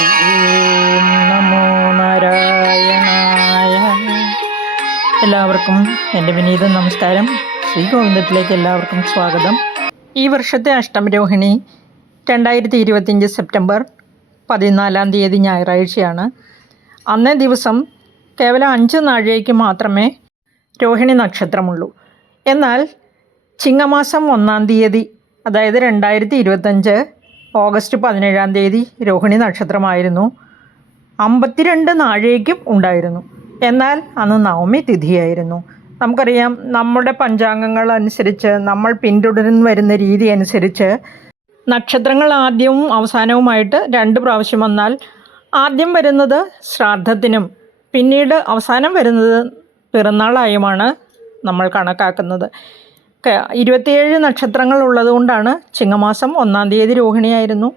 ഓം നമോ നാരായണായ. എല്ലാവർക്കും എൻ്റെ വിനീത നമസ്കാരം. ശ്രീഗോവിന്ദത്തിലേക്ക് എല്ലാവർക്കും സ്വാഗതം. ഈ വർഷത്തെ അഷ്ടമരോഹിണി 2025 സെപ്റ്റംബർ 14 ഞായറാഴ്ചയാണ്. അന്നേ ദിവസം കേവലം 5 നാഴികയ്ക്ക് മാത്രമേ രോഹിണി നക്ഷത്രമുള്ളൂ. എന്നാൽ ചിങ്ങമാസം 1 അതായത് 2025 ഓഗസ്റ്റ് 17 രോഹിണി നക്ഷത്രമായിരുന്നു. 52 നാഴികയ്ക്കും ഉണ്ടായിരുന്നു. എന്നാൽ അന്ന് നവമി തിഥിയായിരുന്നു. നമുക്കറിയാം, നമ്മുടെ പഞ്ചാംഗങ്ങൾ അനുസരിച്ച് നമ്മൾ പിന്തുടർന്ന് വരുന്ന രീതി അനുസരിച്ച് നക്ഷത്രങ്ങൾ ആദ്യവും അവസാനവുമായിട്ട് 2 പ്രാവശ്യം വന്നാൽ ആദ്യം വരുന്നത് ശ്രാദ്ധത്തിനും പിന്നീട് അവസാനം വരുന്നത് പിറന്നാളായുമാണ് നമ്മൾ കണക്കാക്കുന്നത്. 27 നക്ഷത്രങ്ങൾ ഉള്ളതുകൊണ്ടാണ് ചിങ്ങമാസം 1 രോഹിണിയായിരുന്നു.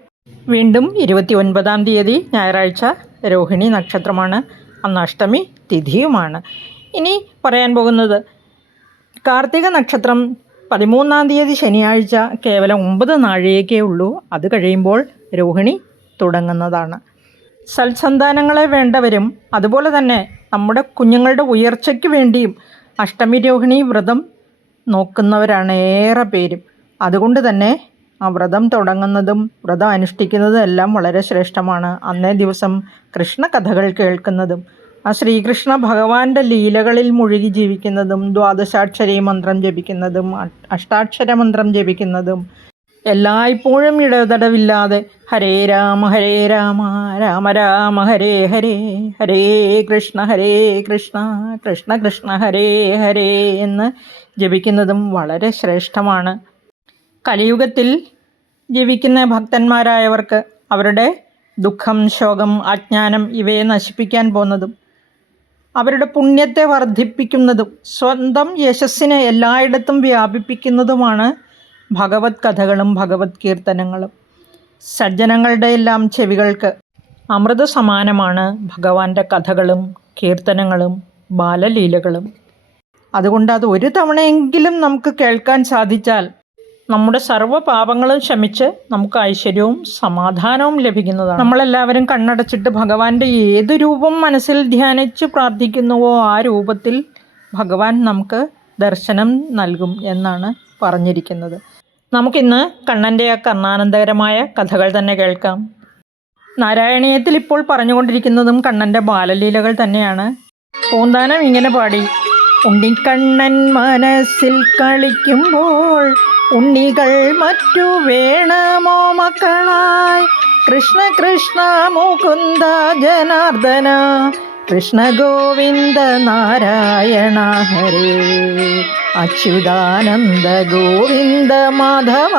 വീണ്ടും 29 ഞായറാഴ്ച രോഹിണി നക്ഷത്രമാണ്. അന്ന് അഷ്ടമി തിഥിയുമാണ്. ഇനി പറയാൻ പോകുന്നത് കാർത്തിക നക്ഷത്രം 13 ശനിയാഴ്ച കേവലം 9 നാഴികയ്ക്കേ ഉള്ളൂ. അത് കഴിയുമ്പോൾ രോഹിണി തുടങ്ങുന്നതാണ്. സൽസന്താനങ്ങളെ വേണ്ടവരും അതുപോലെ തന്നെ നമ്മുടെ കുഞ്ഞുങ്ങളുടെ ഉയർച്ചയ്ക്ക് വേണ്ടിയും അഷ്ടമി രോഹിണി വ്രതം നോക്കുന്നവരാണ് ഏറെ പേരും. അതുകൊണ്ട് തന്നെ ആ വ്രതം തുടങ്ങുന്നതും വ്രതം അനുഷ്ഠിക്കുന്നതും എല്ലാം വളരെ ശ്രേഷ്ഠമാണ്. അന്നേ ദിവസം കൃഷ്ണകഥകൾ കേൾക്കുന്നതും ആ ശ്രീകൃഷ്ണ ഭഗവാന്റെ ലീലകളിൽ മുഴുകി ജീവിക്കുന്നതും ദ്വാദശാക്ഷരി മന്ത്രം ജപിക്കുന്നതും അഷ്ടാക്ഷര മന്ത്രം ജപിക്കുന്നതും എല്ലായ്പ്പോഴും ഇടതടവില്ലാതെ ഹരേ രാമ രാമ രാമ ഹരേ ഹരേ, ഹരേ കൃഷ്ണ കൃഷ്ണ കൃഷ്ണ ഹരേ ഹരേ എന്ന് ജപിക്കുന്നതും വളരെ ശ്രേഷ്ഠമാണ്. കലിയുഗത്തിൽ ജീവിക്കുന്ന ഭക്തന്മാരായവർക്ക് അവരുടെ ദുഃഖം, ശോകം, അജ്ഞാനം ഇവയെ നശിപ്പിക്കാൻ പോകുന്നതും അവരുടെ പുണ്യത്തെ വർദ്ധിപ്പിക്കുന്നതും സ്വന്തം യശസ്സിനെ എല്ലായിടത്തും വ്യാപിപ്പിക്കുന്നതുമാണ് ഭഗവത് കഥകളും ഭഗവത് കീർത്തനങ്ങളും. സജ്ജനങ്ങളുടെ എല്ലാം ചെവികൾക്ക് അമൃത സമാനമാണ് ഭഗവാന്റെ കഥകളും കീർത്തനങ്ങളും ബാലലീലകളും. അതുകൊണ്ട് അത് ഒരു തവണയെങ്കിലും നമുക്ക് കേൾക്കാൻ സാധിച്ചാൽ നമ്മുടെ സർവ്വ പാപങ്ങളും ശമിച്ച് നമുക്ക് ഐശ്വര്യവും സമാധാനവും ലഭിക്കുന്നതാണ്. നമ്മളെല്ലാവരും കണ്ണടച്ചിട്ട് ഭഗവാന്റെ ഏത് രൂപം മനസ്സിൽ ധ്യാനിച്ച് പ്രാർത്ഥിക്കുന്നുവോ ആ രൂപത്തിൽ ഭഗവാൻ നമുക്ക് ദർശനം നൽകും എന്നാണ് പറഞ്ഞിരിക്കുന്നത്. നമുക്കിന്ന് കണ്ണൻ്റെ ആ കർണാനന്ദകരമായ കഥകൾ തന്നെ കേൾക്കാം. നാരായണീയത്തിൽ ഇപ്പോൾ പറഞ്ഞുകൊണ്ടിരിക്കുന്നതും കണ്ണൻ്റെ ബാലലീലകൾ തന്നെയാണ്. പൂന്താനം ഇങ്ങനെ പാടി: ഉണ്ണിക്കണ്ണൻ മനസ്സിൽ കളിക്കുമ്പോൾ ഉണ്ണികൾ മറ്റു വേണമോ മക്കളായി, കൃഷ്ണ കൃഷ്ണ മുകുന്ദ ജനാർദ്ദന, കൃഷ്ണ ഗോവിന്ദ നാരായണ ഹരേ, അച്യുതാനന്ദ ഗോവിന്ദ മാധവ,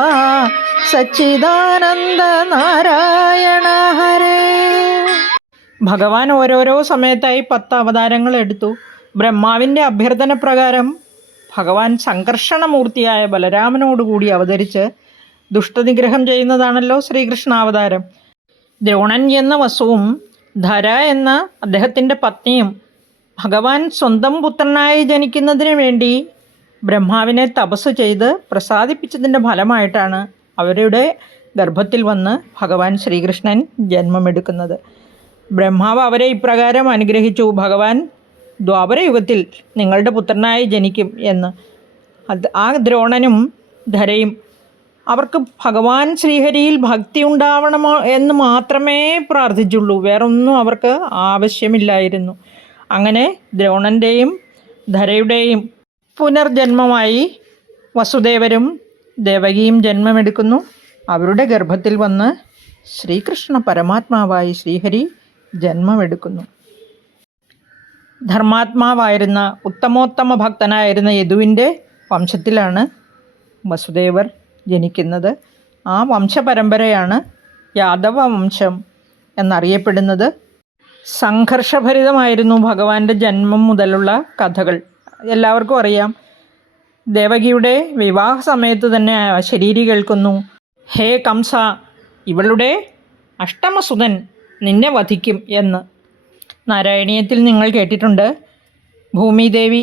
സച്ചിദാനന്ദ നാരായണ ഹരേ. ഭഗവാൻ ഓരോരോ സമയത്തായി 10 അവതാരങ്ങൾ എടുത്തു. ബ്രഹ്മാവിൻ്റെ അഭ്യർത്ഥന പ്രകാരം ഭഗവാൻ സംഘർഷണമൂർത്തിയായ ബലരാമനോടുകൂടി അവതരിച്ച് ദുഷ്ടനിഗ്രഹം ചെയ്യുന്നതാണല്ലോ ശ്രീകൃഷ്ണാവതാരം. ദ്രോണൻ എന്ന വസുവും ധര എന്ന അദ്ദേഹത്തിൻ്റെ പത്നിയും ഭഗവാൻ സ്വന്തം പുത്രനായി ജനിക്കുന്നതിന് വേണ്ടി ബ്രഹ്മാവിനെ തപസ് ചെയ്ത് പ്രസാദിപ്പിച്ചതിൻ്റെ ഫലമായിട്ടാണ് അവരുടെ ഗർഭത്തിൽ വന്ന് ഭഗവാൻ ശ്രീകൃഷ്ണൻ ജന്മമെടുക്കുന്നത്. ബ്രഹ്മാവ് അവരെ ഇപ്രകാരം അനുഗ്രഹിച്ചു: ഭഗവാൻ ദ്വാപരയുഗത്തിൽ നിങ്ങളുടെ പുത്രനായി ജനിക്കും എന്ന്. ആ ദ്രോണനും ധരയും അവർക്ക് ഭഗവാൻ ശ്രീഹരിയിൽ ഭക്തി ഉണ്ടാവണമോ എന്ന് മാത്രമേ പ്രാർത്ഥിച്ചുള്ളൂ. വേറൊന്നും അവർക്ക് ആവശ്യമില്ലായിരുന്നു. അങ്ങനെ ദ്രോണൻ്റെയും ധരയുടെയും പുനർജന്മമായി വസുദേവരും ദേവകിയും ജന്മമെടുക്കുന്നു. അവരുടെ ഗർഭത്തിൽ വന്ന് ശ്രീകൃഷ്ണ പരമാത്മാവായി ശ്രീഹരി ജന്മമെടുക്കുന്നു. ധർമാത്മാവായിരുന്ന ഉത്തമോത്തമ ഭക്തനായിരുന്ന യദുവിൻ്റെ വംശത്തിലാണ് വസുദേവർ ജനിക്കുന്നത്. ആ വംശപരമ്പരയാണ് യാദവ വംശം എന്നറിയപ്പെടുന്നത്. സംഘർഷഭരിതമായിരുന്നു ഭഗവാന്റെ ജന്മം മുതലുള്ള കഥകൾ. എല്ലാവർക്കും അറിയാം. ദേവകിയുടെ വിവാഹ സമയത്ത് തന്നെ ശരീരി കേൾക്കുന്നു: ഹേ കംസ, ഇവളുടെ അഷ്ടമസുതൻ നിന്നെ വധിക്കും എന്ന്. നാരായണീയത്തിൽ നിങ്ങൾ കേട്ടിട്ടുണ്ട്. ഭൂമിദേവി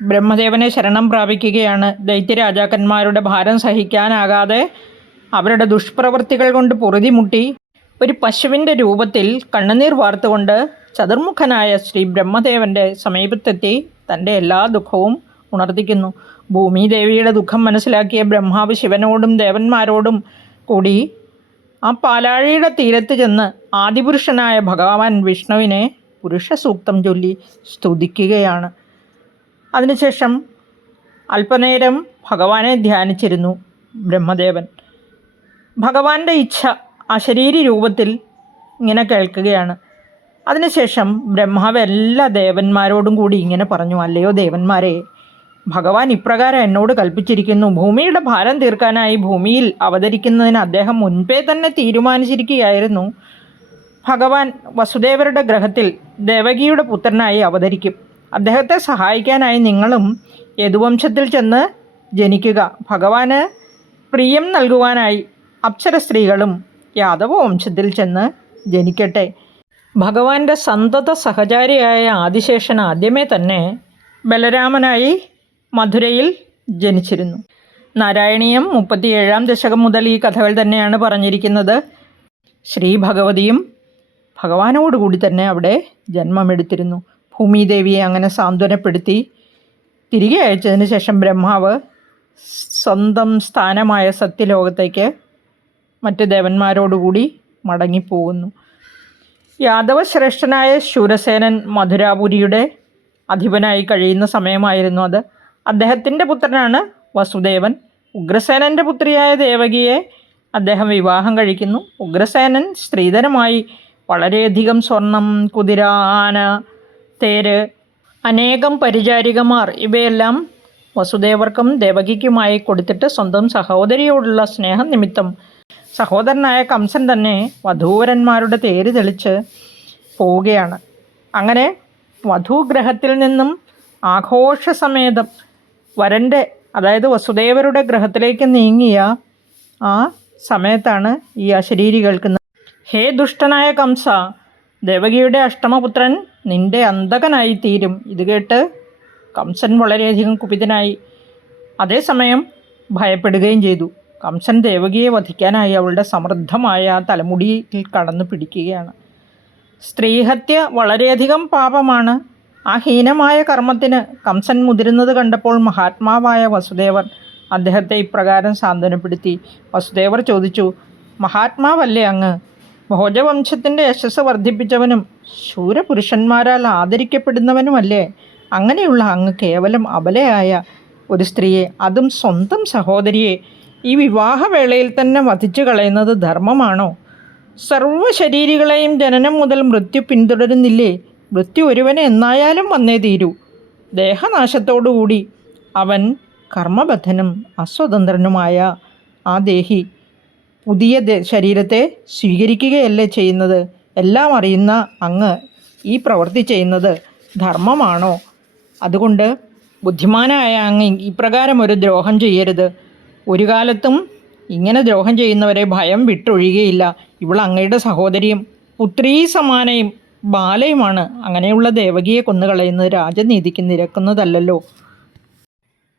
ബ്രഹ്മദേവനെ ശരണം പ്രാപിക്കുകയാണ്. ദൈത്യരാജാക്കന്മാരുടെ ഭാരം സഹിക്കാനാകാതെ അവരുടെ ദുഷ്പ്രവൃത്തികൾ കൊണ്ട് പൊറുതിമുട്ടി ഒരു പശുവിൻ്റെ രൂപത്തിൽ കണ്ണുനീർ വാർത്തുകൊണ്ട് ചതുർമുഖനായ ശ്രീ ബ്രഹ്മദേവൻ്റെ സമീപത്തെത്തി തൻ്റെ എല്ലാ ദുഃഖവും ഉണർത്തിക്കുന്നു. ഭൂമിദേവിയുടെ ദുഃഖം മനസ്സിലാക്കിയ ബ്രഹ്മാവ് ശിവനോടും ദേവന്മാരോടും കൂടി ആ പാലാഴിയുടെ തീരത്ത് ചെന്ന് ആദിപുരുഷനായ ഭഗവാൻ വിഷ്ണുവിനെ പുരുഷ സൂക്തം ചൊല്ലി സ്തുതിക്കുകയാണ്. അതിനുശേഷം അല്പനേരം ഭഗവാനെ ധ്യാനിച്ചിരുന്നു ബ്രഹ്മദേവൻ. ഭഗവാന്റെ ഇച്ഛ അശരീരി രൂപത്തിൽ ഇങ്ങനെ കേൾക്കുകയാണ്. അതിനുശേഷം ബ്രഹ്മാവ് എല്ലാ ദേവന്മാരോടും കൂടി ഇങ്ങനെ പറഞ്ഞു, അല്ലയോ ദേവന്മാരെ, ഭഗവാൻ ഇപ്രകാരം എന്നോട് കൽപ്പിച്ചിരിക്കുന്നു. ഭൂമിയുടെ ഭാരം തീർക്കാനായി ഭൂമിയിൽ അവതരിക്കുന്നതിന് അദ്ദേഹം മുൻപേ തന്നെ തീരുമാനിച്ചിരിക്കുകയായിരുന്നു. ഭഗവാൻ വസുദേവരുടെ ഗ്രഹത്തിൽ ദേവകിയുടെ പുത്രനായി അവതരിക്കും. അദ്ദേഹത്തെ സഹായിക്കാനായി നിങ്ങളും യദുവംശത്തിൽ ചെന്ന് ജനിക്കുക. ഭഗവാന് പ്രിയം നൽകുവാനായി അപ്സര സ്ത്രീകളും യാദവ വംശത്തിൽ ചെന്ന് ജനിക്കട്ടെ. ഭഗവാന്റെ സന്തത സഹചാരിയായ ആദിശേഷൻ ആദ്യമേ തന്നെ ബലരാമനായി മധുരയിൽ ജനിച്ചിരുന്നു. നാരായണീയം 37-ാം ദശകം മുതൽ ഈ കഥകൾ തന്നെയാണ് പറഞ്ഞിരിക്കുന്നത്. ശ്രീ ഭഗവതിയും ഭഗവാനോടുകൂടി തന്നെ അവിടെ ജന്മമെടുത്തിരുന്നു. ഭൂമിദേവിയെ അങ്ങനെ സാന്ത്വനപ്പെടുത്തി തിരികെ അയച്ചതിന് ശേഷം ബ്രഹ്മാവ് സ്വന്തം സ്ഥാനമായ സത്യലോകത്തേക്ക് മറ്റ് ദേവന്മാരോടുകൂടി മടങ്ങിപ്പോകുന്നു. യാദവശ്രേഷ്ഠനായ ശൂരസേനൻ മധുരാപുരിയുടെ അധിപനായി കഴിയുന്ന സമയമായിരുന്നു അത്. അദ്ദേഹത്തിൻ്റെ പുത്രനാണ് വസുദേവൻ. ഉഗ്രസേനൻ്റെ പുത്രിയായ ദേവകിയെ അദ്ദേഹം വിവാഹം കഴിക്കുന്നു. ഉഗ്രസേനൻ സ്ത്രീധനമായി വളരെയധികം സ്വർണം, കുതിര, ആന, തേര്, അനേകം പരിചാരികമാർ ഇവയെല്ലാം വസുദേവർക്കും ദേവകിക്കുമായി കൊടുത്തിട്ട് സ്വന്തം സഹോദരിയോടുള്ള സ്നേഹം നിമിത്തം സഹോദരനായ കംസൻ തന്നെ വധൂവരന്മാരുടെ തേര് തെളിച്ച് പോവുകയാണ്. അങ്ങനെ വധൂഗ്രഹത്തിൽ നിന്നും ആഘോഷസമേതം വരൻ്റെ, അതായത് വസുദേവരുടെ ഗ്രഹത്തിലേക്ക് നീങ്ങിയ ആ സമയത്താണ് ഈ അശരീരി കേൾക്കുന്നത്. ഹേ ദുഷ്ടനായ കംസ, ദേവകിയുടെ അഷ്ടമപുത്രൻ നിന്റെ അന്തകനായി തീരും. ഇത് കേട്ട് കംസൻ വളരെയധികം കുപിതനായി, അതേസമയം ഭയപ്പെടുകയും ചെയ്തു. കംസൻ ദേവകിയെ വധിക്കാനായി അവളുടെ സമൃദ്ധമായ തലമുടിയിൽ കടന്നു പിടിക്കുകയാണ്. സ്ത്രീഹത്യ വളരെയധികം പാപമാണ്. ആ ഹീനമായ കർമ്മത്തിന് കംസൻ മുതിരുന്നത് കണ്ടപ്പോൾ മഹാത്മാവായ വസുദേവർ അദ്ദേഹത്തെ ഇപ്രകാരം സാന്ത്വനപ്പെടുത്തി. വസുദേവർ ചോദിച്ചു, മഹാത്മാവല്ലേ അങ്ങ്? ഭോജവംശത്തിൻ്റെ യശസ് വർദ്ധിപ്പിച്ചവനും ശൂരപുരുഷന്മാരാൽ ആദരിക്കപ്പെടുന്നവനുമല്ലേ? അങ്ങനെയുള്ള അങ്ങ് കേവലം അബലയായ ഒരു സ്ത്രീയെ, അതും സ്വന്തം സഹോദരിയെ, ഈ വിവാഹവേളയിൽ തന്നെ വധിച്ചു കളയുന്നത് ധർമ്മമാണോ? സർവ്വശരീരികളെയും ജനനം മുതൽ മൃത്യു പിന്തുടരുന്നില്ലേ? മൃത്യു ഒരുവനെ എന്നായാലും വന്നേ തീരൂ. ദേഹനാശത്തോടുകൂടി അവൻ കർമ്മബദ്ധനും അസ്വതന്ത്രനുമായ ആ ദേഹി പുതിയ ശരീരത്തെ സ്വീകരിക്കുകയല്ലേ ചെയ്യുന്നത്? എല്ലാം അറിയുന്ന അങ്ങ് ഈ പ്രവൃത്തി ചെയ്യുന്നത് ധർമ്മമാണോ? അതുകൊണ്ട് ബുദ്ധിമാനായ അങ്ങ് ഇപ്രകാരം ഒരു ദ്രോഹം ചെയ്യരുത്. ഒരു കാലത്തും ഇങ്ങനെ ദ്രോഹം ചെയ്യുന്നവരെ ഭയം വിട്ടൊഴിയുകയില്ല. ഇവൾ അങ്ങയുടെ സഹോദരിയും പുത്രീ സമാനയും ബാലയുമാണ്. അങ്ങനെയുള്ള ദേവകിയെ കൊന്നുകളയുന്നത് രാജനീതിക്ക് നിരക്കുന്നതല്ലല്ലോ.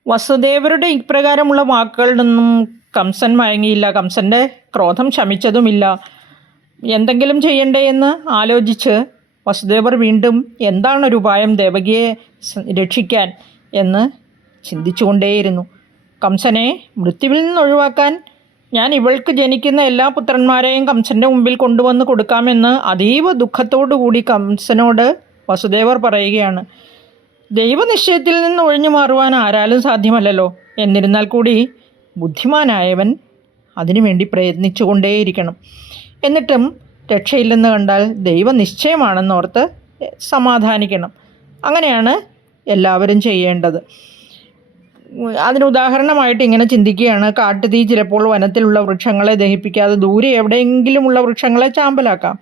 വസുദേവരുടെ ഇപ്രകാരമുള്ള വാക്കുകളിലൊന്നും കംസൻ മയങ്ങിയില്ല. കംസൻ്റെ ക്രോധം ശമിച്ചതുമില്ല. എന്തെങ്കിലും ചെയ്യണ്ടേ എന്ന് ആലോചിച്ച് വസുദേവർ വീണ്ടും എന്താണൊരു ഉപായം ദേവകിയെ രക്ഷിക്കാൻ എന്ന് ചിന്തിച്ചുകൊണ്ടേയിരുന്നു. കംസനെ മൃത്യുവിൽ നിന്ന് ഒഴിവാക്കാൻ ഞാൻ ഇവൾക്ക് ജനിക്കുന്ന എല്ലാ പുത്രന്മാരെയും കംസൻ്റെ മുമ്പിൽ കൊണ്ടുവന്ന് കൊടുക്കാമെന്ന് അതീവ ദുഃഖത്തോടുകൂടി കംസനോട് വസുദേവർ പറയുകയാണ്. ദൈവനിശ്ചയത്തിൽ നിന്ന് ഒഴിഞ്ഞു മാറുവാൻ ആരാലും സാധ്യമല്ലല്ലോ. എന്നിരുന്നാൽ കൂടി ബുദ്ധിമാനായവൻ അതിനുവേണ്ടി പ്രയത്നിച്ചു കൊണ്ടേയിരിക്കണം. എന്നിട്ടും രക്ഷയില്ലെന്ന് കണ്ടാൽ ദൈവനിശ്ചയമാണെന്നോർത്ത് സമാധാനിക്കണം. അങ്ങനെയാണ് എല്ലാവരും ചെയ്യേണ്ടത്. അതിനുദാഹരണമായിട്ട് ഇങ്ങനെ ചിന്തിക്കുകയാണ്. കാട്ടുതീ ചിലപ്പോൾ വനത്തിലുള്ള വൃക്ഷങ്ങളെ ദഹിപ്പിക്കാതെ ദൂരെ എവിടെയെങ്കിലുമുള്ള വൃക്ഷങ്ങളെ ചാമ്പലാക്കാം.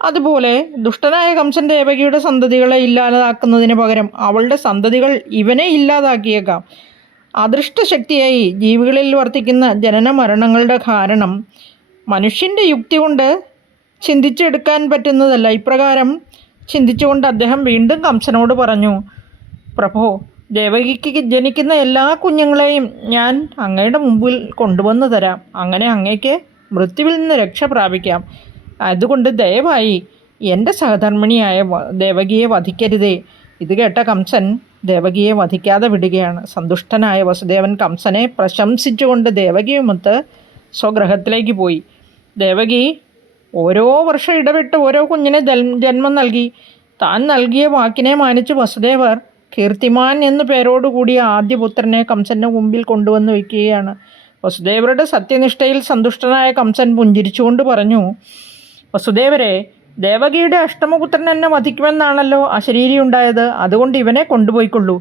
അതുപോലെ ദുഷ്ടനായ കംസൻ ദേവകിയുടെ സന്തതികളെ ഇല്ലാതാക്കുന്നതിന് പകരം അവളുടെ സന്തതികൾ ഇവനെ ഇല്ലാതാക്കിയേക്കാം. അദൃഷ്ടശക്തിയായി ജീവികളിൽ വർത്തിക്കുന്ന ജനന മരണങ്ങളുടെ കാരണം മനുഷ്യൻ്റെ യുക്തി കൊണ്ട് ചിന്തിച്ചെടുക്കാൻ പറ്റുന്നതല്ല. ഇപ്രകാരം ചിന്തിച്ചുകൊണ്ട് അദ്ദേഹം വീണ്ടും കംസനോട് പറഞ്ഞു, പ്രഭോ, ദേവകിക്ക് ജനിക്കുന്ന എല്ലാ കുഞ്ഞുങ്ങളെയും ഞാൻ അങ്ങയുടെ മുമ്പിൽ കൊണ്ടുവന്ന് തരാം. അങ്ങനെ അങ്ങയ്ക്ക് മൃത്യുവിൽ നിന്ന് രക്ഷ പ്രാപിക്കാം. അതുകൊണ്ട് ദയവായി എൻ്റെ സഹധർമ്മിണിയായ ദേവകിയെ വധിക്കരുതേ. ഇത് കേട്ട കംസൻ ദേവകിയെ വധിക്കാതെ വിടുകയാണ്. സന്തുഷ്ടനായ വസുദേവൻ കംസനെ പ്രശംസിച്ചുകൊണ്ട് ദേവകിയുമൊത്ത് സ്വഗൃഹത്തിലേക്ക് പോയി. ദേവകി ഓരോ വർഷം ഇടവിട്ട് ഓരോ കുഞ്ഞിനെ ജന്മം നൽകി. താൻ നൽകിയ വാക്കിനെ മാനിച്ച് വസുദേവർ കീർത്തിമാൻ എന്നു പേരോടുകൂടിയ ആദ്യപുത്രനെ കംസൻ്റെ മുമ്പിൽ കൊണ്ടുവന്ന് വയ്ക്കുകയാണ്. വസുദേവരുടെ സത്യനിഷ്ഠയിൽ സന്തുഷ്ടനായ കംസൻ പുഞ്ചിരിച്ചുകൊണ്ട് പറഞ്ഞു, വസുദേവരെ, ദേവകിയുടെ അഷ്ടമപുത്രൻ എന്നെ വധിക്കുമെന്നാണല്ലോ അശരീരി ഉണ്ടായത്. അതുകൊണ്ട് ഇവനെ കൊണ്ടുപോയിക്കൊള്ളൂ.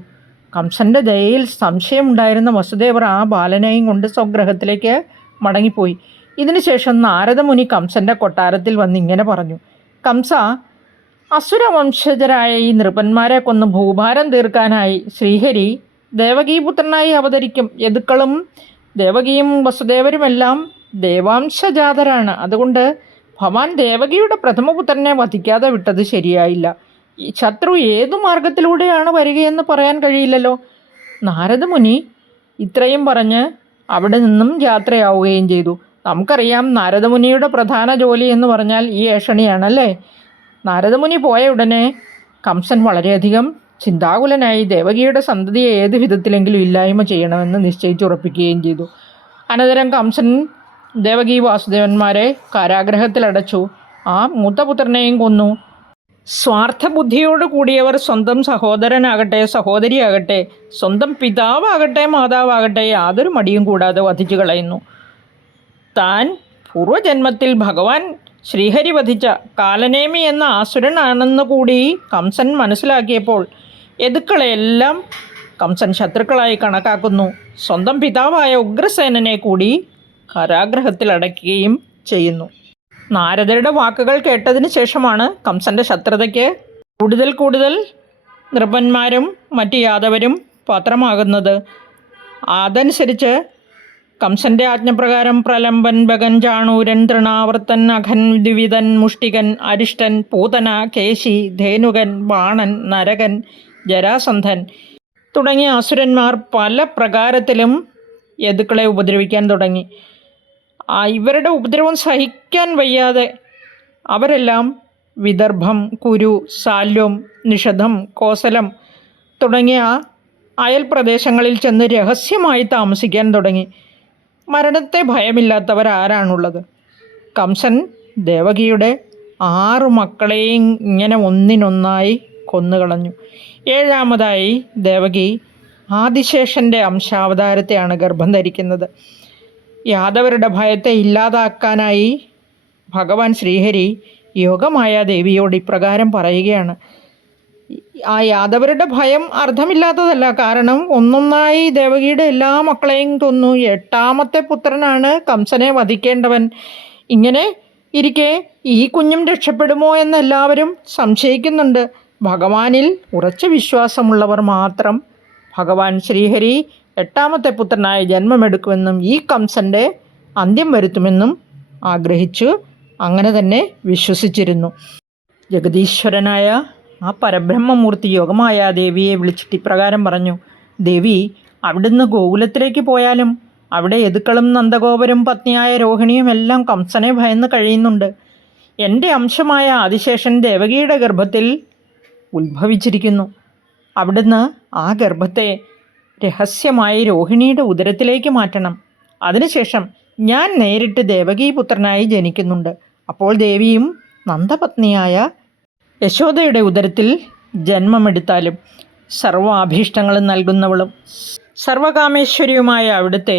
കംസൻ്റെ ദയയിൽ സംശയമുണ്ടായിരുന്ന വസുദേവർ ആ ബാലനെയും കൊണ്ട് സ്വഗ്രഹത്തിലേക്ക് മടങ്ങിപ്പോയി. ഇതിനുശേഷം നാരദമുനി കംസൻ്റെ കൊട്ടാരത്തിൽ വന്ന് ഇങ്ങനെ പറഞ്ഞു, കംസ, അസുരവംശജരായ ഈ നൃപന്മാരെ കൊന്ന് ഭൂഭാരം തീർക്കാനായി ശ്രീഹരി ദേവകീപുത്രനായി അവതരിക്കും. യദുക്കളും ദേവകിയും വസുദേവരുമെല്ലാം ദേവാംശജാതരാണ്. അതുകൊണ്ട് ഭവാൻ ദേവകിയുടെ പ്രഥമപുത്രനെ വധിക്കാതെ വിട്ടത് ശരിയായില്ല. ഈ ശത്രു ഏതു മാർഗത്തിലൂടെയാണ് വരികയെന്ന് പറയാൻ കഴിയില്ലല്ലോ. നാരദമുനി ഇത്രയും പറഞ്ഞ് അവിടെ നിന്നും യാത്രയാവുകയും ചെയ്തു. നമുക്കറിയാം, നാരദമുനിയുടെ പ്രധാന ജോലി എന്ന് പറഞ്ഞാൽ ഈ ഏഷണിയാണല്ലേ. നാരദമുനി പോയ ഉടനെ കംസൻ വളരെയധികം ചിന്താകുലനായി ദേവകിയുടെ സന്തതിയെ ഏത് വിധത്തിലെങ്കിലും ഇല്ലായ്മ ചെയ്യണമെന്ന് നിശ്ചയിച്ചുറപ്പിക്കുകയും ചെയ്തു. അനന്തരം കംസൻ ദേവകി വാസുദേവന്മാരെ കാരാഗ്രഹത്തിലടച്ചു. ആ മൂത്തപുത്രനെയും കൊന്നു. സ്വാർത്ഥബുദ്ധിയോട് കൂടിയവർ സ്വന്തം സഹോദരനാകട്ടെ സഹോദരിയാകട്ടെ സ്വന്തം പിതാവാകട്ടെ മാതാവാകട്ടെ യാതൊരു മടിയും കൂടാതെ വധിച്ചു കളയുന്നു. താൻ പൂർവജന്മത്തിൽ ഭഗവാൻ ശ്രീഹരി വധിച്ച കാലനേമി എന്ന ആസുരനാണെന്ന് കൂടി കംസൻ മനസ്സിലാക്കിയപ്പോൾ യദുക്കളെയെല്ലാം കംസൻ ശത്രുക്കളായി കണക്കാക്കുന്നു. സ്വന്തം പിതാവായ ഉഗ്രസേനനെ കൂടി കാരാഗ്രഹത്തിൽ അടയ്ക്കുകയും ചെയ്യുന്നു. നാരദരുടെ വാക്കുകൾ കേട്ടതിന് ശേഷമാണ് കംസൻ്റെ ശത്രുതയ്ക്ക് കൂടുതൽ നൃപന്മാരും മറ്റ് യാദവരും പാത്രമാകുന്നത്. അതനുസരിച്ച് കംസൻ്റെ ആജ്ഞപ്രകാരം പ്രലംബൻ, ബഗൻ, ചാണൂരൻ, തൃണാവർത്തൻ, അഘൻ, ദ്വിവിധൻ, മുഷ്ടികൻ, അരിഷ്ടൻ, പൂതന, കേശി, ധേനുകൻ, ബാണൻ, നരകൻ, ജരാസന്ധൻ തുടങ്ങിയ അസുരന്മാർ പല പ്രകാരത്തിലും യദുക്കളെ ഉപദ്രവിക്കാൻ തുടങ്ങി. ഇവരുടെ ഉപദ്രവം സഹിക്കാൻ വയ്യാതെ അവരെല്ലാം വിദർഭം, കുരു, സാല്വം, നിഷധം, കോസലം തുടങ്ങിയ അയൽ പ്രദേശങ്ങളിൽ ചെന്ന് രഹസ്യമായി താമസിക്കാൻ തുടങ്ങി. മരണത്തെ ഭയമില്ലാത്തവരാരാണുള്ളത്? കംസൻ ദേവകിയുടെ 6 മക്കളെയും ഇങ്ങനെ ഒന്നിനൊന്നായി കൊന്നുകളഞ്ഞു. 7ാമതായി ദേവകി ആദിശേഷൻ്റെ അംശാവതാരത്തെയാണ് ഗർഭം ധരിക്കുന്നത്. യാദവരുടെ ഭയത്തെ ഇല്ലാതാക്കാനായി ഭഗവാൻ ശ്രീഹരി യോഗമായ ദേവിയോട് ഇപ്രകാരം പറയുകയാണ്. ആ യാദവരുടെ ഭയം അർത്ഥമില്ലാത്തതല്ല. കാരണം ഒന്നൊന്നായി ദേവകിയുടെ എല്ലാ മക്കളെയും കൊന്നു. 8ാമത്തെ പുത്രനാണ് കംസനെ വധിക്കേണ്ടവൻ. ഇങ്ങനെ ഇരിക്കെ ഈ കുഞ്ഞും രക്ഷപ്പെടുമോ എന്നെല്ലാവരും സംശയിക്കുന്നുണ്ട്. ഭഗവാനിൽ ഉറച്ച വിശ്വാസമുള്ളവർ മാത്രം ഭഗവാൻ ശ്രീഹരി 8ാമത്തെ പുത്രനായി ജന്മമെടുക്കുമെന്നും ഈ കംസൻ്റെ അന്ത്യം വരുത്തുമെന്നും ആഗ്രഹിച്ചു അങ്ങനെ തന്നെ വിശ്വസിച്ചിരുന്നു. ജഗദീശ്വരനായ ആ പരബ്രഹ്മമൂർത്തി യോഗമായ ദേവിയെ വിളിച്ചിട്ട് ഇപ്രകാരം പറഞ്ഞു, ദേവി, അവിടുന്ന് ഗോകുലത്തിലേക്ക് പോയാലും അവിടെ യദുക്കളും നന്ദഗോപരും പത്നിയായ രോഹിണിയും എല്ലാം കംസനെ ഭയന്ന് കഴിയുന്നുണ്ട്. എൻ്റെ അംശമായ ആദിശേഷൻ ദേവകിയുടെ ഗർഭത്തിൽ ഉത്ഭവിച്ചിരിക്കുന്നു. അവിടുന്ന് ആ ഗർഭത്തെ രഹസ്യമായി രോഹിണിയുടെ ഉദരത്തിലേക്ക് മാറ്റണം. അതിനുശേഷം ഞാൻ നേരിട്ട് ദേവകീപുത്രനായി ജനിക്കുന്നുണ്ട്. അപ്പോൾ ദേവിയും നന്ദപത്നിയായ യശോദയുടെ ഉദരത്തിൽ ജന്മമെടുത്താലും സർവാഭീഷ്ടങ്ങളും നൽകുന്നവളും സർവകാമേശ്വരിയുമായ അവിടുത്തെ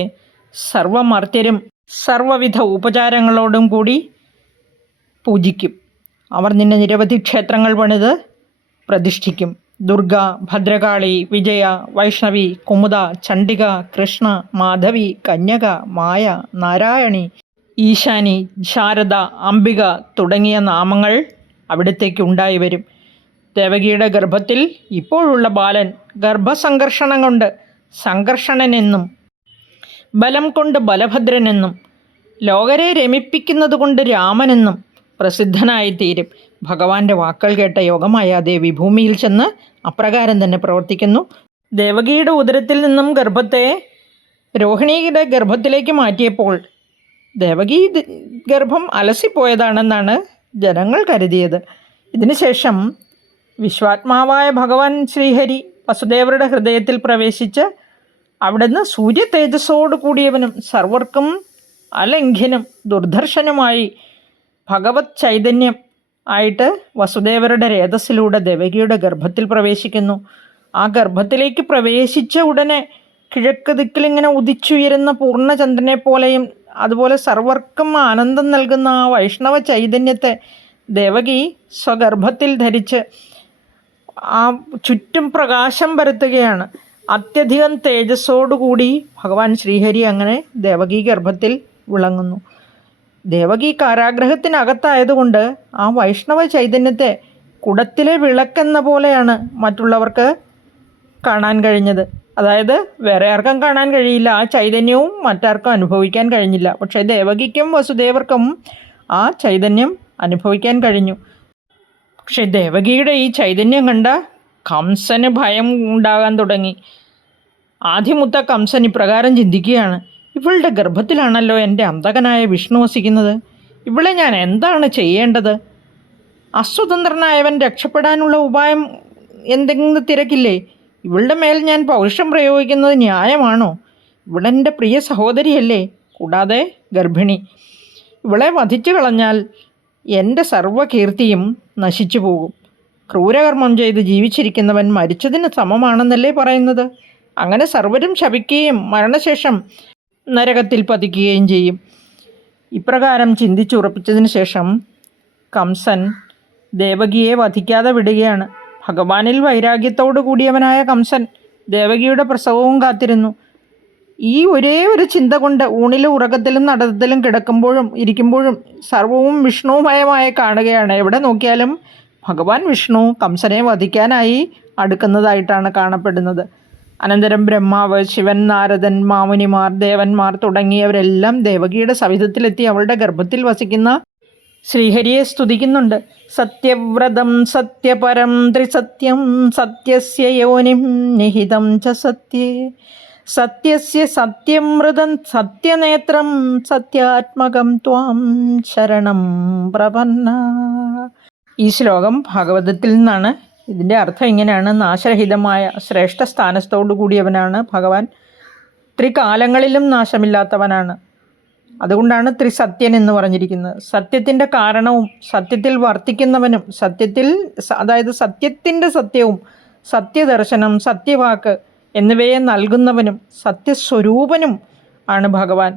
സർവമർത്യരും സർവവിധ ഉപചാരങ്ങളോടും കൂടി പൂജിക്കും. അവർ നിന്നെ നിരവധി ക്ഷേത്രങ്ങൾ പണിത് പ്രതിഷ്ഠിക്കും. ദുർഗ, ഭദ്രകാളി, വിജയ, വൈഷ്ണവി, കുമുദ, ചണ്ഡിക, കൃഷ്ണ, മാധവി, കന്യക, മായ, നാരായണി, ഈശാനി, ശാരദ, അംബിക തുടങ്ങിയ നാമങ്ങൾ അവിടത്തേക്ക് ഉണ്ടായി വരും. ദേവകിയുടെ ഗർഭത്തിൽ ഇപ്പോഴുള്ള ബാലൻ ഗർഭസംഘർഷണം കൊണ്ട് സംഘർഷണനെന്നും ബലം കൊണ്ട് ബലഭദ്രനെന്നും ലോകരെ രമിപ്പിക്കുന്നത് കൊണ്ട് രാമനെന്നും പ്രസിദ്ധനായിത്തീരും. ഭഗവാന്റെ വാക്കുകൾ കേട്ട യോഗമായ ദേവി ഭൂമിയിൽ ചെന്ന് അപ്രകാരം തന്നെ പ്രവർത്തിക്കുന്നു. ദേവകിയുടെ ഉദരത്തിൽ നിന്നും ഗർഭത്തെ രോഹിണിയുടെ ഗർഭത്തിലേക്ക് മാറ്റിയപ്പോൾ ദേവകി ഗർഭം അലസിപ്പോയതാണെന്നാണ് ജനങ്ങൾ കരുതിയത്. ഇതിനുശേഷം വിശ്വാത്മാവായ ഭഗവാൻ ശ്രീഹരി വസുദേവരുടെ ഹൃദയത്തിൽ പ്രവേശിച്ച് അവിടുന്ന് സൂര്യ തേജസ്സോട് കൂടിയവനും സർവർക്കും അലംഘ്യനും ദുർദർശനുമായി ഭഗവത് ചൈതന്യം ആയിട്ട് വസുദേവരുടെ രേതസ്സിലൂടെ ദേവകിയുടെ ഗർഭത്തിൽ പ്രവേശിക്കുന്നു. ആ ഗർഭത്തിലേക്ക് പ്രവേശിച്ച ഉടനെ കിഴക്ക് ദിക്കിലിങ്ങനെ ഉദിച്ചുയരുന്ന പൂർണ്ണചന്ദ്രനെ പോലെയും അതുപോലെ സർവർക്കും ആനന്ദം നൽകുന്ന ആ വൈഷ്ണവ ചൈതന്യത്തെ ദേവകി സ്വഗർഭത്തിൽ ധരിച്ച് ആ ചുറ്റും പ്രകാശം പരത്തുകയാണ്. അത്യധികം തേജസ്സോടുകൂടി ഭഗവാൻ ശ്രീഹരി അങ്ങനെ ദേവകി ഗർഭത്തിൽ വിളങ്ങുന്നു. ദേവകി കാരാഗ്രഹത്തിനകത്തായതുകൊണ്ട് ആ വൈഷ്ണവ ചൈതന്യത്തെ കുടത്തിലെ വിളക്കെന്ന പോലെയാണ് മറ്റുള്ളവർക്ക് കാണാൻ കഴിഞ്ഞത്. അതായത് വേറെ ആർക്കും കാണാൻ കഴിയില്ല, ആ ചൈതന്യവും മറ്റാർക്കും അനുഭവിക്കാൻ കഴിഞ്ഞില്ല. പക്ഷേ ദേവകിക്കും വസുദേവർക്കും ആ ചൈതന്യം അനുഭവിക്കാൻ കഴിഞ്ഞു. പക്ഷേ ദേവകിയുടെ ഈ ചൈതന്യം കണ്ട കംസന് ഭയം ഉണ്ടാകാൻ തുടങ്ങി. ആദ്യമുത്ത കംസൻ ഇപ്രകാരം ചിന്തിക്കുകയാണ്: ഇവളുടെ ഗർഭത്തിലാണല്ലോ എൻ്റെ അന്തകനായ വിഷ്ണു വസിക്കുന്നത്. ഇവളെ ഞാൻ എന്താണ് ചെയ്യേണ്ടത്? അസ്വതന്ത്രനായവൻ രക്ഷപ്പെടാനുള്ള ഉപായം എന്തെങ്കിലും തിരക്കില്ലേ? ഇവളുടെ മേൽ ഞാൻ പൗരുഷം പ്രയോഗിക്കുന്നത് ന്യായമാണോ? ഇവളെൻ്റെ പ്രിയ സഹോദരിയല്ലേ, കൂടാതെ ഗർഭിണി. ഇവളെ വധിച്ചു കളഞ്ഞാൽ എൻ്റെ സർവ്വകീർത്തിയും നശിച്ചു പോകും. ക്രൂരകർമ്മം ചെയ്ത് ജീവിച്ചിരിക്കുന്നവൻ മരിച്ചതിന് സമമാണെന്നല്ലേ പറയുന്നത്? അങ്ങനെ സർവരും ശപിക്കുകയും മരണശേഷം നരകത്തിൽ പതിക്കുകയും ചെയ്യും. ഇപ്രകാരം ചിന്തിച്ചുറപ്പിച്ചതിന് ശേഷം കംസൻ ദേവകിയെ വധിക്കാതെ വിടുകയാണ്. ഭഗവാനിൽ വൈരാഗ്യത്തോടു കൂടിയവനായ കംസൻ ദേവകിയുടെ പ്രസവവും കാത്തിരുന്നു. ഈ ഒരേ ഒരു ചിന്ത കൊണ്ട് ഊണിലും ഉറക്കത്തിലും നടത്തത്തിലും കിടക്കുമ്പോഴും ഇരിക്കുമ്പോഴും സർവവും വിഷ്ണുമയമായി കാണുകയാണ്. എവിടെ നോക്കിയാലും ഭഗവാൻ വിഷ്ണു കംസനെ വധിക്കാനായി അടുക്കുന്നതായിട്ടാണ് കാണപ്പെടുന്നത്. അനന്തരം ബ്രഹ്മാവ്, ശിവൻ, നാരദൻ, മാമുനിമാർ, ദേവന്മാർ തുടങ്ങിയവരെല്ലാം ദേവകിയുടെ സവിധത്തിലെത്തി അവളുടെ ഗർഭത്തിൽ വസിക്കുന്ന ശ്രീഹരിയെ സ്തുതിക്കുന്നുണ്ട്. സത്യവ്രതം സത്യപരം ത്രിസത്യം സത്യസ്യ യോനിം നിഹിതം ച സത്യേ സത്യസ്യ സത്യമൃതം സത്യനേത്രം സത്യാത്മകം ത്വാം ശരണം പ്രപന്ന. ഈ ശ്ലോകം ഭാഗവതത്തിൽ നിന്നാണ്. ഇതിൻ്റെ അർത്ഥം ഇങ്ങനെയാണ്: നാശരഹിതമായ ശ്രേഷ്ഠ സ്ഥാനത്തോടു കൂടിയവനാണ് ഭഗവാൻ. ത്രികാലങ്ങളിലും നാശമില്ലാത്തവനാണ്. അതുകൊണ്ടാണ് ത്രിസത്യൻ എന്ന് പറഞ്ഞിരിക്കുന്നത്. സത്യത്തിൻ്റെ കാരണവും സത്യത്തിൽ വർത്തിക്കുന്നവനും അതായത് സത്യത്തിൻ്റെ സത്യവും സത്യദർശനം, സത്യവാക്ക് എന്നിവയെ നൽകുന്നവനും സത്യസ്വരൂപനും ആണ് ഭഗവാൻ.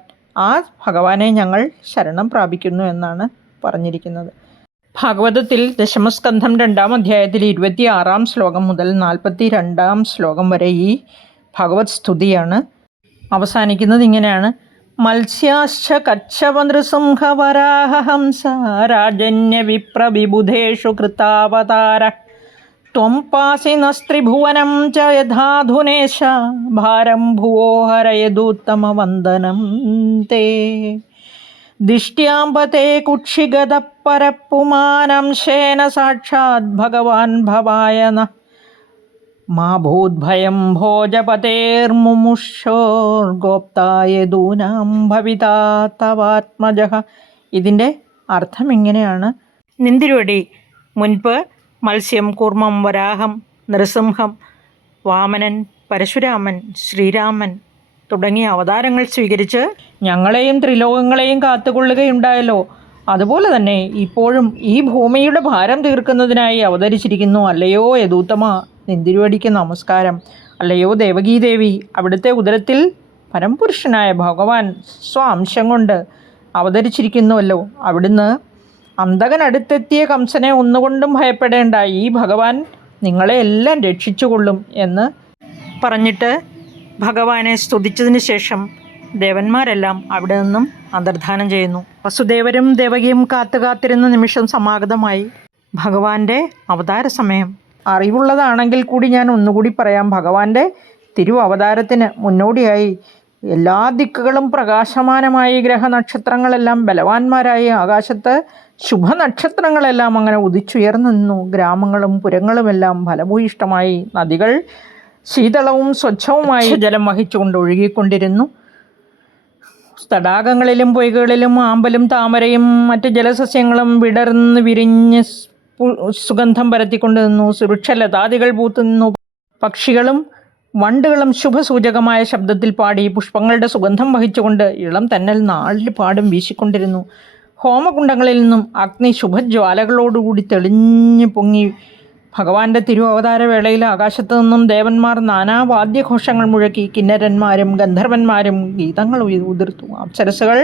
ആ ഭഗവാനെ ഞങ്ങൾ ശരണം പ്രാപിക്കുന്നു എന്നാണ് പറഞ്ഞിരിക്കുന്നത്. ഭാഗവതത്തിൽ ദശമസ്കന്ധം 2-ാം അധ്യായത്തിൽ 26-ാം ശ്ലോകം മുതൽ 42-ാം ശ്ലോകം വരെ ഈ ഭഗവത് സ്തുതിയാണ്. അവസാനിക്കുന്നത് ഇങ്ങനെയാണ്: മത്സ്യാശ്ച കച്ഛപ നൃസിംഹവരാഹഹംസ രാജന്യ വിപ്രവിബുധേഷു കൃതാവതാര ത്വം പാസിനസ്ത്രിഭുവനം ച യഥാധുനേശ ഭാരം ഭുവോ ഹരയദൂത്തമവന്ദനം തേ ദിഷ്ട്യാംബത്തെ കുക്ഷിഗതപരപ്പുമാനംശേന സാക്ഷാത് ഭഗവാൻ ഭവായ നഃ മാ ഭൂദ്ഭയം ഭോജപതേർമുമുക്ഷോർഗോപ്തായദൂനാം ഭവിതാ തവാത്മജഃ. ഇതിൻ്റെ അർത്ഥം ഇങ്ങനെയാണ്: നിന്തിരുവടി മുൻപ് മത്സ്യം, കൂർമ്മം, വരാഹം, നൃസിംഹം, വാമനൻ, പരശുരാമൻ, ശ്രീരാമൻ തുടങ്ങിയ അവതാരങ്ങൾ സ്വീകരിച്ച് ഞങ്ങളെയും ത്രിലോകങ്ങളെയും കാത്തുകൊള്ളുകയുണ്ടായല്ലോ. അതുപോലെ തന്നെ ഇപ്പോഴും ഈ ഭൂമിയുടെ ഭാരം തീർക്കുന്നതിനായി അവതരിച്ചിരിക്കുന്നു. അല്ലയോ യദൂത്തമ, നിന്തിരുവടിക്ക് നമസ്കാരം. അല്ലയോ ദേവകീദേവി, അവിടുത്തെ ഉദരത്തിൽ പരംപുരുഷനായ ഭഗവാൻ സ്വാംശം കൊണ്ട് അവതരിച്ചിരിക്കുന്നുവല്ലോ. അവിടുന്ന് അന്തകനടുത്തെത്തിയ കംസനെ ഒന്നുകൊണ്ടും ഭയപ്പെടേണ്ട, ഈ ഭഗവാൻ നിങ്ങളെ എല്ലാം രക്ഷിച്ചുകൊള്ളും എന്ന് പറഞ്ഞിട്ട് ഭഗവാനെ സ്തുതിച്ചതിന് ശേഷം ദേവന്മാരെല്ലാം അവിടെ നിന്നും അന്തർധാനം ചെയ്യുന്നു. വസുദേവരും ദേവകിയും കാത്തിരുന്ന നിമിഷം സമാഗതമായി. ഭഗവാന്റെ അവതാര സമയം. അറിവുള്ളതാണെങ്കിൽ കൂടി ഞാൻ ഒന്നുകൂടി പറയാം. ഭഗവാന്റെ അവതാരത്തിന് മുന്നോടിയായി എല്ലാ ദിക്കുകളും പ്രകാശമാനമായി, ഗ്രഹനക്ഷത്രങ്ങളെല്ലാം ബലവാന്മാരായി, ആകാശത്ത് ശുഭനക്ഷത്രങ്ങളെല്ലാം അങ്ങനെ ഉദിച്ചുയർന്നു നിന്നു. ഗ്രാമങ്ങളും പുരങ്ങളുമെല്ലാം ഫലഭൂയിഷ്ടമായി, നദികൾ ശീതളവും സ്വച്ഛവുമായി ജലം വഹിച്ചുകൊണ്ട് ഒഴുകിക്കൊണ്ടിരുന്നു. തടാകങ്ങളിലും പൊയ്കകളിലും ആമ്പലും താമരയും മറ്റ് ജലസസ്യങ്ങളും വിടർന്ന് വിരിഞ്ഞ് സുഗന്ധം പരത്തിക്കൊണ്ട് നിന്നു. വൃക്ഷലതാദികൾ പൂത്തു നിന്നു. പക്ഷികളും വണ്ടുകളും ശുഭസൂചകമായ ശബ്ദത്തിൽ പാടി. പുഷ്പങ്ങളുടെ സുഗന്ധം വഹിച്ചുകൊണ്ട് ഇളം തെന്നൽ നാളിൽ പാടും വീശിക്കൊണ്ടിരുന്നു. ഹോമകുണ്ടങ്ങളിൽ നിന്നും അഗ്നി ശുഭജ്വാലകളോടുകൂടി തെളിഞ്ഞു പൊങ്ങി. ഭഗവാന്റെ തിരുവവതാരവേളയിൽ ആകാശത്തു നിന്നും ദേവന്മാർ നാനാവാദ്യഘോഷങ്ങൾ മുഴക്കി. കിന്നരന്മാരും ഗന്ധർവന്മാരും ഗീതങ്ങൾ ഉതിർത്തു. അപ്സരസുകൾ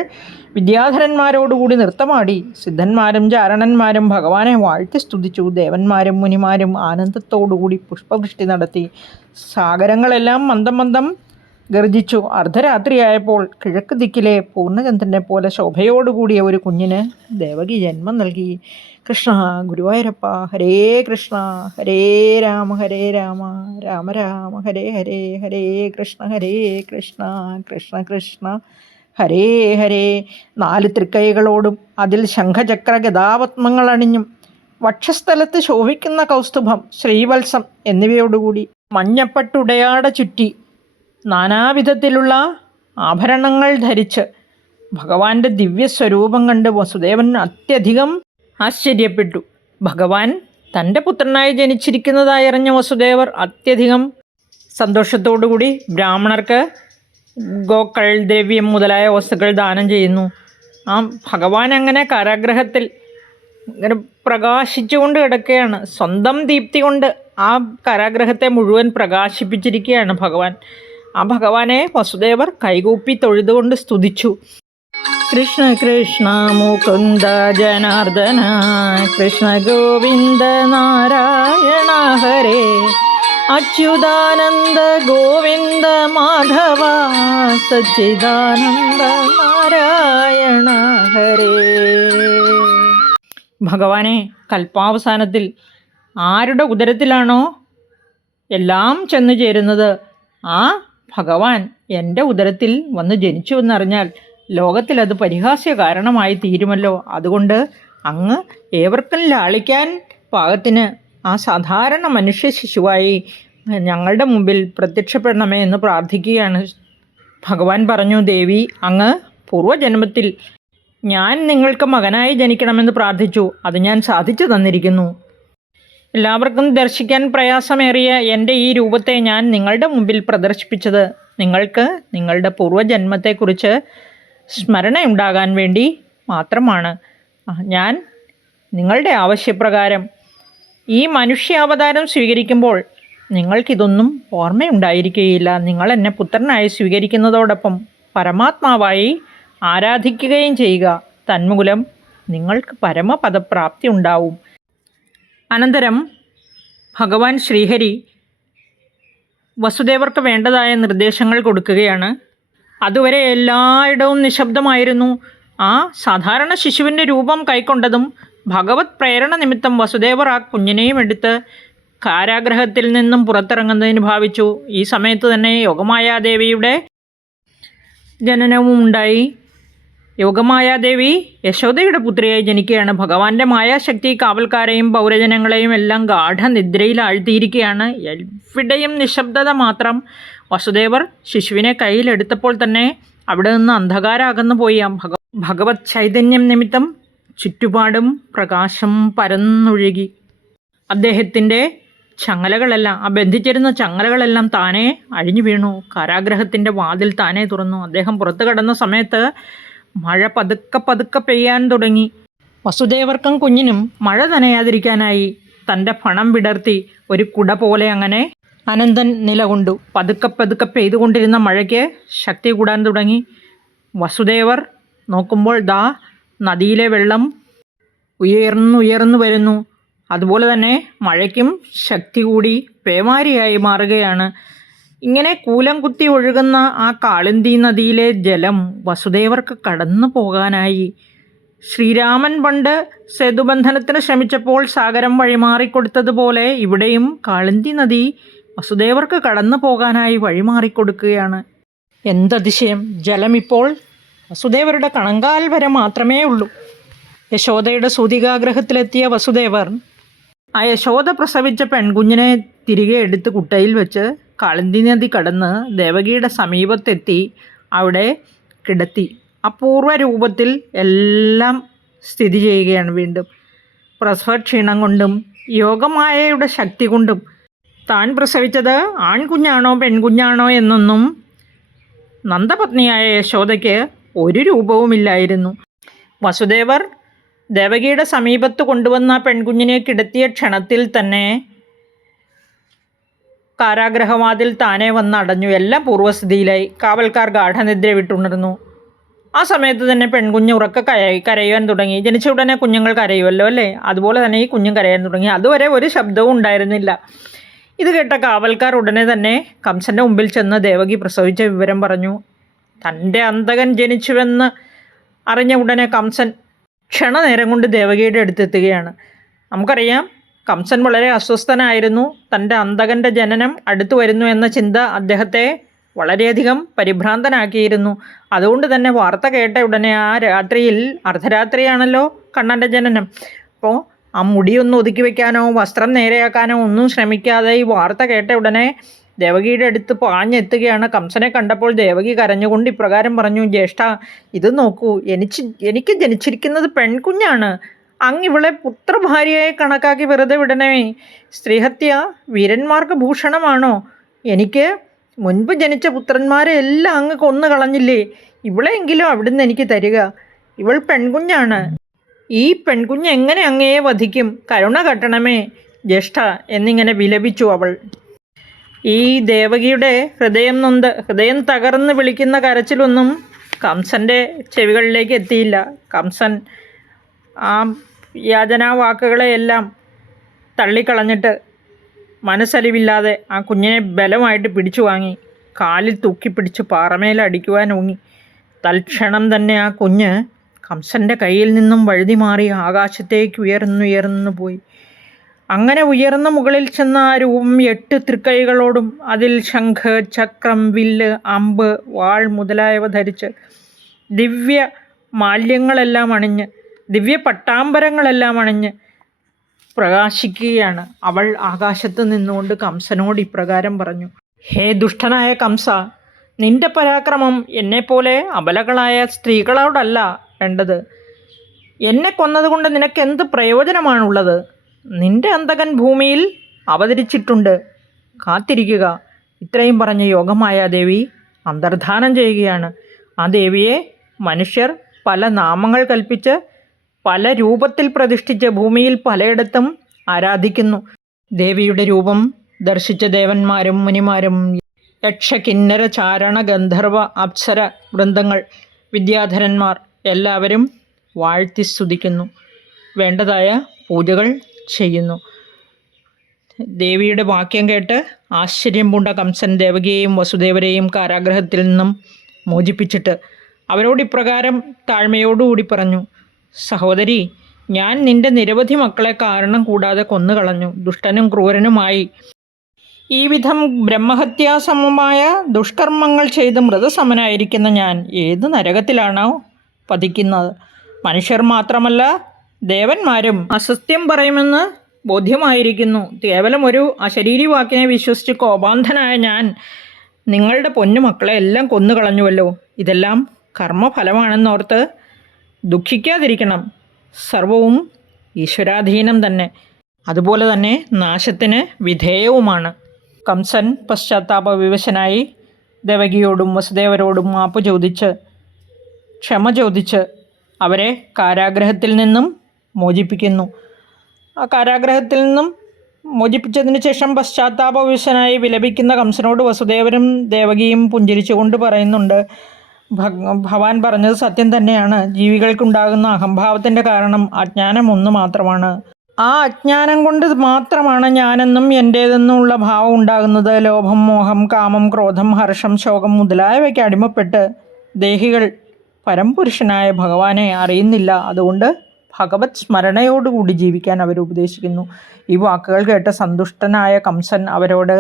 വിദ്യാധരന്മാരോടുകൂടി നൃത്തമാടി. സിദ്ധന്മാരും ചാരണന്മാരും ഭഗവാനെ വാഴ്ത്തി സ്തുതിച്ചു. ദേവന്മാരും മുനിമാരും ആനന്ദത്തോടുകൂടി പുഷ്പവൃഷ്ടി നടത്തി. സാഗരങ്ങളെല്ലാം മന്ദം മന്ദം ഗർജിച്ചു. അർദ്ധരാത്രിയായപ്പോൾ കിഴക്ക് ദിക്കിലെ പൂർണ്ണചന്ദ്രനെ പോലെ ശോഭയോടുകൂടിയ ഒരു കുഞ്ഞിന് ദേവകി ജന്മം നൽകി. കൃഷ്ണ ഗുരുവായൂരപ്പ. ഹരേ കൃഷ്ണ ഹരേ രാമ രാമ രാമ ഹരേ ഹരേ. ഹരേ കൃഷ്ണ കൃഷ്ണ കൃഷ്ണ ഹരേ ഹരേ. 4 തൃക്കൈകളോടും അതിൽ ശംഖചക്ര ഗദാപത്മങ്ങൾ അണിഞ്ഞും വക്ഷസ്ഥലത്ത് ശോഭിക്കുന്ന കൗസ്തുഭം, ശ്രീവത്സം എന്നിവയോടുകൂടി മഞ്ഞപ്പട്ടുടയാട ചുറ്റി നാനാവിധത്തിലുള്ള ആഭരണങ്ങൾ ധരിച്ച് ഭഗവാന്റെ ദിവ്യസ്വരൂപം കണ്ട് വസുദേവൻ അത്യധികം ആശ്ചര്യപ്പെട്ടു. ഭഗവാൻ തൻ്റെ പുത്രനായി ജനിച്ചിരിക്കുന്നതായി അറിഞ്ഞ വസുദേവർ അത്യധികം സന്തോഷത്തോടുകൂടി ബ്രാഹ്മണർക്ക് ഗോക്കൾ, ദ്രവ്യം മുതലായ വസ്തുക്കൾ ദാനം ചെയ്യുന്നു. ആ ഭഗവാൻ അങ്ങനെ കാരാഗ്രഹത്തിൽ ഇങ്ങനെ പ്രകാശിച്ചുകൊണ്ട് കിടക്കുകയാണ്. സ്വന്തം ദീപ്തി കൊണ്ട് ആ കാരാഗ്രഹത്തെ മുഴുവൻ പ്രകാശിപ്പിച്ചിരിക്കുകയാണ് ഭഗവാൻ. ആ ഭഗവാനെ വസുദേവർ കൈകൂപ്പി തൊഴുതുകൊണ്ട് സ്തുതിച്ചു. കൃഷ്ണ കൃഷ്ണ മുകുന്ദ ജനാർദ്ദന കൃഷ്ണ ഗോവിന്ദ നാരായണ ഹരേ. അച്യുതാനന്ദ ഗോവിന്ദ മാധവ സച്ചിദാനന്ദ നാരായണ ഹരേ. ഭഗവാനെ കൽപ്പാവസാനത്തിൽ ആരുടെ ഉദരത്തിലാണോ എല്ലാം ചെന്നു ചേരുന്നത്, ആ ഭഗവാൻ എൻ്റെ ഉദരത്തിൽ വന്ന് ജനിച്ചു എന്നറിഞ്ഞാൽ ലോകത്തിൽ അത് പരിഹാസ്യ കാരണമായി തീരുമല്ലോ. അതുകൊണ്ട് അങ്ങ് ഏവർക്കും ലാളിക്കാൻ പാകത്തിന് ആ സാധാരണ മനുഷ്യ ശിശുവായി ഞങ്ങളുടെ മുമ്പിൽ പ്രത്യക്ഷപ്പെടണമേ എന്ന് പ്രാർത്ഥിക്കുകയാണ്. ഭഗവാൻ പറഞ്ഞു, ദേവി, അങ്ങ് പൂർവ്വജന്മത്തിൽ ഞാൻ നിങ്ങൾക്ക് മകനായി ജനിക്കണമെന്ന് പ്രാർത്ഥിച്ചു. അത് ഞാൻ സാധിച്ചു തന്നിരിക്കുന്നു. എല്ലാവർക്കും ദർശിക്കാൻ പ്രയാസമേറിയ എൻ്റെ ഈ രൂപത്തെ ഞാൻ നിങ്ങളുടെ മുമ്പിൽ പ്രദർശിപ്പിച്ചത് നിങ്ങൾക്ക് നിങ്ങളുടെ പൂർവ്വജന്മത്തെക്കുറിച്ച് സ്മരണയുണ്ടാകാൻ വേണ്ടി മാത്രമാണ്. ഞാൻ നിങ്ങളുടെ ആവശ്യപ്രകാരം ഈ മനുഷ്യാവതാരം സ്വീകരിക്കുമ്പോൾ നിങ്ങൾക്കിതൊന്നും ഓർമ്മയുണ്ടായിരിക്കുകയില്ല. നിങ്ങൾ എന്നെ പുത്രനായി സ്വീകരിക്കുന്നതോടൊപ്പം പരമാത്മാവായി ആരാധിക്കുകയും ചെയ്യുക. തന്മൂലം നിങ്ങൾക്ക് പരമപദപ്രാപ്തി ഉണ്ടാവും. അനന്തരം ഭഗവാൻ ശ്രീഹരി വസുദേവർക്ക് വേണ്ടതായ നിർദ്ദേശങ്ങൾ കൊടുക്കുകയാണ്. അതുവരെ എല്ലായിടവും നിശബ്ദമായിരുന്നു. ആ സാധാരണ ശിശുവിൻ്റെ രൂപം കൈക്കൊണ്ടതും ഭഗവത് പ്രേരണ നിമിത്തം വസുദേവർ ആ കുഞ്ഞിനെയും എടുത്ത് കാരാഗ്രഹത്തിൽ നിന്നും പുറത്തിറങ്ങുന്നതിന് ഭാവിച്ചു. ഈ സമയത്ത് തന്നെ യോഗമായാദേവിയുടെ ജനനവും ഉണ്ടായി. യോഗമായാദേവി യശോദയുടെ പുത്രിയായി ജനിക്കുകയാണ്. ഭഗവാന്റെ മായാശക്തി കാവൽക്കാരെയും പൗരജനങ്ങളെയും എല്ലാം ഗാഠനിദ്രയിൽ ആഴ്ത്തിയിരിക്കുകയാണ്. എവിടെയും നിശബ്ദത മാത്രം. വസുദേവർ ശിശുവിനെ കയ്യിലെടുത്തപ്പോൾ തന്നെ അവിടെ നിന്ന് അന്ധകാരം അകന്നു പോയി. ഭഗവത് ചൈതന്യം നിമിത്തം ചുറ്റുപാടും പ്രകാശം പരന്നൊഴുകി. അദ്ദേഹത്തിൻ്റെ ചങ്ങലകളെല്ലാം, ആ ബന്ധിച്ചിരുന്ന ചങ്ങലകളെല്ലാം താനേ അഴിഞ്ഞു വീണു. കാരാഗ്രഹത്തിൻ്റെ വാതിൽ താനേ തുറന്നു. അദ്ദേഹം പുറത്തു കടന്ന സമയത്ത് മഴ പതുക്കെ പതുക്കെ പെയ്യാൻ തുടങ്ങി. വസുദേവർക്കും കുഞ്ഞിനും മഴ നനയാതിരിക്കാനായി തൻ്റെ പണം വിടർത്തി ഒരു കുട പോലെ അങ്ങനെ അനന്തൻ നിലകൊണ്ടു. പതുക്കെ പതുക്കെ പെയ്തുകൊണ്ടിരുന്ന മഴയ്ക്ക് ശക്തി കൂടാൻ തുടങ്ങി. വസുദേവർ നോക്കുമ്പോൾ ദാ നദിയിലെ വെള്ളം ഉയർന്നു വരുന്നു. അതുപോലെ തന്നെ മഴയ്ക്കും ശക്തി കൂടി പേമാരിയായി മാറുകയാണ്. ഇങ്ങനെ കൂലം കുത്തി ഒഴുകുന്ന ആ കാളിന്തി നദിയിലെ ജലം വസുദേവർക്ക് കടന്നു പോകാനായി. ശ്രീരാമൻ പണ്ട് സേതുബന്ധനത്തിന് ശ്രമിച്ചപ്പോൾ സാഗരം വഴിമാറിക്കൊടുത്തതുപോലെ ഇവിടെയും കാളിന്തി നദി വസുദേവർക്ക് കടന്നു പോകാനായി വഴിമാറിക്കൊടുക്കുകയാണ്. എന്തതിശയം! ജലം ഇപ്പോൾ വസുദേവരുടെ കണങ്കാൽ വരെ മാത്രമേ ഉള്ളൂ. യശോദയുടെ സൂതികാഗ്രഹത്തിലെത്തിയ വസുദേവർ ആ യശോദ പ്രസവിച്ച പെൺകുഞ്ഞിനെ തിരികെ എടുത്ത് കുട്ടയിൽ വെച്ച് കാളിന്തി നദി കടന്ന് ദേവകിയുടെ സമീപത്തെത്തി അവിടെ കിടത്തി. അപൂർവ രൂപത്തിൽ എല്ലാം സ്ഥിതി ചെയ്യുകയാണ് വീണ്ടും. പ്രസവക്ഷീണം കൊണ്ടും യോഗമായയുടെ ശക്തി കൊണ്ടും താൻ പ്രസവിച്ചത് ആൺകുഞ്ഞാണോ പെൺകുഞ്ഞാണോ എന്നൊന്നും നന്ദപത്നിയായ യശോദയ്ക്ക് ഒരു രൂപവുമില്ലായിരുന്നു. വസുദേവർ ദേവകിയുടെ സമീപത്ത് കൊണ്ടുവന്ന പെൺകുഞ്ഞിനെ കിടത്തിയ ക്ഷണത്തിൽ തന്നെ കാരാഗ്രഹവാതിൽ താനെ വന്നടഞ്ഞു. എല്ലാം പൂർവ്വസ്ഥിതിയിലായി. കാവൽക്കാർ ഗാഠനിദ്ര വിട്ടുണർന്നു. ആ സമയത്ത് തന്നെ പെൺകുഞ്ഞ് ഉറക്ക കരയുവാൻ തുടങ്ങി. ജനിച്ച ഉടനെ കുഞ്ഞുങ്ങൾ കരയുമല്ലോ അല്ലേ, അതുപോലെ തന്നെ ഈ കുഞ്ഞും കരയാൻ തുടങ്ങി. അതുവരെ ഒരു ശബ്ദവും ഉണ്ടായിരുന്നില്ല. ഇത് കേട്ട കാവൽക്കാർ ഉടനെ തന്നെ കംസൻ്റെ മുമ്പിൽ ചെന്ന് ദേവകി പ്രസവിച്ച വിവരം പറഞ്ഞു. തൻ്റെ അന്തകൻ ജനിച്ചുവെന്ന് അറിഞ്ഞ ഉടനെ കംസൻ ക്ഷണനേരം കൊണ്ട് ദേവകിയുടെ അടുത്തെത്തുകയാണ്. നമുക്കറിയാം, കംസൻ വളരെ അസ്വസ്ഥനായിരുന്നു. തൻ്റെ അന്തകൻ്റെ ജനനം അടുത്തു വരുന്നു എന്ന ചിന്ത അദ്ദേഹത്തെ വളരെയധികം പരിഭ്രാന്തനാക്കിയിരുന്നു. അതുകൊണ്ട് തന്നെ വാർത്ത കേട്ട ഉടനെ ആ രാത്രിയിൽ, അർദ്ധരാത്രിയാണല്ലോ കണ്ണൻ്റെ ജനനം, അപ്പോൾ ആ മുടിയൊന്നും ഒതുക്കി വയ്ക്കാനോ വസ്ത്രം നേരെയാക്കാനോ ഒന്നും ശ്രമിക്കാതെ ഈ വാർത്ത കേട്ട ഉടനെ ദേവകിയുടെ അടുത്ത് പാഞ്ഞെത്തുകയാണ്. കംസനെ കണ്ടപ്പോൾ ദേവകി കരഞ്ഞുകൊണ്ട് ഇപ്രകാരം പറഞ്ഞു. ജ്യേഷ്ഠ, ഇത് നോക്കൂ, എനിക്ക് ജനിച്ചിരിക്കുന്നത് പെൺകുഞ്ഞാണ്. അങ്ങ് ഇവളെ പുത്രഭാര്യയായി കണക്കാക്കി വെറുതെ വിടണേ. സ്ത്രീഹത്യ വീരന്മാർക്ക് ഭൂഷണമാണോ? എനിക്ക് മുൻപ് ജനിച്ച പുത്രന്മാരെ എല്ലാം അങ്ങ് കൊന്നു കളഞ്ഞില്ലേ? ഇവളെങ്കിലും അവിടുന്ന് എനിക്ക് തരിക. ഇവൾ പെൺകുഞ്ഞാണ്. ഈ പെൺകുഞ്ഞ് എങ്ങനെ അങ്ങയെ വധിക്കും? കരുണ കട്ടണമേ ജ്യേഷ്ഠ എന്നിങ്ങനെ വിലപിച്ചു അവൾ. ഈ ദേവകിയുടെ ഹൃദയം തകർന്ന് വിളിക്കുന്ന കരച്ചിലൊന്നും കംസൻ്റെ ചെവികളിലേക്ക് എത്തിയില്ല. കംസൻ ആ യാചനാവാക്കുകളെയെല്ലാം തള്ളിക്കളഞ്ഞിട്ട് മനസ്സലിവില്ലാതെ ആ കുഞ്ഞിനെ ബലമായിട്ട് പിടിച്ചു വാങ്ങി കാലിൽ തൂക്കിപ്പിടിച്ച് പാറമേലടിക്കുവാൻ ഊങ്ങി. തൽക്ഷണം തന്നെ ആ കുഞ്ഞ് കംസൻ്റെ കയ്യിൽ നിന്നും വഴുതി മാറി ആകാശത്തേക്ക് ഉയർന്നുയർന്നു പോയി. അങ്ങനെ ഉയർന്ന മുകളിൽ ചെന്ന ആ രൂപം 8 തൃക്കൈകളോടും അതിൽ ശംഖ്, ചക്രം, വില്ല്, അമ്പ്, വാൾ മുതലായവ ധരിച്ച് ദിവ്യ മാല്യങ്ങളെല്ലാം അണിഞ്ഞ് ദിവ്യ പട്ടാമ്പരങ്ങളെല്ലാം അണിഞ്ഞ് പ്രകാശിക്കുകയാണ്. അവൾ ആകാശത്ത് നിന്നുകൊണ്ട് കംസനോട് ഇപ്രകാരം പറഞ്ഞു. ഹേ ദുഷ്ടനായ കംസ, നിന്റെ പരാക്രമം എന്നെപ്പോലെ അബലകളായ സ്ത്രീകളോടല്ല വേണ്ടത്. എന്നെ കൊന്നതുകൊണ്ട് നിനക്കെന്ത് പ്രയോജനമാണുള്ളത്? നിന്റെ അന്തകൻ ഭൂമിയിൽ അവതരിച്ചിട്ടുണ്ട്, കാത്തിരിക്കുക. ഇത്രയും പറഞ്ഞ യോഗമായ ദേവി അന്തർധാനം ചെയ്യുകയാണ്. ആ ദേവിയെ മനുഷ്യർ പല നാമങ്ങൾ കൽപ്പിച്ച് പല രൂപത്തിൽ പ്രതിഷ്ഠിച്ച് ഭൂമിയിൽ പലയിടത്തും ആരാധിക്കുന്നു. ദേവിയുടെ രൂപം ദർശിച്ച ദേവന്മാരും മുനിമാരും യക്ഷ, കിന്നര, ചാരണ, ഗന്ധർവ, അപ്സര വൃന്ദങ്ങൾ, വിദ്യാധരന്മാർ എല്ലാവരും വാഴ്ത്തി സ്തുതിക്കുന്നു. വേണ്ടതായ പൂജകൾ ചെയ്യുന്നു. ദേവിയുടെ വാക്യം കേട്ട് ആശ്ചര്യം പൂണ്ട കംസൻ ദേവകിയെയും വസുദേവരെയും കാരാഗ്രഹത്തിൽ നിന്നും മോചിപ്പിച്ചിട്ട് അവരോട് ഇപ്രകാരം താഴ്മയോടുകൂടി പറഞ്ഞു. സഹോദരി, ഞാൻ നിന്റെ നിരവധി മക്കളെ കാരണം കൂടാതെ കൊന്നുകളഞ്ഞു. ദുഷ്ടനും ക്രൂരനുമായി ഈ വിധം ബ്രഹ്മഹത്യാസമമായ ദുഷ്കർമ്മങ്ങൾ ചെയ്ത് മൃതസമനായിരിക്കുന്ന ഞാൻ ഏത് നരകത്തിലാണോ പതിക്കുന്നത്? മനുഷ്യർ മാത്രമല്ല ദേവന്മാരും അസത്യം പറയുമെന്ന് ബോധ്യമായിരിക്കുന്നു. കേവലം ഒരു അശരീരി വാക്കിനെ വിശ്വസിച്ച് കോപാന്ധനായ ഞാൻ നിങ്ങളുടെ പൊന്നുമക്കളെ എല്ലാം കൊന്നുകളഞ്ഞുവല്ലോ. ഇതെല്ലാം കർമ്മഫലമാണെന്നോർത്ത് ദുഃഖിക്കാതിരിക്കണം. സർവവും ഈശ്വരാധീനം തന്നെ, അതുപോലെ തന്നെ നാശത്തിന് വിധേയവുമാണ്. കംസൻ പശ്ചാത്താപവിവശനായി ദേവകിയോടും വസുദേവരോടും മാപ്പ് ചോദിച്ച് ക്ഷമ ചോദിച്ച് അവരെ കാരാഗ്രഹത്തിൽ നിന്നും മോചിപ്പിക്കുന്നു. ആ കാരാഗ്രഹത്തിൽ നിന്നും മോചിപ്പിച്ചതിന് ശേഷം പശ്ചാത്താപവിവശനായി വിലപിക്കുന്ന കംസനോട് വസുദേവരും ദേവകിയും പുഞ്ചിരിച്ചുകൊണ്ട് പറയുന്നുണ്ട്, ഭഗവാൻ പറഞ്ഞത് സത്യം തന്നെയാണ്. ജീവികൾക്കുണ്ടാകുന്ന അഹംഭാവത്തിൻ്റെ കാരണം അജ്ഞാനം ഒന്ന് മാത്രമാണ്. ആ അജ്ഞാനം കൊണ്ട് മാത്രമാണ് ഞാനെന്നും എൻ്റേതെന്നുമുള്ള ഭാവം ഉണ്ടാകുന്നത്. ലോഭം, മോഹം, കാമം, ക്രോധം, ഹർഷം, ശോകം മുതലായവയ്ക്ക് അടിമപ്പെട്ട് ദേഹികൾ പരംപുരുഷനായ ഭഗവാനെ അറിയുന്നില്ല. അതുകൊണ്ട് ഭഗവത് സ്മരണയോടുകൂടി ജീവിക്കാൻ അവർ ഉപദേശിക്കുന്നു. ഈ വാക്കുകൾ കേട്ട് സന്തുഷ്ടനായ കംസൻ അവരോട്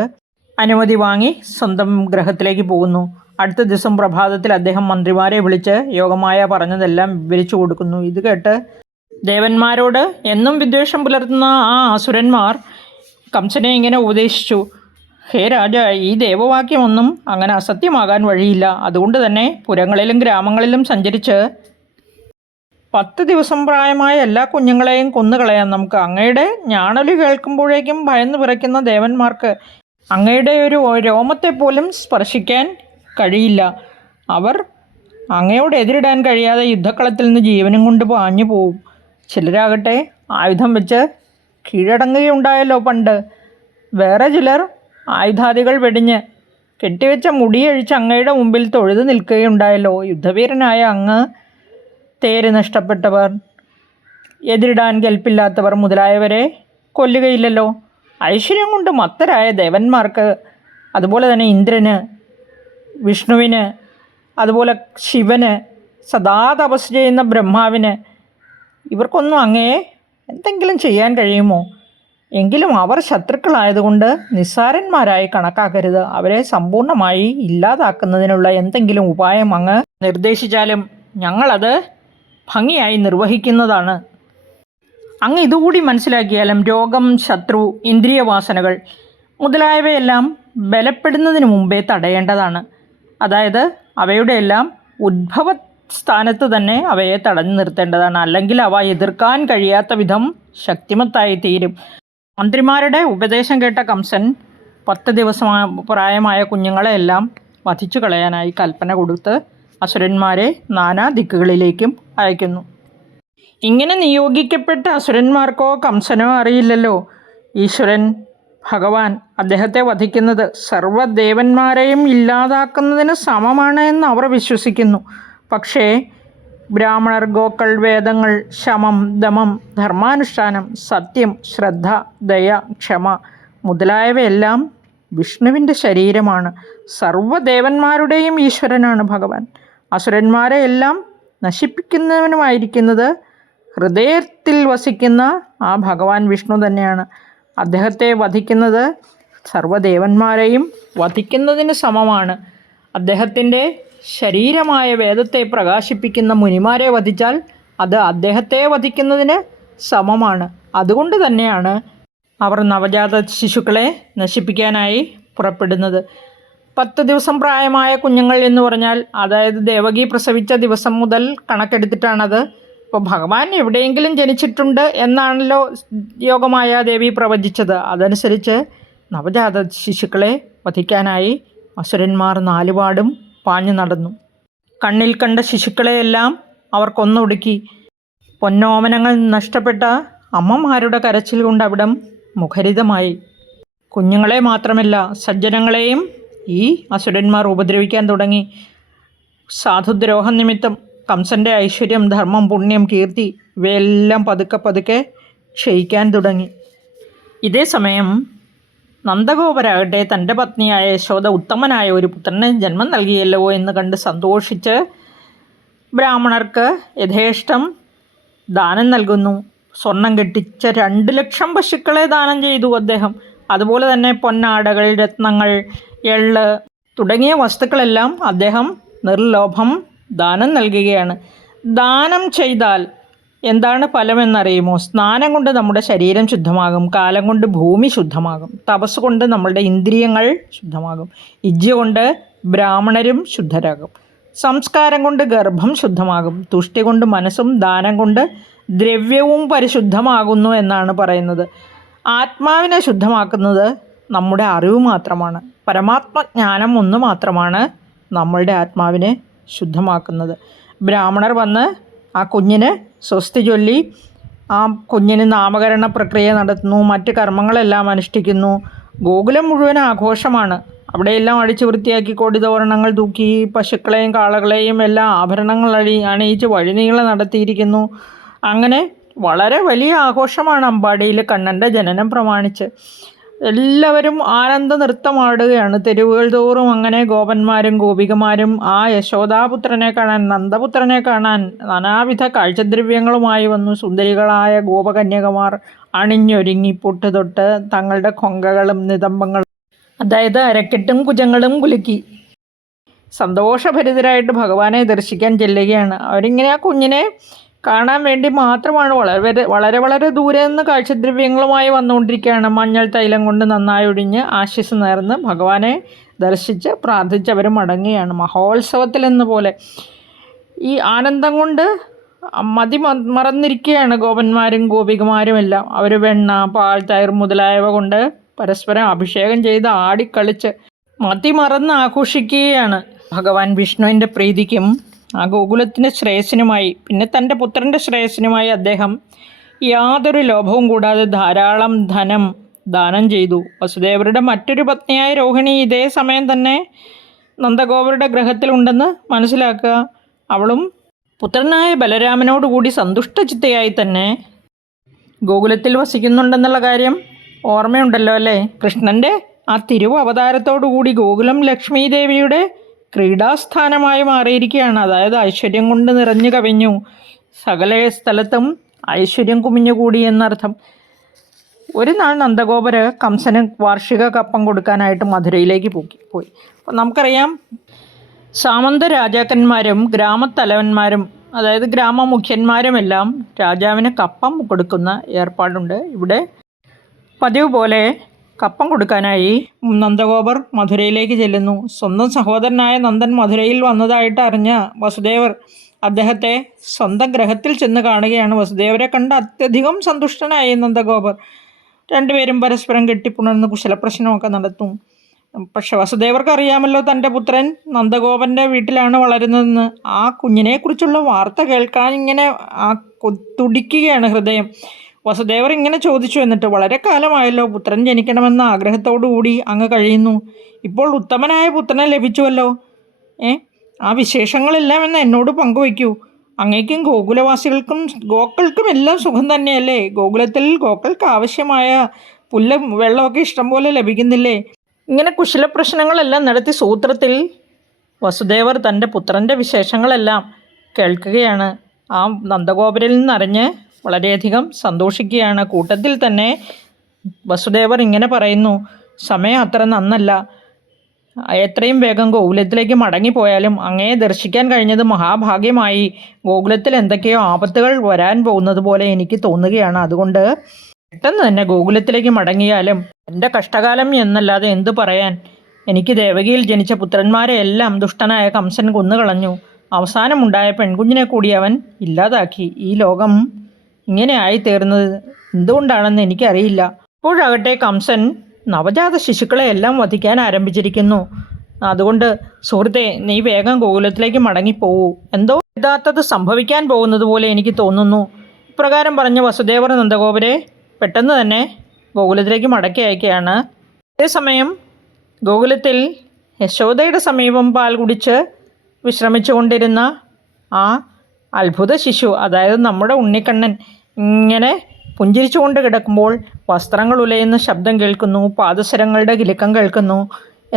അനുമതി വാങ്ങി സ്വന്തം ഗ്രഹത്തിലേക്ക് പോകുന്നു. അടുത്ത ദിവസം പ്രഭാതത്തിൽ അദ്ദേഹം മന്ത്രിമാരെ വിളിച്ച് യോഗമായ പറഞ്ഞതെല്ലാം വിവരിച്ചു കൊടുക്കുന്നു. ഇത് കേട്ട് ദേവന്മാരോട് എന്നും വിദ്വേഷം പുലർത്തുന്ന ആ അസുരന്മാർ കംസനെ ഇങ്ങനെ ഉപദേശിച്ചു. ഹേ രാജ, ഈ ദേവവാക്യമൊന്നും അങ്ങനെ അസത്യമാകാൻ വഴിയില്ല. അതുകൊണ്ട് തന്നെ പുരങ്ങളിലും ഗ്രാമങ്ങളിലും സഞ്ചരിച്ച് 10 ദിവസം പ്രായമായ എല്ലാ കുഞ്ഞുങ്ങളെയും കൊന്നുകളയാം നമുക്ക്. അങ്ങയുടെ ഞാണൊലി കേൾക്കുമ്പോഴേക്കും ഭയന്ന് വിറയ്ക്കുന്ന ദേവന്മാർക്ക് അങ്ങയുടെ ഒരു രോമത്തെ പോലും സ്പർശിക്കാൻ കഴിയില്ല. അവർ അങ്ങയോട് എതിരിടാൻ കഴിയാതെ യുദ്ധക്കളത്തിൽ നിന്ന് ജീവനും കൊണ്ട് പാഞ്ഞു പോവും. ചിലരാകട്ടെ ആയുധം വെച്ച് കീഴടങ്ങുകയുണ്ടായല്ലോ പണ്ട്. വേറെ ചിലർ ആയുധാദികൾ വെടിഞ്ഞ് കെട്ടിവെച്ച മുടിയഴിച്ച് അങ്ങയുടെ മുമ്പിൽ തൊഴുതു നിൽക്കുകയുണ്ടായല്ലോ. യുദ്ധവീരനായ അങ്ങ്, തേര് നഷ്ടപ്പെട്ടവർ, എതിരിടാൻ കെൽപ്പില്ലാത്തവർ മുതലായവരെ കൊല്ലുകയില്ലല്ലോ. ഐശ്വര്യം കൊണ്ട് മത്തരായ ദേവന്മാർക്ക്, അതുപോലെ തന്നെ ഇന്ദ്രന്, വിഷ്ണുവിന്, അതുപോലെ ശിവന്, സദാ തപസ് ചെയ്യുന്ന ബ്രഹ്മാവിന്, ഇവർക്കൊന്നും അങ്ങയെ എന്തെങ്കിലും ചെയ്യാൻ കഴിയുമോ? എങ്കിലും അവർ ശത്രുക്കളായതുകൊണ്ട് നിസ്സാരന്മാരായി കണക്കാക്കരുത്. അവരെ സമ്പൂർണ്ണമായി ഇല്ലാതാക്കുന്നതിനുള്ള എന്തെങ്കിലും ഉപായം അങ്ങ് നിർദ്ദേശിച്ചാലും ഞങ്ങളത് ഭംഗിയായി നിർവഹിക്കുന്നതാണ്. അങ്ങ് ഇതുകൂടി മനസ്സിലാക്കിയാലും രോഗം, ശത്രു, ഇന്ദ്രിയവാസനകൾ മുതലായവയെല്ലാം ബലപ്പെടുന്നതിന് മുമ്പേ തടയേണ്ടതാണ്. അതായത് അവയുടെ എല്ലാം ഉദ്ഭവ സ്ഥാനത്ത് തന്നെ അവയെ തടഞ്ഞു നിർത്തേണ്ടതാണ്. അല്ലെങ്കിൽ അവ എതിർക്കാൻ കഴിയാത്ത വിധം ശക്തിമത്തായി തീരും. മന്ത്രിമാരുടെ ഉപദേശം കേട്ട കംസൻ 10 ദിവസം പ്രായമായ കുഞ്ഞുങ്ങളെയെല്ലാം വധിച്ചു കളയാനായി കൽപ്പന കൊടുത്ത് അസുരന്മാരെ നാനാ ദിക്കുകളിലേക്കും അയക്കുന്നു. ഇങ്ങനെ നിയോഗിക്കപ്പെട്ട അസുരന്മാർക്കോ കംസനോ അറിയില്ലല്ലോ, ഈശ്വരൻ ഭഗവാൻ അദ്ദേഹത്തെ വധിക്കുന്നത് സർവ്വദേവന്മാരെയും ഇല്ലാതാക്കുന്നതിന് സമമാണ് എന്ന് അവർ വിശ്വസിക്കുന്നു. പക്ഷേ ബ്രാഹ്മണർ, ഗോക്കൾ, വേദങ്ങൾ, ശമം, ദമം, ധർമാനുഷ്ഠാനം, സത്യം, ശ്രദ്ധ, ദയ, ക്ഷമ മുതലായവയെല്ലാം വിഷ്ണുവിൻ്റെ ശരീരമാണ്. സർവ്വദേവന്മാരുടെയും ഈശ്വരനാണ് ഭഗവാൻ. അസുരന്മാരെ എല്ലാം നശിപ്പിക്കുന്നവനുമായിരിക്കുന്നത് ഹൃദയത്തിൽ വസിക്കുന്ന ആ ഭഗവാൻ വിഷ്ണു തന്നെയാണ്. അദ്ദേഹത്തെ വധിക്കുന്നത് സർവ്വദേവന്മാരെയും വധിക്കുന്നതിന് സമമാണ്. അദ്ദേഹത്തിൻ്റെ ശരീരമായ വേദത്തെ പ്രകാശിപ്പിക്കുന്ന മുനിമാരെ വധിച്ചാൽ അത് അദ്ദേഹത്തെ വധിക്കുന്നതിന് സമമാണ്. അതുകൊണ്ട് തന്നെയാണ് അവർ നവജാത ശിശുക്കളെ നശിപ്പിക്കാനായി പുറപ്പെടുന്നത്. 10 ദിവസം പ്രായമായ കുഞ്ഞുങ്ങൾ എന്ന് പറഞ്ഞാൽ, അതായത് ദേവകി പ്രസവിച്ച ദിവസം മുതൽ കണക്കെടുത്തിട്ടാണത്. ഇപ്പോൾ ഭഗവാൻ എവിടെയെങ്കിലും ജനിച്ചിട്ടുണ്ട് എന്നാണല്ലോ യോഗമായ ദേവി പ്രവചിച്ചത്. അതനുസരിച്ച് നവജാത ശിശുക്കളെ വധിക്കാനായി അസുരന്മാർ നാലുപാടും പാഞ്ഞു നടന്നു. കണ്ണിൽ കണ്ട ശിശുക്കളെയെല്ലാം അവർ കൊന്നൊടുക്കി. പൊന്നോമനങ്ങൾ നഷ്ടപ്പെട്ട അമ്മമാരുടെ കരച്ചിൽ കൊണ്ട് അവിടം മുഖരിതമായി. കുഞ്ഞുങ്ങളെ മാത്രമല്ല സജ്ജനങ്ങളെയും ഈ അസുരന്മാർ ഉപദ്രവിക്കാൻ തുടങ്ങി. സാധുദ്രോഹം നിമിത്തം കംസൻ്റെ ഐശ്വര്യം, ധർമ്മം, പുണ്യം, കീർത്തി ഇവയെല്ലാം പതുക്കെ പതുക്കെ ക്ഷയിക്കാൻ തുടങ്ങി. ഇതേ സമയം നന്ദഗോപരാകട്ടെ തൻ്റെ പത്നിയായ യശോദ ഉത്തമനായ ഒരു പുത്രന് ജന്മം നൽകിയല്ലോ എന്ന് കണ്ട് സന്തോഷിച്ച് ബ്രാഹ്മണർക്ക് യഥേഷ്ടം ദാനം നൽകുന്നു. സ്വർണം കെട്ടിച്ച 2 ലക്ഷം പശുക്കളെ ദാനം ചെയ്തു അദ്ദേഹം. അതുപോലെ തന്നെ പൊന്നാടകൾ, രത്നങ്ങൾ, എള്ള് തുടങ്ങിയ വസ്തുക്കളെല്ലാം അദ്ദേഹം നിർലോഭം ദാനം നൽകുകയാണ്. ദാനം ചെയ്താൽ എന്താണ് ഫലമെന്നറിയുമോ? സ്നാനം കൊണ്ട് നമ്മുടെ ശരീരം ശുദ്ധമാകും, കാലം കൊണ്ട് ഭൂമി ശുദ്ധമാകും, തപസ് കൊണ്ട് നമ്മളുടെ ഇന്ദ്രിയങ്ങൾ ശുദ്ധമാകും, യജ്ഞ കൊണ്ട് ബ്രാഹ്മണരും ശുദ്ധരാകും, സംസ്കാരം കൊണ്ട് ഗർഭം ശുദ്ധമാകും, തുഷ്ടി കൊണ്ട് മനസ്സും, ദാനം കൊണ്ട് ദ്രവ്യവും പരിശുദ്ധമാകുന്നു എന്നാണ് പറയുന്നത്. ആത്മാവിനെ ശുദ്ധമാക്കുന്നത് നമ്മുടെ അറിവ് മാത്രമാണ്. പരമാത്മജ്ഞാനം ഒന്ന് മാത്രമാണ് നമ്മളുടെ ആത്മാവിനെ ശുദ്ധമാക്കുന്നത്. ബ്രാഹ്മണർ വന്ന് ആ കുഞ്ഞിന് സ്വസ്തി ചൊല്ലി ആ കുഞ്ഞിന് നാമകരണ പ്രക്രിയ നടത്തുന്നു, മറ്റ് കർമ്മങ്ങളെല്ലാം അനുഷ്ഠിക്കുന്നു. ഗോകുലം മുഴുവൻ ആഘോഷമാണ്. അവിടെയെല്ലാം അടിച്ചു വൃത്തിയാക്കി കൊടിതോരണങ്ങൾ തൂക്കി പശുക്കളെയും കാളകളെയും എല്ലാം ആഭരണങ്ങൾ അണിയിച്ച് വഴിനീളെ നടത്തിയിരിക്കുന്നു. അങ്ങനെ വളരെ വലിയ ആഘോഷമാണ് അമ്പാടിയിൽ കണ്ണൻ്റെ ജനനം പ്രമാണിച്ച്. എല്ലാവരും ആനന്ദ നൃത്തമാടുകയാണ് തെരുവുകൾ തോറും. അങ്ങനെ ഗോപന്മാരും ഗോപികമാരും ആ യശോദാപുത്രനെ കാണാൻ, നന്ദപുത്രനെ കാണാൻ നാനാവിധ കാഴ്ചദ്രവ്യങ്ങളുമായി വന്നു. സുന്ദരികളായ ഗോപകന്യകമാർ അണിഞ്ഞൊരുങ്ങി പൊട്ടുതൊട്ട് തങ്ങളുടെ കൊങ്കകളും നിതംബങ്ങളും, അതായത് അരക്കെട്ടും കുജങ്ങളും കുലുക്കി സന്തോഷഭരിതരായിട്ട് ഭഗവാനെ ദർശിക്കാൻ ചെല്ലുകയാണ്. അവരിങ്ങനെ ആ കുഞ്ഞിനെ കാണാൻ വേണ്ടി മാത്രമാണ് വളരെ വളരെ ദൂരെ നിന്ന് കാഴ്ചദ്രവ്യങ്ങളുമായി വന്നുകൊണ്ടിരിക്കുകയാണ്. മഞ്ഞൾ തൈലം കൊണ്ട് നന്നായി ഒഴിഞ്ഞ് ആശിസ് നേർന്ന് ഭഗവാനെ ദർശിച്ച് പ്രാർത്ഥിച്ചവർ മടങ്ങുകയാണ്. മഹോത്സവത്തിലെന്ന പോലെ ഈ ആനന്ദം കൊണ്ട് മറന്നിരിക്കുകയാണ് ഗോപന്മാരും ഗോപികമാരും എല്ലാം. അവർ വെണ്ണ, പാൽ, തൈർ മുതലായവ കൊണ്ട് പരസ്പരം അഭിഷേകം ചെയ്ത് ആടിക്കളിച്ച് മറന്ന് ആഘോഷിക്കുകയാണ്. ഭഗവാൻ വിഷ്ണുവിൻ്റെ പ്രീതിക്കും ആ ഗോകുലത്തിൻ്റെ ശ്രേയസ്സിനുമായി പിന്നെ തൻ്റെ പുത്രൻ്റെ ശ്രേയസ്സിനുമായി അദ്ദേഹം യാതൊരു ലോഭവും കൂടാതെ ധാരാളം ധനം ദാനം ചെയ്തു. വസുദേവരുടെ മറ്റൊരു പത്നിയായ രോഹിണി ഇതേ സമയം തന്നെ നന്ദഗോപരുടെ ഗൃഹത്തിലുണ്ടെന്ന് മനസ്സിലാക്കുക. അവളും പുത്രനായ ബലരാമനോടുകൂടി സന്തുഷ്ടചിത്തയായി തന്നെ ഗോകുലത്തിൽ വസിക്കുന്നുണ്ടെന്നുള്ള കാര്യം ഓർമ്മയുണ്ടല്ലോ അല്ലേ? കൃഷ്ണൻ്റെ ആ തിരുവ് അവതാരത്തോടുകൂടി ഗോകുലം ലക്ഷ്മി ദേവിയുടെ ക്രീഡാസ്ഥാനമായി മാറിയിരിക്കുകയാണ്. അതായത് ഐശ്വര്യം കൊണ്ട് നിറഞ്ഞു കവിഞ്ഞു, സകല സ്ഥലത്തും ഐശ്വര്യം കുമിഞ്ഞുകൂടി എന്നർത്ഥം. ഒരു നാൾ നന്ദഗോപര് കംസന് വാർഷിക കപ്പം കൊടുക്കാനായിട്ട് മധുരയിലേക്ക് പോയി. അപ്പം നമുക്കറിയാം, സാമന്ത രാജാക്കന്മാരും ഗ്രാമത്തലവന്മാരും അതായത് ഗ്രാമമുഖ്യന്മാരുമെല്ലാം രാജാവിന് കപ്പം കൊടുക്കുന്ന ഏർപ്പാടുണ്ട്. ഇവിടെ പതിവ് പോലെ കപ്പം കൊടുക്കാനായി നന്ദഗോപർ മധുരയിലേക്ക് ചെല്ലുന്നു. സ്വന്തം സഹോദരനായ നന്ദൻ മധുരയിൽ വന്നതായിട്ട് അറിഞ്ഞ വസുദേവർ അദ്ദേഹത്തെ സ്വന്തം ഗ്രഹത്തിൽ ചെന്ന് കാണുകയാണ്. വസുദേവരെ കണ്ട് അത്യധികം സന്തുഷ്ടനായി നന്ദഗോപർ. രണ്ടുപേരും പരസ്പരം കെട്ടിപ്പുണർന്ന് കുശലപ്രശ്നമൊക്കെ നടത്തും. പക്ഷെ വസുദേവർക്ക് അറിയാമല്ലോ തൻ്റെ പുത്രൻ നന്ദഗോപൻ്റെ വീട്ടിലാണ് വളരുന്നതെന്ന്. ആ കുഞ്ഞിനെക്കുറിച്ചുള്ള വാർത്ത കേൾക്കാൻ ഇങ്ങനെ തുടിക്കുകയാണ് ഹൃദയം. വസുദേവർ ഇങ്ങനെ ചോദിച്ചു, എന്നിട്ട് വളരെ കാലമായല്ലോ പുത്രൻ ജനിക്കണമെന്ന ആഗ്രഹത്തോടുകൂടി അങ്ങ് കഴിയുന്നു. ഇപ്പോൾ ഉത്തമനായ പുത്രനെ ലഭിച്ചുവല്ലോ. ആ വിശേഷങ്ങളെല്ലാം എന്ന് എന്നോട് പങ്കുവയ്ക്കൂ. അങ്ങേക്കും ഗോകുലവാസികൾക്കും ഗോക്കൾക്കും എല്ലാം സുഖം തന്നെയല്ലേ? ഗോകുലത്തിൽ ഗോക്കൾക്ക് ആവശ്യമായ പുല്ലും വെള്ളമൊക്കെ ഇഷ്ടം പോലെ ലഭിക്കുന്നില്ലേ? ഇങ്ങനെ കുശലപ്രശ്നങ്ങളെല്ലാം നടത്തി സൂത്രത്തിൽ വസുദേവർ തൻ്റെ പുത്രൻ്റെ വിശേഷങ്ങളെല്ലാം കേൾക്കുകയാണ്. ആ നന്ദഗോപരിൽ നിന്നറിഞ്ഞ് വളരെയധികം സന്തോഷിക്കുകയാണ്. കൂട്ടത്തിൽ തന്നെ വസുദേവർ ഇങ്ങനെ പറയുന്നു, സമയം അത്ര നന്നല്ല. എത്രയും വേഗം ഗോകുലത്തിലേക്ക് മടങ്ങിപ്പോയാലും അങ്ങയെ ദർശിക്കാൻ കഴിഞ്ഞത് മഹാഭാഗ്യമായി. ഗോകുലത്തിൽ എന്തൊക്കെയോ ആപത്തുകൾ വരാൻ പോകുന്നത് പോലെ എനിക്ക് തോന്നുകയാണ്. അതുകൊണ്ട് പെട്ടെന്ന് തന്നെ ഗോകുലത്തിലേക്ക് മടങ്ങിയാലും എൻ്റെ കഷ്ടകാലം എന്നല്ലാതെ എന്തു പറയാൻ. എനിക്ക് ദേവകിയിൽ ജനിച്ച പുത്രന്മാരെ എല്ലാം ദുഷ്ടനായ കംസൻ കൊന്നുകളഞ്ഞു. അവസാനമുണ്ടായ പെൺകുഞ്ഞിനെ കൂടി അവൻ ഇല്ലാതാക്കി. ഈ ലോകം ഇങ്ങനെ ആയിത്തീർന്നത് എന്തുകൊണ്ടാണെന്ന് എനിക്കറിയില്ല. ഇപ്പോഴാകട്ടെ കംസൻ നവജാത ശിശുക്കളെ എല്ലാം വധിക്കാൻ ആരംഭിച്ചിരിക്കുന്നു. അതുകൊണ്ട് സുഹൃത്തെ, നീ വേഗം ഗോകുലത്തിലേക്ക് മടങ്ങിപ്പോവൂ. എന്തോ ഇതാത്തത് സംഭവിക്കാൻ പോകുന്നത് പോലെ എനിക്ക് തോന്നുന്നു. ഇപ്രകാരം പറഞ്ഞ വസുദേവർ നന്ദഗോപരെ പെട്ടെന്ന് തന്നെ ഗോകുലത്തിലേക്ക് മടക്കി അയക്കുകയാണ്. അതേസമയം ഗോകുലത്തിൽ യശോദയുടെ സമീപം പാൽ കുടിച്ച് വിശ്രമിച്ചു കൊണ്ടിരുന്ന ആ അത്ഭുത ശിശു, അതായത് നമ്മുടെ ഉണ്ണിക്കണ്ണൻ, ഇങ്ങനെ പുഞ്ചിരിച്ചുകൊണ്ട് കിടക്കുമ്പോൾ വസ്ത്രങ്ങൾ ഉലയുന്ന ശബ്ദം കേൾക്കുന്നു, പാദസരങ്ങളുടെ കിലുക്കം കേൾക്കുന്നു.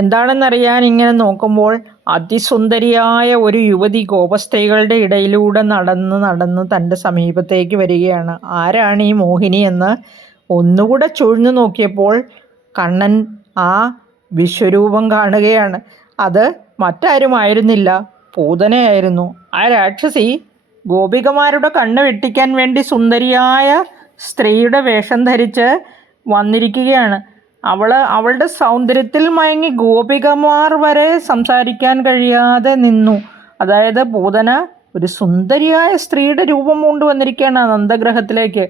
എന്താണെന്നറിയാൻ ഇങ്ങനെ നോക്കുമ്പോൾ അതിസുന്ദരിയായ ഒരു യുവതി ഗോപസ്ത്രീകളുടെ ഇടയിലൂടെ നടന്ന് തൻ്റെ സമീപത്തേക്ക് വരികയാണ്. ആരാണ് ഈ മോഹിനി എന്ന് ഒന്നുകൂടെ ചുഴ്ന്നു നോക്കിയപ്പോൾ കണ്ണൻ ആ വിശ്വരൂപം കാണുകയാണ്. അത് മറ്റാരുമായിരുന്നില്ല, പൂതനയായിരുന്നു. ആ രാക്ഷസി ഗോപികമാരുടെ കണ്ണ് വെട്ടിക്കാൻ വേണ്ടി സുന്ദരിയായ സ്ത്രീയുടെ വേഷം ധരിച്ച് വന്നിരിക്കുകയാണ്. അവളുടെ സൗന്ദര്യത്തിൽ മയങ്ങി ഗോപികമാർ വരെ സംസാരിക്കാൻ കഴിയാതെ നിന്നു. അതായത് പൂതന ഒരു സുന്ദരിയായ സ്ത്രീയുടെ രൂപം കൊണ്ടുവന്നിരിക്കുകയാണ് നന്ദഗ്രഹത്തിലേക്ക്.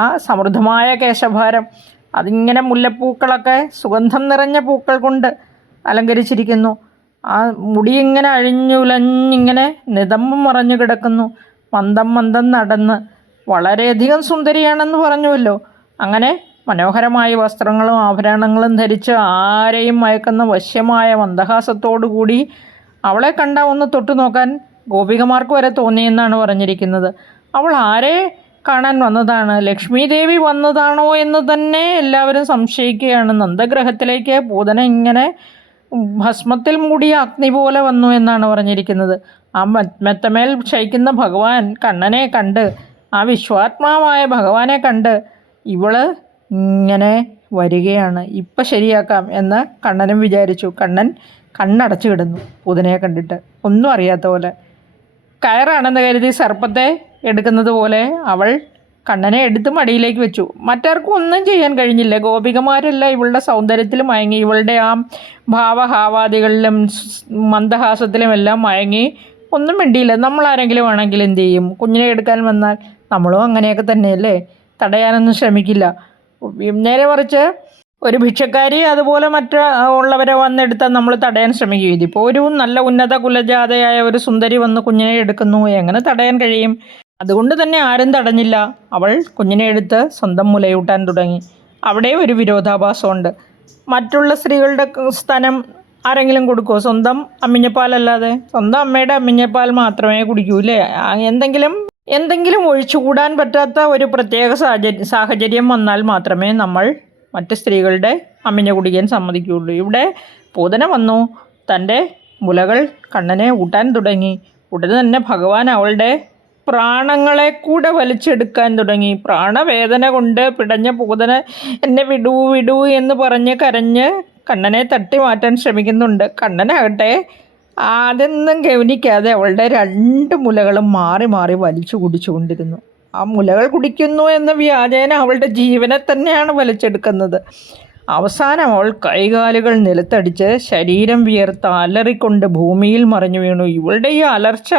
ആ സമൃദ്ധമായ കേശഭാരം, അതിങ്ങനെ മുല്ലപ്പൂക്കളൊക്കെ സുഗന്ധം നിറഞ്ഞ പൂക്കൾ കൊണ്ട് അലങ്കരിച്ചിരിക്കുന്നു. ആ മുടി ഇങ്ങനെ അഴിഞ്ഞുലഞ്ഞിങ്ങനെ നിതമ്പം മറഞ്ഞു കിടക്കുന്നു. മന്ദം നടന്ന് വളരെയധികം സുന്ദരിയാണെന്ന് പറഞ്ഞുവല്ലോ. അങ്ങനെ മനോഹരമായ വസ്ത്രങ്ങളും ആഭരണങ്ങളും ധരിച്ച് ആരെയും മയക്കുന്ന വശ്യമായ മന്ദഹാസത്തോടുകൂടി അവളെ കണ്ട ഒന്ന് തൊട്ടു നോക്കാൻ ഗോപികമാർക്ക് വരെ തോന്നിയെന്നാണ് പറഞ്ഞിരിക്കുന്നത്. അവൾ ആരെ കാണാൻ വന്നതാണ്? ലക്ഷ്മി ദേവി വന്നതാണോ എന്ന് തന്നെ എല്ലാവരും സംശയിക്കുകയാണ്. നന്ദഗ്രഹത്തിലേക്ക് പൂതന ഇങ്ങനെ ഭസ്മത്തിൽ മൂടിയ അഗ്നി പോലെ വന്നു എന്നാണ് പറഞ്ഞിരിക്കുന്നത്. ആ മെത്തമേൽ ശയിക്കുന്ന ഭഗവാൻ കണ്ണനെ കണ്ട്, ആ വിശ്വാത്മാവായ ഭഗവാനെ കണ്ട് ഇവള് ഇങ്ങനെ വരികയാണ്. ഇപ്പം ശരിയാക്കാം എന്ന് കണ്ണനും വിചാരിച്ചു. കണ്ണൻ കണ്ണടച്ചു കിടന്നു പൂതനയെ കണ്ടിട്ട്, ഒന്നും അറിയാത്ത പോലെ. കയറാണെന്ന് കരുതി സർപ്പത്തെ എടുക്കുന്നത് പോലെ അവൾ കണ്ണനെ എടുത്ത് മടിയിലേക്ക് വെച്ചു. മറ്റാർക്കും ഒന്നും ചെയ്യാൻ കഴിഞ്ഞില്ല. ഗോപികമാരെല്ലാം ഇവളുടെ സൗന്ദര്യത്തിൽ മയങ്ങി, ഇവളുടെ ആ ഭാവഹാവാദികളിലും മന്ദഹാസത്തിലും എല്ലാം മയങ്ങി ഒന്നും മിണ്ടിയില്ല. നമ്മളാരെങ്കിലും ആണെങ്കിൽ എന്തു ചെയ്യും? കുഞ്ഞിനെ എടുക്കാൻ വന്നാൽ നമ്മളും അങ്ങനെയൊക്കെ തന്നെയല്ലേ, തടയാനൊന്നും ശ്രമിക്കില്ല. നേരെ മറിച്ച് ഒരു ഭിക്ഷക്കാരി അതുപോലെ ഉള്ളവരെ വന്നെടുത്താൽ നമ്മൾ തടയാൻ ശ്രമിക്കും. ഇതിപ്പോൾ ഒരു നല്ല ഉന്നത കുലജാതയായ ഒരു സുന്ദരി വന്ന് കുഞ്ഞിനെ എടുക്കുന്നു, എങ്ങനെ തടയാൻ കഴിയും? അതുകൊണ്ട് തന്നെ ആരും തടഞ്ഞില്ല. അവൾ കുഞ്ഞിനെ എടുത്ത് സ്വന്തം മുലയൂട്ടാൻ തുടങ്ങി. അവിടെ ഒരു വിരോധാഭാസമുണ്ട്. മറ്റുള്ള സ്ത്രീകളുടെ സ്ഥാനം ആരെങ്കിലും കൊടുക്കുമോ? സ്വന്തം അമ്മിഞ്ഞപ്പാലല്ലാതെ സ്വന്തം അമ്മയുടെ അമ്മിഞ്ഞപ്പാൽ മാത്രമേ കുടിക്കൂ അല്ലേ? എന്തെങ്കിലും ഒഴിച്ചുകൂടാൻ പറ്റാത്ത ഒരു പ്രത്യേക സാഹചര്യം വന്നാൽ മാത്രമേ നമ്മൾ മറ്റ് സ്ത്രീകളുടെ അമ്മിഞ്ഞ കുടിക്കാൻ സമ്മതിക്കുകയുള്ളൂ. ഇവിടെ പൂതന വന്നു, തൻ്റെ മുലകൾ കണ്ണനെ ഊട്ടാൻ തുടങ്ങി. ഉടനെ തന്നെ ഭഗവാൻ അവളുടെ പ്രാണങ്ങളെ കൂടെ വലിച്ചെടുക്കാൻ തുടങ്ങി. പ്രാണവേദന കൊണ്ട് പിടഞ്ഞ പൂതന എന്നെ വിടൂ വിടൂ എന്ന് പറഞ്ഞ് കരഞ്ഞ് കണ്ണനെ തട്ടി മാറ്റാൻ ശ്രമിക്കുന്നുണ്ട്. കണ്ണനാകട്ടെ അതൊന്നും ഗവനിക്കാതെ അവളുടെ 2 മുലകളും മാറി മാറി വലിച്ചു കുടിച്ചുകൊണ്ടിരുന്നു. ആ മുലകൾ കുടിക്കുന്നു എന്ന വ്യാജേന അവളുടെ ജീവനെ തന്നെയാണ് വലിച്ചെടുക്കുന്നത്. അവസാനം അവൾ കൈകാലുകൾ നിലത്തടിച്ച് ശരീരം വിയർത്ത് അലറിക്കൊണ്ട് ഭൂമിയിൽ മറിഞ്ഞു വീണു. ഇവളുടെ ഈ അലർച്ച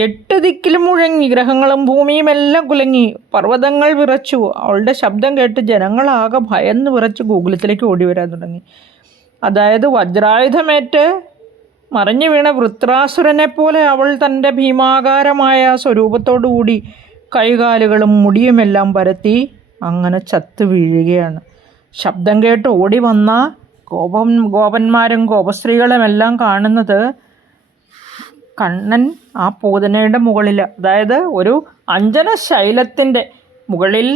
8 ദിക്കിലും മുഴങ്ങി. ഗ്രഹങ്ങളും ഭൂമിയുമെല്ലാം കുലങ്ങി, പർവ്വതങ്ങൾ വിറച്ചു. അവളുടെ ശബ്ദം കേട്ട് ജനങ്ങളാകെ ഭയന്ന് വിറച്ച് ഗോകുലത്തിലേക്ക് ഓടി വരാൻ തുടങ്ങി. അതായത് വജ്രായുധമേറ്റ് മറിഞ്ഞു വീണ വൃത്രാസുരനെ പോലെ അവൾ തൻ്റെ ഭീമാകാരമായ സ്വരൂപത്തോടുകൂടി കൈകാലുകളും മുടിയുമെല്ലാം പരത്തി അങ്ങനെ ചത്തു വീഴുകയാണ്. ശബ്ദം കേട്ട് ഓടി വന്ന ഗോപന്മാരും ഗോപസ്ത്രീകളുമെല്ലാം കാണുന്നത് കണ്ണൻ ആ പൂതനയുടെ മുകളിൽ, അതായത് ഒരു അഞ്ജന ശൈലത്തിൻ്റെ മുകളിൽ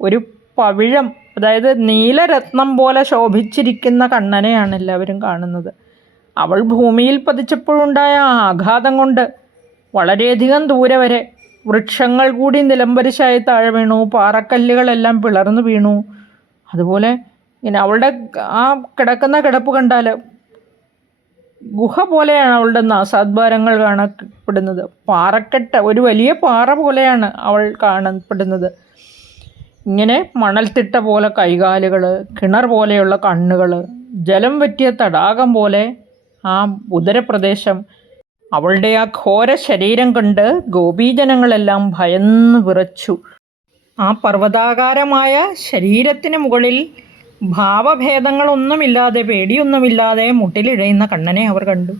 ഒരു പവിഴം, അതായത് നീലരത്നം പോലെ ശോഭിച്ചിരിക്കുന്ന കണ്ണനെയാണ് എല്ലാവരും കാണുന്നത്. അവൾ ഭൂമിയിൽ പതിച്ചപ്പോഴുണ്ടായ ആഘാതം കൊണ്ട് വളരെയധികം ദൂരെ വരെ വൃക്ഷങ്ങൾ കൂടി നിലംപരിശായി താഴെ വീണു, പാറക്കല്ലുകളെല്ലാം പിളർന്നു വീണു. അതുപോലെ ഇങ്ങനെ അവളുടെ ആ കിടക്കുന്ന കിടപ്പ് കണ്ടാൽ ഗുഹ പോലെയാണ് അവളുടെ നാസാദ്വാരങ്ങൾ കാണപ്പെടുന്നത്. പാറക്കെട്ട്, ഒരു വലിയ പാറ പോലെയാണ് അവൾ കാണപ്പെടുന്നത്. ഇങ്ങനെ മണൽത്തിട്ട പോലെ കൈകാലുകൾ, കിണർ പോലെയുള്ള കണ്ണുകൾ, ജലം വറ്റിയ തടാകം പോലെ ആ ഉദരപ്രദേശം. അവളുടെ ആ ഘോര ശരീരം കണ്ട് ഗോപീജനങ്ങളെല്ലാം ഭയന്ന് വിറച്ചു. ആ പർവ്വതാകാരമായ ശരീരത്തിന് മുകളിൽ ഭാവഭേദങ്ങളൊന്നുമില്ലാതെ, പേടിയൊന്നുമില്ലാതെ മുട്ടിലിഴയുന്ന കണ്ണനെ അവർ കണ്ടു.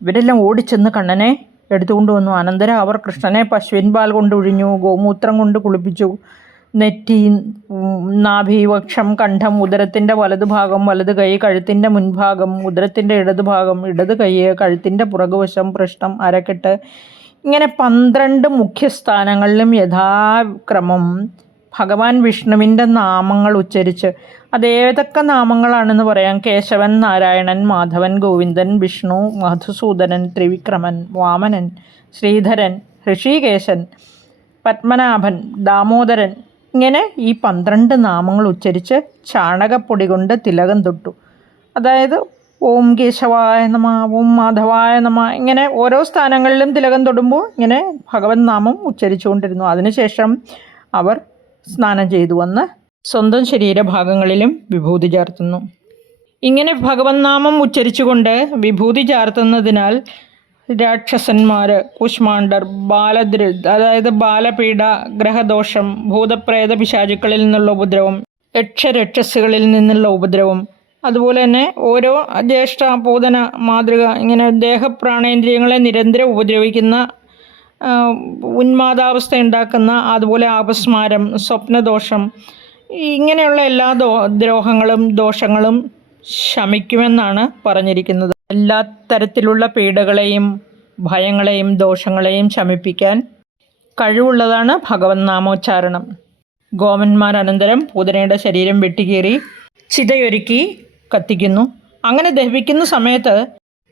ഇവരെല്ലാം ഓടിച്ചെന്ന് കണ്ണനെ എടുത്തുകൊണ്ടുവന്നു. അനന്തരം അവർ കൃഷ്ണനെ പശുവിൻ പാൽ കൊണ്ടൊഴിഞ്ഞു, ഗോമൂത്രം കൊണ്ട് കുളിപ്പിച്ചു. നെറ്റി, നാഭി, വക്ഷം, കണ്ഠം, ഉദരത്തിൻ്റെ വലതുഭാഗം, വലത് കൈ, കഴുത്തിൻ്റെ മുൻഭാഗം, ഉദരത്തിൻ്റെ ഇടതുഭാഗം, ഇടത് കൈ, കഴുത്തിൻ്റെ പുറകുവശം, പൃഷ്ഠം, അരക്കെട്ട്, ഇങ്ങനെ 12 മുഖ്യസ്ഥാനങ്ങളിലും യഥാക്രമം ഭഗവാൻ വിഷ്ണുവിൻ്റെ നാമങ്ങൾ ഉച്ചരിച്ച്, അതേതൊക്കെ നാമങ്ങളാണെന്ന് പറയാം. കേശവൻ, നാരായണൻ, മാധവൻ, ഗോവിന്ദൻ, വിഷ്ണു, മധുസൂദനൻ, ത്രിവിക്രമൻ, വാമനൻ, ശ്രീധരൻ, ഋഷികേശൻ, പത്മനാഭൻ, ദാമോദരൻ, ഇങ്ങനെ ഈ 12 നാമങ്ങൾ ഉച്ചരിച്ച് ചാണകപ്പൊടി കൊണ്ട് തിലകം തൊട്ടു. അതായത് ഓം കേശവായ നമ, ഓം മാധവായ നമ, ഇങ്ങനെ ഓരോ സ്ഥാനങ്ങളിലും തിലകം തൊടുമ്പോൾ ഇങ്ങനെ ഭഗവത് നാമം ഉച്ചരിച്ചുകൊണ്ടിരുന്നു. അതിനുശേഷം അവർ സ്നാനം ചെയ്തു വന്ന് സ്വന്തം ശരീരഭാഗങ്ങളിലും വിഭൂതി ചാർത്തുന്നു. ഇങ്ങനെ ഭഗവത് നാമം ഉച്ചരിച്ചുകൊണ്ട് വിഭൂതി ചാർത്തുന്നതിനാൽ രാക്ഷസന്മാർ, കുഷ്മാണ്ഡർ, അതായത് ബാലപീഡ, ഗ്രഹദോഷം, ഭൂതപ്രേത പിശാചുക്കളിൽ നിന്നുള്ള ഉപദ്രവം, യക്ഷരക്ഷസുകളിൽ നിന്നുള്ള ഉപദ്രവം, അതുപോലെ തന്നെ ഓരോ ജ്യേഷ്ഠ, പൂതന, മാതൃക, ഇങ്ങനെ ദേഹപ്രാണേന്ദ്രിയങ്ങളെ നിരന്തരം ഉപദ്രവിക്കുന്ന, ഉന്മാദാവസ്ഥ ഉണ്ടാക്കുന്ന, അതുപോലെ അപസ്മാരം, സ്വപ്നദോഷം, ഇങ്ങനെയുള്ള എല്ലാ ദ്രോഹങ്ങളും ദോഷങ്ങളും ശമിക്കുമെന്നാണ് പറഞ്ഞിരിക്കുന്നത്. എല്ലാ തരത്തിലുള്ള പീഡകളെയും ഭയങ്ങളെയും ദോഷങ്ങളെയും ശമിപ്പിക്കാൻ കഴിവുള്ളതാണ് ഭഗവത് നാമോച്ചാരണം. ഗോപന്മാർ അനന്തരം പൂതനയുടെ ശരീരം വെട്ടിക്കീറി ചിതയൊരുക്കി കത്തിക്കുന്നു. അങ്ങനെ ദഹിപ്പിക്കുന്ന സമയത്ത്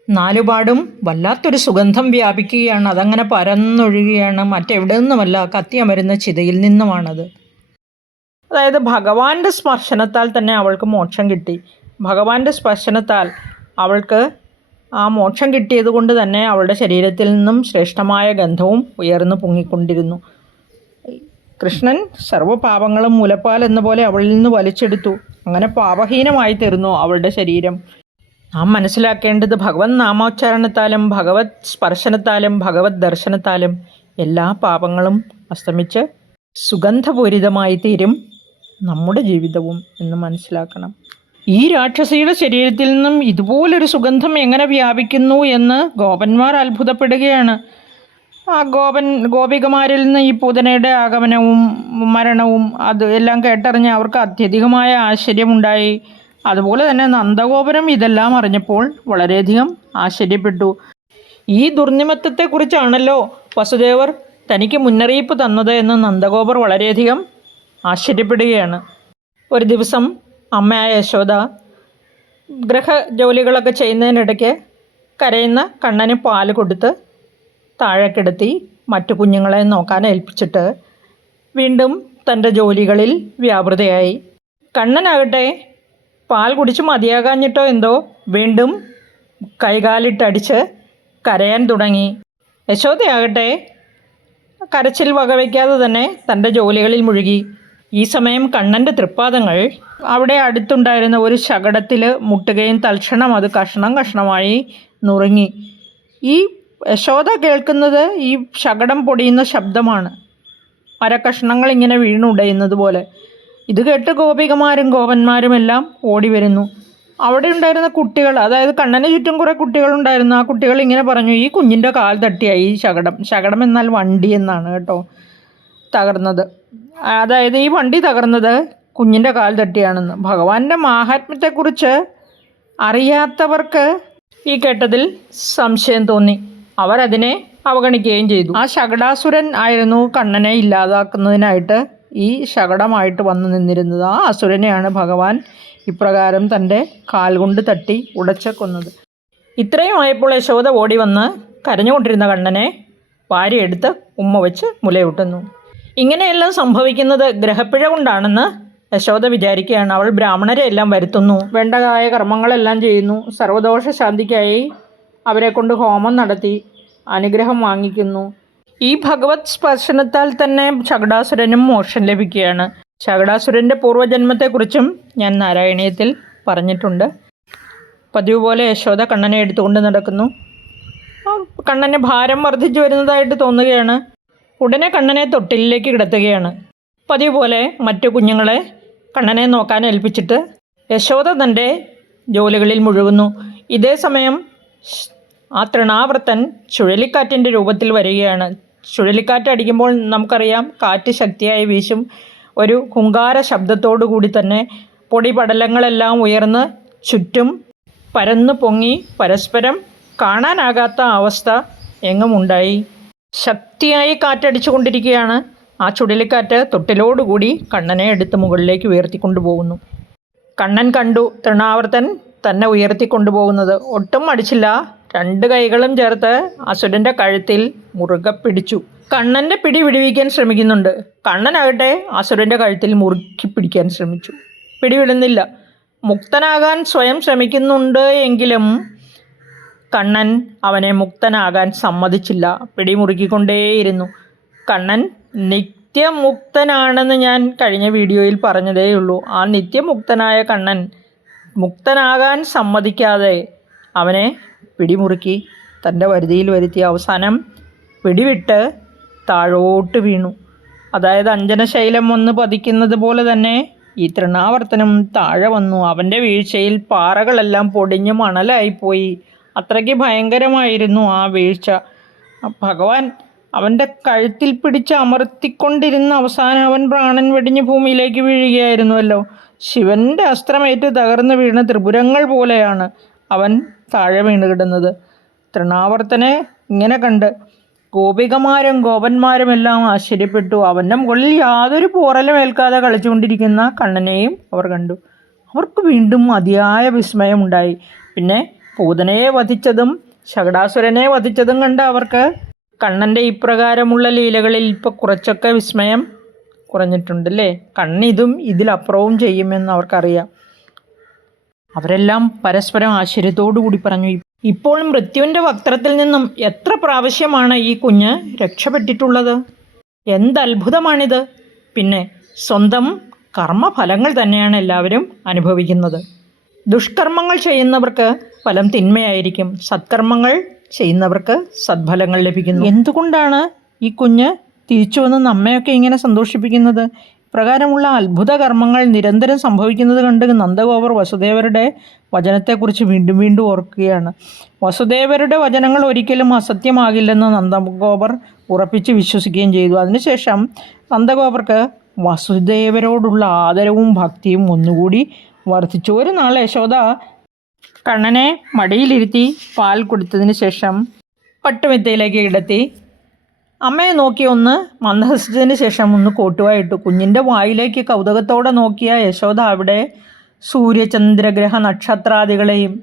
നാലുപാടും വല്ലാത്തൊരു സുഗന്ധം വ്യാപിക്കുകയാണ്. അതങ്ങനെ പരന്നൊഴുകുകയാണ്. മറ്റെവിടെ നിന്നുമല്ല, കത്തിയമരുന്ന ചിതയിൽ നിന്നുമാണത്. അതായത് ഭഗവാന്റെ സ്പർശനത്താൽ തന്നെ അവൾക്ക് മോക്ഷം കിട്ടി. ഭഗവാന്റെ സ്പർശനത്താൽ അവൾക്ക് ആ മോക്ഷം കിട്ടിയത് കൊണ്ട് തന്നെ അവളുടെ ശരീരത്തിൽ നിന്നും ശ്രേഷ്ഠമായ ഗന്ധവും ഉയർന്നു പൊങ്ങിക്കൊണ്ടിരുന്നു. കൃഷ്ണൻ സർവ്വപാപങ്ങളും മുലപ്പാൽ എന്ന പോലെ അവളിൽ നിന്ന് വലിച്ചെടുത്തു. അങ്ങനെ പാപഹീനമായി തീർന്നു അവളുടെ ശരീരം. നാം മനസ്സിലാക്കേണ്ടത് ഭഗവത് നാമോച്ചാരണത്താലും ഭഗവത് സ്പർശനത്താലും ഭഗവത് ദർശനത്താലും എല്ലാ പാപങ്ങളും അസ്തമിച്ച് സുഗന്ധപൂരിതമായി തീരും നമ്മുടെ ജീവിതവും എന്ന് മനസ്സിലാക്കണം. ഈ രാക്ഷസിയുടെ ശരീരത്തിൽ നിന്നും ഇതുപോലൊരു സുഗന്ധം എങ്ങനെ വ്യാപിക്കുന്നു എന്ന് ഗോപന്മാർ അത്ഭുതപ്പെടുകയാണ്. ആ ഗോപികമാരിൽ നിന്ന് ഈ പൂതനയുടെ ആഗമനവും മരണവും അത് എല്ലാം കേട്ടറിഞ്ഞ് അവർക്ക് അത്യധികമായ ആശ്ചര്യമുണ്ടായി. അതുപോലെ തന്നെ നന്ദഗോപനും ഇതെല്ലാം അറിഞ്ഞപ്പോൾ വളരെയധികം ആശ്ചര്യപ്പെട്ടു. ഈ ദുർനിമിത്തത്തെക്കുറിച്ചാണല്ലോ വസുദേവർ തനിക്ക് മുന്നറിയിപ്പ് തന്നത് എന്ന് നന്ദഗോപർ വളരെയധികം ആശ്ചര്യപ്പെടുകയാണ്. ഒരു ദിവസം അമ്മയായ യശോദ ഗൃഹജോലികളൊക്കെ ചെയ്യുന്നതിനിടയ്ക്ക് കരയുന്ന കണ്ണന് പാൽ കൊടുത്ത് താഴെ കിടത്തി മറ്റു കുഞ്ഞുങ്ങളെ നോക്കാൻ ഏൽപ്പിച്ചിട്ട് വീണ്ടും തൻ്റെ ജോലികളിൽ വ്യാപൃതയായി. കണ്ണനാകട്ടെ പാൽ കുടിച്ച് മതിയാകാഞ്ഞിട്ടോ എന്തോ വീണ്ടും കൈകാലിട്ടടിച്ച് കരയാൻ തുടങ്ങി. യശോദയാകട്ടെ കരച്ചിൽ വകവയ്ക്കാതെ തന്നെ തൻ്റെ ജോലികളിൽ മുഴുകി. ഈ സമയം കണ്ണൻ്റെ തൃപ്പാദങ്ങൾ അവിടെ അടുത്തുണ്ടായിരുന്ന ഒരു ശകടത്തിൽ മുട്ടുകയും തൽക്ഷണം അത് കഷ്ണം കഷ്ണമായി നുറുങ്ങി. ഈ യശോദ കേൾക്കുന്നത് ഈ ശകടം പൊടിയുന്ന ശബ്ദമാണ്, മരക്കഷ്ണങ്ങൾ ഇങ്ങനെ വീണുടയുന്നത് പോലെ. ഇത് കേട്ട് ഗോപികമാരും ഗോപന്മാരും എല്ലാം ഓടി വരുന്നു. അവിടെ ഉണ്ടായിരുന്ന കുട്ടികൾ, അതായത് കണ്ണന് ചുറ്റും കുറേ കുട്ടികളുണ്ടായിരുന്നു. ആ കുട്ടികൾ ഇങ്ങനെ പറഞ്ഞു, ഈ കുഞ്ഞിൻ്റെ കാൽ തട്ടിയായി ഈ ശകടം എന്നാൽ വണ്ടി എന്നാണ് കേട്ടോ തകർന്നത്. അതായത് ഈ വണ്ടി തകർന്നത് കുഞ്ഞിൻ്റെ കാൽ തട്ടിയാണെന്ന്. ഭഗവാന്റെ മാഹാത്മ്യത്തെക്കുറിച്ച് അറിയാത്തവർക്ക് ഈ കേട്ടതിൽ സംശയം തോന്നി. അവർ അതിനെ അവഗണിക്കുകയും ചെയ്തു. ആ ശകടാസുരൻ ആയിരുന്നു കണ്ണനെ ഇല്ലാതാക്കുന്നതിനായിട്ട് ഈ ശകടമായിട്ട് വന്നു നിന്നിരുന്നത്. ആ അസുരനെയാണ് ഭഗവാൻ ഇപ്രകാരം തൻ്റെ കാൽ കൊണ്ട് തട്ടി ഉടച്ച് കൊന്നത്. ഇത്രയും ആയപ്പോൾ യശോദ ഓടി വന്ന് കരഞ്ഞുകൊണ്ടിരുന്ന കണ്ണനെ വാരിയെടുത്ത് ഉമ്മ വെച്ച് മുലയൂട്ടുന്നു. ഇങ്ങനെയെല്ലാം സംഭവിക്കുന്നത് ഗ്രഹപ്പിഴ കൊണ്ടാണെന്ന് യശോദ വിചാരിക്കുകയാണ്. അവൾ ബ്രാഹ്മണരെ എല്ലാം വരുത്തുന്നു, വേണ്ടതായ കർമ്മങ്ങളെല്ലാം ചെയ്യുന്നു. സർവദോഷ ശാന്തിക്കായി അവരെ കൊണ്ട് ഹോമം നടത്തി അനുഗ്രഹം വാങ്ങിക്കുന്നു. ഈ ഭഗവത് സ്പർശനത്താൽ തന്നെ ശകടാസുരനും മോക്ഷം ലഭിക്കുകയാണ്. ശകടാസുരൻ്റെ പൂർവ്വജന്മത്തെക്കുറിച്ചും ഞാൻ നാരായണീയത്തിൽ പറഞ്ഞിട്ടുണ്ട്. പതിവ് പോലെ യശോദ കണ്ണനെ എടുത്തുകൊണ്ട് നടക്കുന്നു. കണ്ണന് ഭാരം വർദ്ധിച്ചു വരുന്നതായിട്ട് തോന്നുകയാണ്. ഉടനെ കണ്ണനെ തൊട്ടിലേക്ക് കിടത്തുകയാണ്. പതിവ് പോലെ മറ്റു കുഞ്ഞുങ്ങളെ കണ്ണനെ നോക്കാൻ ഏൽപ്പിച്ചിട്ട് യശോദ തൻ്റെ ജോലികളിൽ മുഴുകുന്നു. ഇതേ സമയം ആ തൃണാവർത്തൻ ചുഴലിക്കാറ്റിൻ്റെ രൂപത്തിൽ വരികയാണ്. ചുഴലിക്കാറ്റ് അടിക്കുമ്പോൾ നമുക്കറിയാം കാറ്റ് ശക്തിയായി വീശും. ഒരു ഹുങ്കാര ശബ്ദത്തോടു കൂടി തന്നെ പൊടിപടലങ്ങളെല്ലാം ഉയർന്ന് ചുറ്റും പരന്നു പൊങ്ങി പരസ്പരം കാണാനാകാത്ത അവസ്ഥ എങ്ങുമുണ്ടായി. ശക്തിയായി കാറ്റടിച്ചു കൊണ്ടിരിക്കുകയാണ്. ആ ചുഴലിക്കാറ്റ് തൊട്ടിലോടുകൂടി കണ്ണനെ എടുത്ത് മുകളിലേക്ക് ഉയർത്തിക്കൊണ്ടുപോകുന്നു. കണ്ണൻ കണ്ടു തൃണാവർത്തൻ തന്നെ ഉയർത്തിക്കൊണ്ടുപോകുന്നത്. ഒട്ടും മടിച്ചില്ല. 2 കൈകളും ചേർത്ത് അസുരൻ്റെ കഴുത്തിൽ മുറുകെ പിടിച്ചു. കണ്ണൻ്റെ പിടി വിടുവിക്കാൻ ശ്രമിക്കുന്നുണ്ട്. കണ്ണനാകട്ടെ അസുരൻ്റെ കഴുത്തിൽ മുറുക്കി പിടിക്കാൻ ശ്രമിച്ചു. പിടിവിടുന്നില്ല. മുക്തനാകാൻ സ്വയം ശ്രമിക്കുന്നുണ്ട് എങ്കിലും കണ്ണൻ അവനെ മുക്തനാകാൻ സമ്മതിച്ചില്ല. പിടിമുറുക്കിക്കൊണ്ടേയിരുന്നു. കണ്ണൻ നിത്യമുക്തനാണെന്ന് ഞാൻ കഴിഞ്ഞ വീഡിയോയിൽ പറഞ്ഞതേയുള്ളൂ. ആ നിത്യമുക്തനായ കണ്ണൻ മുക്തനാകാൻ സമ്മതിക്കാതെ അവനെ പിടിമുറുക്കി തൻ്റെ വരുതിയിൽ വരുത്തി അവസാനം പിടിവിട്ട് താഴോട്ട് വീണു. അതായത് അഞ്ജനശൈലം വന്ന് പതിക്കുന്നത് പോലെ തന്നെ ഈ തൃണാവർത്തനം താഴെ വന്നു. അവൻ്റെ വീഴ്ചയിൽ പാറകളെല്ലാം പൊടിഞ്ഞ് മണലായിപ്പോയി. അത്രയ്ക്ക് ഭയങ്കരമായിരുന്നു ആ വീഴ്ച. ഭഗവാൻ അവൻ്റെ കഴുത്തിൽ പിടിച്ച് അമർത്തിക്കൊണ്ടിരുന്ന അവസാനം അവൻ പ്രാണൻ വെടിഞ്ഞ് ഭൂമിയിലേക്ക് വീഴുകയായിരുന്നുവല്ലോ. ശിവൻ്റെ അസ്ത്രമേറ്റ് തകർന്ന് വീണ ത്രിപുരങ്ങൾ പോലെയാണ് അവൻ താഴെ വീണ് കിടന്നത്. തൃണാവർത്തനെ ഇങ്ങനെ കണ്ട് ഗോപികമാരും ഗോപന്മാരും എല്ലാം ആശ്ചര്യപ്പെട്ടു. അവൻ്റെ മുകളിൽ യാതൊരു പോറലും ഏൽക്കാതെ കളിച്ചുകൊണ്ടിരിക്കുന്ന കണ്ണനെയും അവർ കണ്ടു. അവർക്ക് വീണ്ടും അതിയായ വിസ്മയമുണ്ടായി. പിന്നെ പൂതനയെ വധിച്ചതും ശകടാസുരനെ വധിച്ചതും കണ്ട് അവർക്ക് കണ്ണൻ്റെ ഇപ്രകാരമുള്ള ലീലകളിൽ ഇപ്പോൾ കുറച്ചൊക്കെ വിസ്മയം കുറഞ്ഞിട്ടുണ്ടല്ലേ. കണ്ണിതും ഇതിലപ്പുറവും ചെയ്യുമെന്ന് അവർക്കറിയാം. അവരെല്ലാം പരസ്പരം ആശ്ചര്യത്തോടു കൂടി പറഞ്ഞു, ഇപ്പോൾ മൃത്യുവിൻ്റെ വക്ത്രത്തിൽ നിന്നും എത്ര പ്രാവശ്യമാണ് ഈ കുഞ്ഞ് രക്ഷപ്പെട്ടിട്ടുള്ളത്? എന്തത്ഭുതമാണിത്! പിന്നെ സ്വന്തം കർമ്മഫലങ്ങൾ തന്നെയാണ് എല്ലാവരും അനുഭവിക്കുന്നത്. ദുഷ്കർമ്മങ്ങൾ ചെയ്യുന്നവർക്ക് ഫലം തിന്മയായിരിക്കും, സത്കർമ്മങ്ങൾ ചെയ്യുന്നവർക്ക് സദ്ഫലങ്ങൾ ലഭിക്കുന്നു. എന്തുകൊണ്ടാണ് ഈ കുഞ്ഞ് തിരിച്ചു വന്ന് നമ്മയൊക്കെ ഇങ്ങനെ സന്തോഷിപ്പിക്കുന്നത്? ഇപ്രകാരമുള്ള അത്ഭുത കർമ്മങ്ങൾ നിരന്തരം സംഭവിക്കുന്നത് കണ്ട് നന്ദഗോപർ വസുദേവരുടെ വചനത്തെക്കുറിച്ച് വീണ്ടും വീണ്ടും ഓർക്കുകയാണ്. വസുദേവരുടെ വചനങ്ങൾ ഒരിക്കലും അസത്യമാകില്ലെന്ന് നന്ദഗോപർ ഉറപ്പിച്ച് വിശ്വസിക്കുകയും ചെയ്തു. അതിനുശേഷം നന്ദഗോപർക്ക് വസുദേവരോടുള്ള ആദരവും ഭക്തിയും ഒന്നുകൂടി വർദ്ധിച്ചു. ഒരു നാൾ യശോദ കണ്ണനെ മടിയിലിരുത്തി പാൽ കൊടുത്തതിന് ശേഷം പട്ടുമെത്തയിലേക്ക് കിടത്തി അമ്മയെ നോക്കി ഒന്ന് മന്ദഹസിച്ചതിന് ശേഷം ഒന്ന് കോട്ടുവായിട്ടു. കുഞ്ഞിൻ്റെ വായിലേക്ക് കൗതുകത്തോടെ നോക്കിയ യശോദ അവിടെ സൂര്യചന്ദ്രഗ്രഹ നക്ഷത്രാദികളെയും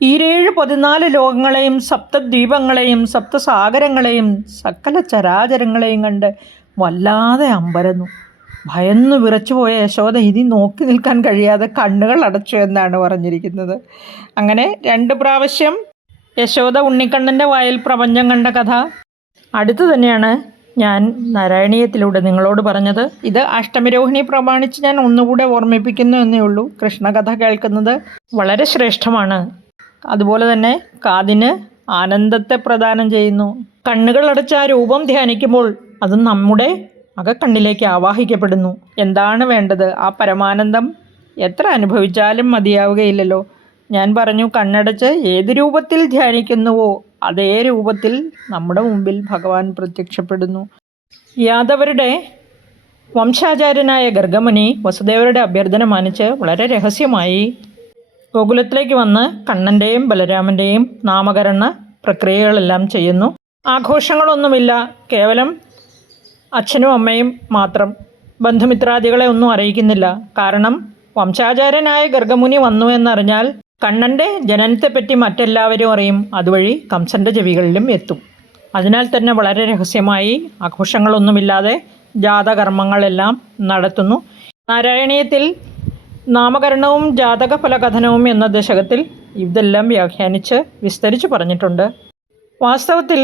14 ലോകങ്ങളെയും സപ്തദ്വീപങ്ങളെയും സപ്തസാഗരങ്ങളെയും സകല ചരാചരങ്ങളെയും കണ്ട് വല്ലാതെ അമ്പരന്നു. ഭയന്നു വിറച്ചുപോയ യശോദ ഇനി നോക്കി നിൽക്കാൻ കഴിയാതെ കണ്ണുകൾ അടച്ചു എന്നാണ് പറഞ്ഞിരിക്കുന്നത്. അങ്ങനെ 2 പ്രാവശ്യം യശോദ ഉണ്ണിക്കണ്ണൻ്റെ വായിൽ പ്രപഞ്ചം കണ്ട കഥ അടുത്തു തന്നെയാണ് ഞാൻ നാരായണീയത്തിലൂടെ നിങ്ങളോട് പറഞ്ഞത്. ഇത് അഷ്ടമിരോഹിണി പ്രമാണിച്ച് ഞാൻ ഒന്നുകൂടെ ഓർമ്മിപ്പിക്കുന്നു എന്നേ ഉള്ളൂ. കൃഷ്ണകഥ കേൾക്കുന്നത് വളരെ ശ്രേഷ്ഠമാണ്. അതുപോലെ തന്നെ കാതിന് ആനന്ദത്തെ പ്രദാനം ചെയ്യുന്നു. കണ്ണുകളടച്ച് ആ രൂപം ധ്യാനിക്കുമ്പോൾ അത് നമ്മുടെ അകക്കണ്ണിലേക്ക് ആവാഹിക്കപ്പെടുന്നു. എന്താണ് വേണ്ടത്? ആ പരമാനന്ദം എത്ര അനുഭവിച്ചാലും മതിയാവുകയില്ലല്ലോ. ഞാൻ പറഞ്ഞു, കണ്ണടച്ച് ഏത് രൂപത്തിൽ ധ്യാനിക്കുന്നുവോ അതേ രൂപത്തിൽ നമ്മുടെ മുമ്പിൽ ഭഗവാൻ പ്രത്യക്ഷപ്പെടുന്നു. യാദവരുടെ വംശാചാര്യനായ ഗർഗമുനി വസുദേവരുടെ അഭ്യർത്ഥന മാനിച്ച് വളരെ രഹസ്യമായി ഗോകുലത്തിലേക്ക് വന്ന് കണ്ണൻ്റെയും ബലരാമൻ്റെയും നാമകരണ പ്രക്രിയകളെല്ലാം ചെയ്യുന്നു. ആഘോഷങ്ങളൊന്നുമില്ല, കേവലം അച്ഛനും അമ്മയും മാത്രം. ബന്ധുമിത്രാദികളെ ഒന്നും അറിയിക്കുന്നില്ല. കാരണം വംശാചാര്യനായ ഗർഗമുനി വന്നു എന്നറിഞ്ഞാൽ കണ്ണൻ്റെ ജനനത്തെപ്പറ്റി മറ്റെല്ലാവരും അറിയും. അതുവഴി കംസൻ്റെ ചെവികളിലും എത്തും. അതിനാൽ തന്നെ വളരെ രഹസ്യമായി ആഘോഷങ്ങളൊന്നുമില്ലാതെ ജാതകർമ്മങ്ങളെല്ലാം നടത്തുന്നു. നാരായണീയത്തിൽ നാമകരണവും ജാതകഫലകഥനവും എന്ന ദശകത്തിൽ ഇതെല്ലാം വ്യാഖ്യാനിച്ച് വിസ്തരിച്ച് പറഞ്ഞിട്ടുണ്ട്. വാസ്തവത്തിൽ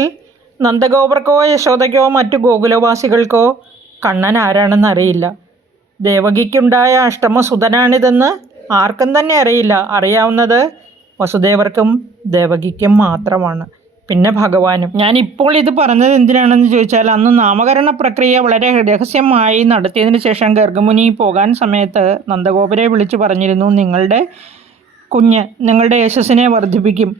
നന്ദഗോപർക്കോ യശോദയ്ക്കോ മറ്റു ഗോകുലവാസികൾക്കോ കണ്ണൻ ആരാണെന്ന് അറിയില്ല. ദേവകിക്കുണ്ടായ അഷ്ടമസുതനാണിതെന്ന് ആർക്കും തന്നെ അറിയില്ല. അറിയാവുന്നത് വസുദേവർക്കും ദേവകിക്കും മാത്രമാണ്, പിന്നെ ഭഗവാനും. ഞാൻ ഇപ്പോൾ ഇത് പറഞ്ഞത് എന്തിനാണെന്ന് ചോദിച്ചാൽ, അന്ന് നാമകരണ പ്രക്രിയ വളരെ രഹസ്യമായി നടത്തിയതിന് ശേഷം ഗർഗമുനി പോകാൻ സമയത്ത് നന്ദഗോപരെ വിളിച്ചു പറഞ്ഞിരുന്നു, നിങ്ങളുടെ കുഞ്ഞ് നിങ്ങളുടെ യശസ്സിനെ വർദ്ധിപ്പിക്കും.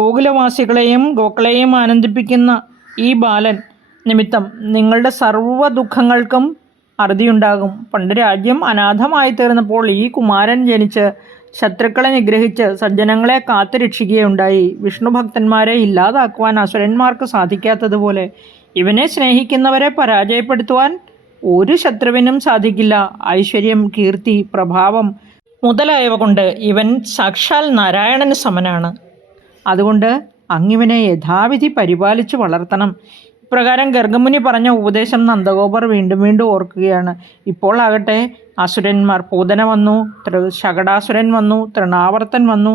ഗോകുലവാസികളെയും ഗോക്കളെയും ആനന്ദിപ്പിക്കുന്ന ഈ ബാലൻ നിമിത്തം നിങ്ങളുടെ സർവ്വ ദുഃഖങ്ങൾക്കും അറുതിയുണ്ടാകും. പണ്ട് രാജ്യം അനാഥമായി തീർന്നപ്പോൾ ഈ കുമാരൻ ജനിച്ച് ശത്രുക്കളെ നിഗ്രഹിച്ച് സജ്ജനങ്ങളെ കാത്തു രക്ഷിക്കുകയുണ്ടായി. വിഷ്ണു ഭക്തന്മാരെ ഇല്ലാതാക്കുവാൻ അസുരന്മാർക്ക് സാധിക്കാത്തതുപോലെ ഇവനെ സ്നേഹിക്കുന്നവരെ പരാജയപ്പെടുത്തുവാൻ ഒരു ശത്രുവിനും സാധിക്കില്ല. ഐശ്വര്യം, കീർത്തി, പ്രഭാവം മുതലായവ കൊണ്ട് ഇവൻ സാക്ഷാൽ നാരായണന് സമനാണ്. അതുകൊണ്ട് അങ്ങിവനെ യഥാവിധി പരിപാലിച്ചു വളർത്തണം. ഇപ്രകാരം ഗർഗമുനി പറഞ്ഞ ഉപദേശം നന്ദഗോപർ വീണ്ടും വീണ്ടും ഓർക്കുകയാണ്. ഇപ്പോൾ ആകട്ടെ അസുരന്മാർ, പൂതന വന്നു, ശകടാസുരൻ വന്നു, തൃണാവർത്തൻ വന്നു.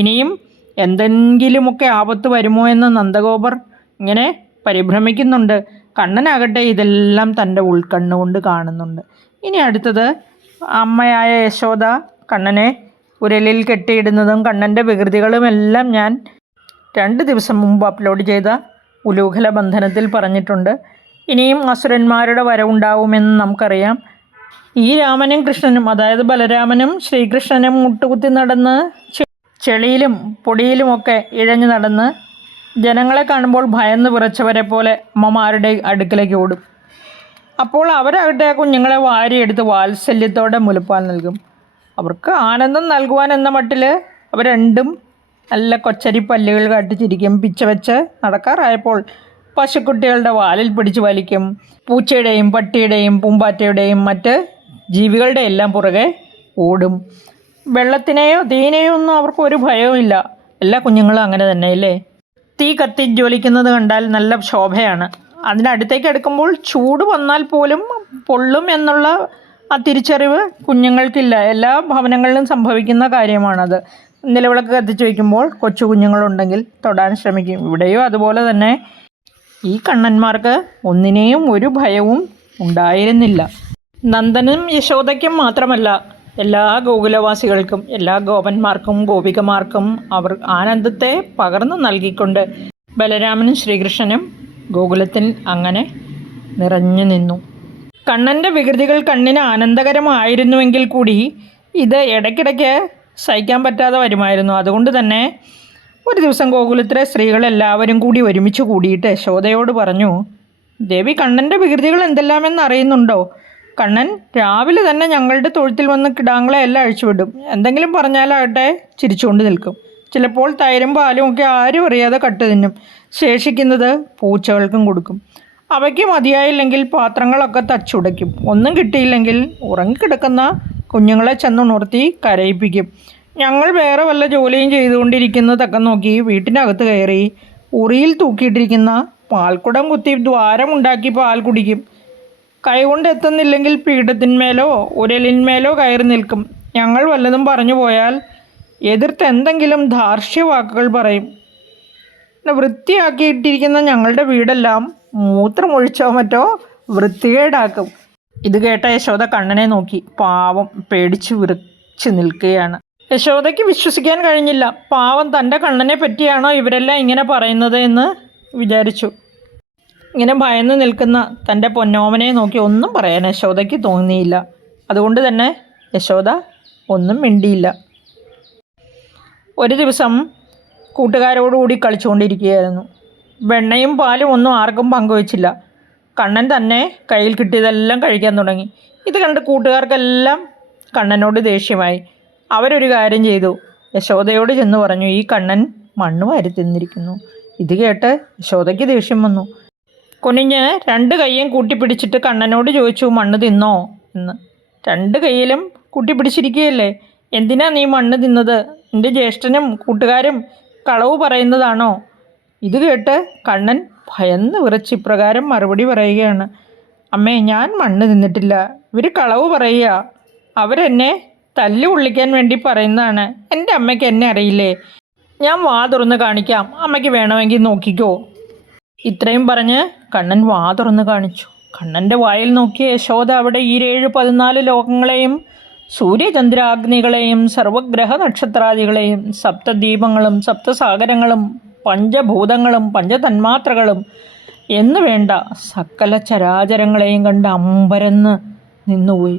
ഇനിയും എന്തെങ്കിലുമൊക്കെ ആപത്ത് വരുമോ എന്ന് നന്ദഗോപർ ഇങ്ങനെ പരിഭ്രമിക്കുന്നുണ്ട്. കണ്ണനാകട്ടെ ഇതെല്ലാം തൻ്റെ ഉൾക്കണ്ണുകൊണ്ട് കാണുന്നുണ്ട്. ഇനി അടുത്തത് അമ്മയായ യശോദ കണ്ണനെ ഉരലിൽ കെട്ടിയിടുന്നതും കണ്ണൻ്റെ വികൃതികളുമെല്ലാം ഞാൻ 2 ദിവസം മുമ്പ് അപ്ലോഡ് ചെയ്ത ഉലൂഖല ബന്ധനത്തിൽ പറഞ്ഞിട്ടുണ്ട്. ഇനിയും അസുരന്മാരുടെ വരവുണ്ടാവുമെന്ന് നമുക്കറിയാം. ഈ രാമനും കൃഷ്ണനും, അതായത് ബലരാമനും ശ്രീകൃഷ്ണനും മുട്ടുകുത്തി നടന്ന് ചെളിയിലും പൊടിയിലുമൊക്കെ ഇഴഞ്ഞു നടന്ന് ജനങ്ങളെ കാണുമ്പോൾ ഭയന്ന് വിറച്ചവരെ പോലെ അമ്മമാരുടെ അടുക്കിലേക്ക് ഓടും. അപ്പോൾ അവരാകട്ടെ കുഞ്ഞുങ്ങളെ വാരിയെടുത്ത് വാത്സല്യത്തോടെ മുലപ്പാൽ നൽകും. അവർക്ക് ആനന്ദം നൽകുവാൻ എന്ന മട്ടിൽ അവർ രണ്ടും നല്ല കൊച്ചരി പല്ലുകൾ കാട്ടിച്ചിരിക്കും. പിച്ച വെച്ച് നടക്കാറായപ്പോൾ പശുക്കുട്ടികളുടെ വാലിൽ പിടിച്ച് വലിക്കും. പൂച്ചയുടെയും പട്ടിയുടെയും പൂമ്പാറ്റയുടെയും മറ്റ് ജീവികളുടെ എല്ലാം പുറകെ ഓടും. വെള്ളത്തിനെയോ തീനെയോ ഒന്നും അവർക്ക് ഒരു ഭയവുമില്ല. എല്ലാ കുഞ്ഞുങ്ങളും അങ്ങനെ തന്നെ അല്ലേ? തീ കത്തി ജ്വലിക്കുന്നത് കണ്ടാൽ നല്ല ശോഭയാണ്. അതിനടുത്തേക്ക് അടുക്കുമ്പോൾ ചൂട് വന്നാൽ പോലും പൊള്ളും എന്നുള്ള ആ തിരിച്ചറിവ് കുഞ്ഞുങ്ങൾക്കില്ല. എല്ലാ ഭവനങ്ങളിലും സംഭവിക്കുന്ന കാര്യമാണത്. നിലവിളക്ക് കത്തിച്ച് വയ്ക്കുമ്പോൾ കൊച്ചു കുഞ്ഞുങ്ങളുണ്ടെങ്കിൽ തൊടാൻ ശ്രമിക്കും. ഇവിടെയോ അതുപോലെ തന്നെ ഈ കണ്ണന്മാർക്ക് ഒന്നിനെയും ഒരു ഭയവും ഉണ്ടായിരുന്നില്ല. നന്ദനും യശോദയ്ക്കും മാത്രമല്ല, എല്ലാ ഗോകുലവാസികൾക്കും, എല്ലാ ഗോപന്മാർക്കും ഗോപികമാർക്കും അവർ ആനന്ദത്തെ പകർന്നു നൽകിക്കൊണ്ട് ബലരാമനും ശ്രീകൃഷ്ണനും ഗോകുലത്തിൽ അങ്ങനെ നിറഞ്ഞു നിന്നു. കണ്ണൻ്റെ വികൃതികൾ കണ്ണിന് ആനന്ദകരമായിരുന്നുവെങ്കിൽ കൂടി ഇത് ഇടയ്ക്കിടയ്ക്ക് സഹിക്കാൻ പറ്റാതെ വരുമായിരുന്നു. അതുകൊണ്ട് തന്നെ ഒരു ദിവസം ഗോകുലത്തിലെ സ്ത്രീകളെല്ലാവരും കൂടി ഒരുമിച്ച് കൂടിയിട്ട് യശോദയോട് പറഞ്ഞു, ദേവി, കണ്ണൻ്റെ വികൃതികൾ എന്തെല്ലാമെന്ന് അറിയുന്നുണ്ടോ? കണ്ണൻ രാവിലെ തന്നെ ഞങ്ങളുടെ തൊഴുത്തിൽ വന്ന് കിടാങ്ങളെ എല്ലാം അഴിച്ചുവിടും. എന്തെങ്കിലും പറഞ്ഞാലാകട്ടെ ചിരിച്ചുകൊണ്ട് നിൽക്കും. ചിലപ്പോൾ തൈരും പാലും ഒക്കെ ആരും അറിയാതെ കട്ട് തിന്നും. ശേഷിക്കുന്നത് പൂച്ചകൾക്കും കൊടുക്കും. അവയ്ക്ക് മതിയായില്ലെങ്കിൽ പാത്രങ്ങളൊക്കെ തച്ചുടയ്ക്കും. ഒന്നും കിട്ടിയില്ലെങ്കിൽ ഉറങ്ങിക്കിടക്കുന്ന കുഞ്ഞുങ്ങളെ ചെന്നുണർത്തി കരയിപ്പിക്കും. ഞങ്ങൾ വേറെ വല്ല ജോലിയും ചെയ്തുകൊണ്ടിരിക്കുന്നതൊക്കെ നോക്കി വീട്ടിനകത്ത് കയറി ഉറിയിൽ തൂക്കിയിട്ടിരിക്കുന്ന പാൽക്കുടം കുത്തി ദ്വാരമുണ്ടാക്കി പാൽ കുടിക്കും. കൈകൊണ്ട് എത്തുന്നില്ലെങ്കിൽ പീഠത്തിന്മേലോ ഉരലിന്മേലോ കയറി നിൽക്കും. ഞങ്ങൾ വല്ലതും പറഞ്ഞു പോയാൽ എതിർത്ത് എന്തെങ്കിലും ധാർഷ്ട്യവാക്കുകൾ പറയും. വൃത്തിയാക്കിയിട്ടിരിക്കുന്ന ഞങ്ങളുടെ വീടെല്ലാം മൂത്രമൊഴിച്ചോ മറ്റോ വൃത്തികേടാക്കും. ഇത് കേട്ട യശോദ കണ്ണനെ നോക്കി പാവം പേടിച്ച് വിറച്ച് നിൽക്കുകയാണ്. യശോദയ്ക്ക് വിശ്വസിക്കാൻ കഴിഞ്ഞില്ല. പാവം തൻ്റെ കണ്ണനെ പറ്റിയാണോ ഇവരെല്ലാം ഇങ്ങനെ പറയുന്നത് എന്ന് വിചാരിച്ചു. ഇങ്ങനെ ഭയന്ന് നിൽക്കുന്ന തൻ്റെ പൊന്നോമനെ നോക്കി ഒന്നും പറയാൻ യശോദയ്ക്ക് തോന്നിയില്ല. അതുകൊണ്ട് തന്നെ യശോദ ഒന്നും മിണ്ടിയില്ല. ഒരു ദിവസം കൂട്ടുകാരോടുകൂടി കളിച്ചുകൊണ്ടിരിക്കുകയായിരുന്നു. വെണ്ണയും പാലും ഒന്നും ആർക്കും പങ്കുവച്ചില്ല. കണ്ണൻ തന്നെ കയ്യിൽ കിട്ടിയതെല്ലാം കഴിക്കാൻ തുടങ്ങി. ഇത് കണ്ട് കൂട്ടുകാർക്കെല്ലാം കണ്ണനോട് ദേഷ്യമായി. അവരൊരു കാര്യം ചെയ്തു. യശോദയോട് ചെന്ന് പറഞ്ഞു, ഈ കണ്ണൻ മണ്ണ് വാരി തിന്നിരിക്കുന്നു. ഇത് കേട്ട് യശോദയ്ക്ക് ദേഷ്യം വന്നു. കുനിഞ്ഞ് 2 കൈയും കൂട്ടിപ്പിടിച്ചിട്ട് കണ്ണനോട് ചോദിച്ചു, മണ്ണ് തിന്നോ എന്ന്. 2 കൈയിലും കൂട്ടിപ്പിടിച്ചിരിക്കുകയല്ലേ, എന്തിനാ നീ മണ്ണ് തിന്നത്? എൻ്റെ ജ്യേഷ്ഠനും കൂട്ടുകാരും കളവ് പറയുന്നതാണോ? ഇത് കേട്ട് കണ്ണൻ ഭയന്ന് വിറച്ച് ഇപ്രകാരം മറുപടി പറയുകയാണ്, അമ്മേ, ഞാൻ മണ്ണ് തിന്നിട്ടില്ല. ഇവർ കളവ് പറയുക. അവരെന്നെ തല്ലി ഉള്ളിക്കാൻ വേണ്ടി പറയുന്നതാണ്. എൻ്റെ അമ്മയ്ക്ക് എന്നെ അറിയില്ലേ? ഞാൻ വാ തുറന്ന് കാണിക്കാം, അമ്മയ്ക്ക് വേണമെങ്കിൽ നോക്കിക്കോ. ഇത്രയും പറഞ്ഞ് കണ്ണൻ വാ തുറന്ന് കാണിച്ചു. കണ്ണൻ്റെ വായിൽ നോക്കിയ യശോദ അവിടെ ഈ 14 ലോകങ്ങളെയും സൂര്യചന്ദ്രാഗ്നികളെയും സർവഗ്രഹ നക്ഷത്രാദികളെയും സപ്തദീപങ്ങളും സപ്തസാഗരങ്ങളും പഞ്ചഭൂതങ്ങളും പഞ്ചതന്മാത്രകളും എന്നു വേണ്ട സകല ചരാചരങ്ങളെയും കണ്ട് അമ്പരന്ന് നിന്നുപോയി.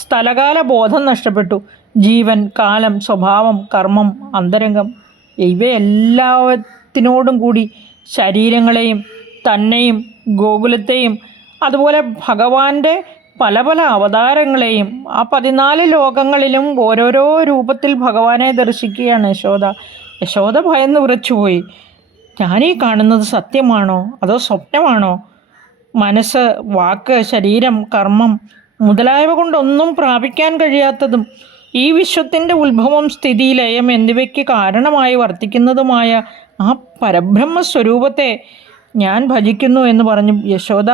സ്ഥലകാല ബോധം നഷ്ടപ്പെട്ടു. ജീവൻ, കാലം, സ്വഭാവം, കർമ്മം, അന്തരംഗം ഇവയെല്ലാത്തിനോടും കൂടി ശരീരങ്ങളെയും തന്നെയും ഗോകുലത്തെയും അതുപോലെ ഭഗവാന്റെ പല പല അവതാരങ്ങളെയും ആ 14 ലോകങ്ങളിലും ഓരോരോ രൂപത്തിൽ ഭഗവാനെ ദർശിക്കുകയാണ് യശോദ. യശോദ ഭയന്ന് വിറച്ചുപോയി. ഞാനീ കാണുന്നത് സത്യമാണോ അതോ സ്വപ്നമാണോ? മനസ്സ്, വാക്ക്, ശരീരം, കർമ്മം മുതലായവ കൊണ്ടൊന്നും പ്രാപിക്കാൻ കഴിയാത്തതും ഈ വിശ്വത്തിൻ്റെ ഉത്ഭവം, സ്ഥിതി, ലയം എന്നിവയ്ക്ക് കാരണമായി വർത്തിക്കുന്നതുമായ ആ പരബ്രഹ്മസ്വരൂപത്തെ ഞാൻ ഭജിക്കുന്നു എന്ന് പറഞ്ഞു യശോദ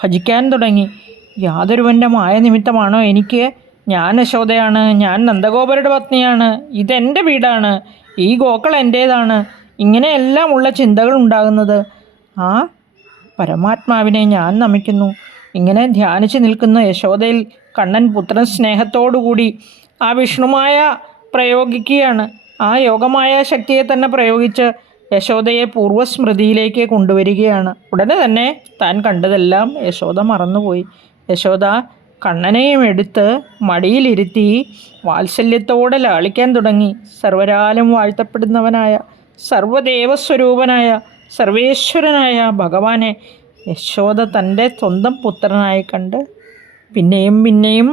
ഭജിക്കാൻ തുടങ്ങി. യാതൊരുവൻ്റെ മായ നിമിത്തമാണോ എനിക്ക്? ഞാൻ യശോദയാണ്, ഞാൻ നന്ദഗോപരുടെ പത്നിയാണ്, ഇതെൻ്റെ വീടാണ്, ഈ ഗോക്കൾ എൻ്റേതാണ്, ഇങ്ങനെയെല്ലാം ഉള്ള ചിന്തകൾ ഉണ്ടാകുന്നത്. ആ പരമാത്മാവിനെ ഞാൻ നമിക്കുന്നു. ഇങ്ങനെ ധ്യാനിച്ച് നിൽക്കുന്ന യശോദയിൽ കണ്ണൻ പുത്രൻ സ്നേഹത്തോടുകൂടി ആ വിഷ്ണുമായ പ്രയോഗിക്കുകയാണ്. ആ യോഗമായ ശക്തിയെ തന്നെ പ്രയോഗിച്ച് യശോദയെ പൂർവ്വസ്മൃതിയിലേക്ക് കൊണ്ടുവരികയാണ്. ഉടനെ തന്നെ താൻ കണ്ടതെല്ലാം യശോദ മറന്നുപോയി. യശോദ കണ്ണനെയും എടുത്ത് മടിയിലിരുത്തി വാത്സല്യത്തോടെ ലാളിക്കാൻ തുടങ്ങി. സർവരാലും വാഴ്ത്തപ്പെടുന്നവനായ സർവദേവസ്വരൂപനായ സർവേശ്വരനായ ഭഗവാനെ യശോദ തൻ്റെ സ്വന്തം പുത്രനായി കണ്ട് പിന്നെയും പിന്നെയും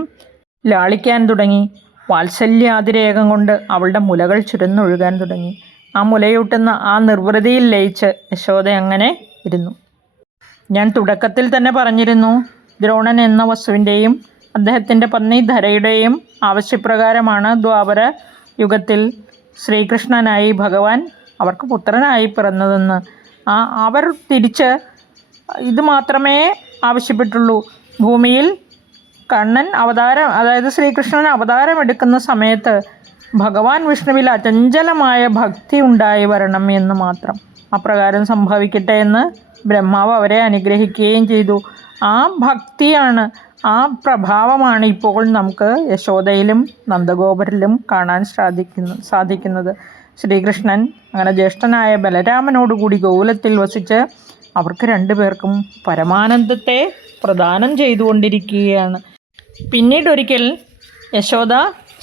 ലാളിക്കാൻ തുടങ്ങി. വാത്സല്യാതിരേകം കൊണ്ട് അവളുടെ മുലകൾ ചുരന്നൊഴുകാൻ തുടങ്ങി. ആ മുലയൂട്ടുന്ന ആ നിർവൃതിയിൽ ലയിച്ച് യശോദ അങ്ങനെ ഇരുന്നു. ഞാൻ തുടക്കത്തിൽ തന്നെ പറഞ്ഞിരുന്നു, ദ്രോണൻ എന്ന വസുവിൻ്റെയും അദ്ദേഹത്തിൻ്റെ പത്നി ധരയുടെയും ആവശ്യപ്രകാരമാണ് ദ്വാപര യുഗത്തിൽ ശ്രീകൃഷ്ണനായി ഭഗവാൻ അവർക്ക് പുത്രനായി പിറന്നതെന്ന്. അവർ തിരിച്ച് ഇത് മാത്രമേ ആവശ്യപ്പെട്ടുള്ളൂ. ഭൂമിയിൽ കണ്ണൻ അവതാരം, അതായത് ശ്രീകൃഷ്ണൻ അവതാരം എടുക്കുന്ന സമയത്ത് ഭഗവാൻ വിഷ്ണുവിൽ അചഞ്ചലമായ ഭക്തി ഉണ്ടായി വരണം എന്ന് മാത്രം. അപ്രകാരം സംഭവിക്കട്ടെ എന്ന് ബ്രഹ്മാവ് അവരെ അനുഗ്രഹിക്കുകയും ചെയ്തു. ആ ഭക്തിയാണ്, ആ പ്രഭാവമാണ് ഇപ്പോൾ നമുക്ക് യശോദയിലും നന്ദഗോപരിലും കാണാൻ സാധിക്കുന്നത്. ശ്രീകൃഷ്ണൻ അങ്ങനെ ജ്യേഷ്ഠനായ ബലരാമനോടുകൂടി ഗോകുലത്തിൽ വസിച്ച് അവർക്ക് രണ്ടുപേർക്കും പരമാനന്ദത്തെ പ്രദാനം ചെയ്തുകൊണ്ടിരിക്കുകയാണ്. പിന്നീടൊരിക്കൽ യശോദ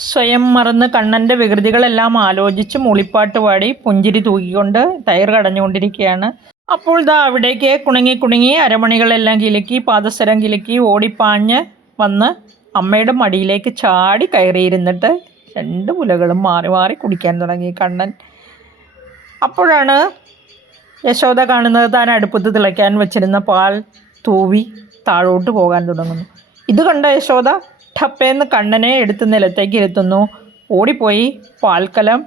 സ്വയം മറന്ന് കണ്ണൻ്റെ വികൃതികളെല്ലാം ആലോചിച്ച് മൂളിപ്പാട്ട് പാടി പുഞ്ചിരി തൂക്കിക്കൊണ്ട് തൈർ കടഞ്ഞുകൊണ്ടിരിക്കുകയാണ്. അപ്പോൾ അവിടേക്ക് കുണുങ്ങി അരമണികളെല്ലാം കിലുക്കി പാദസരം കിലുക്കി ഓടിപ്പാഞ്ഞ് വന്ന് അമ്മയുടെ മടിയിലേക്ക് ചാടി കയറിയിരുന്നിട്ട് രണ്ട് മുലകളും മാറി മാറി കുടിക്കാൻ തുടങ്ങി കണ്ണൻ. അപ്പോഴാണ് യശോദ കാണുന്നത് താൻ അടുപ്പത്ത് തിളയ്ക്കാൻ വെച്ചിരുന്ന പാൽ തൂവി താഴോട്ട് പോകാൻ തുടങ്ങുന്നു. ഇത് കണ്ട യശോദ ഠപ്പേന്ന് കണ്ണനെ എടുത്ത് നിലത്തേക്ക് ഇരുത്തുന്നു. ഓടിപ്പോയി പാൽക്കലം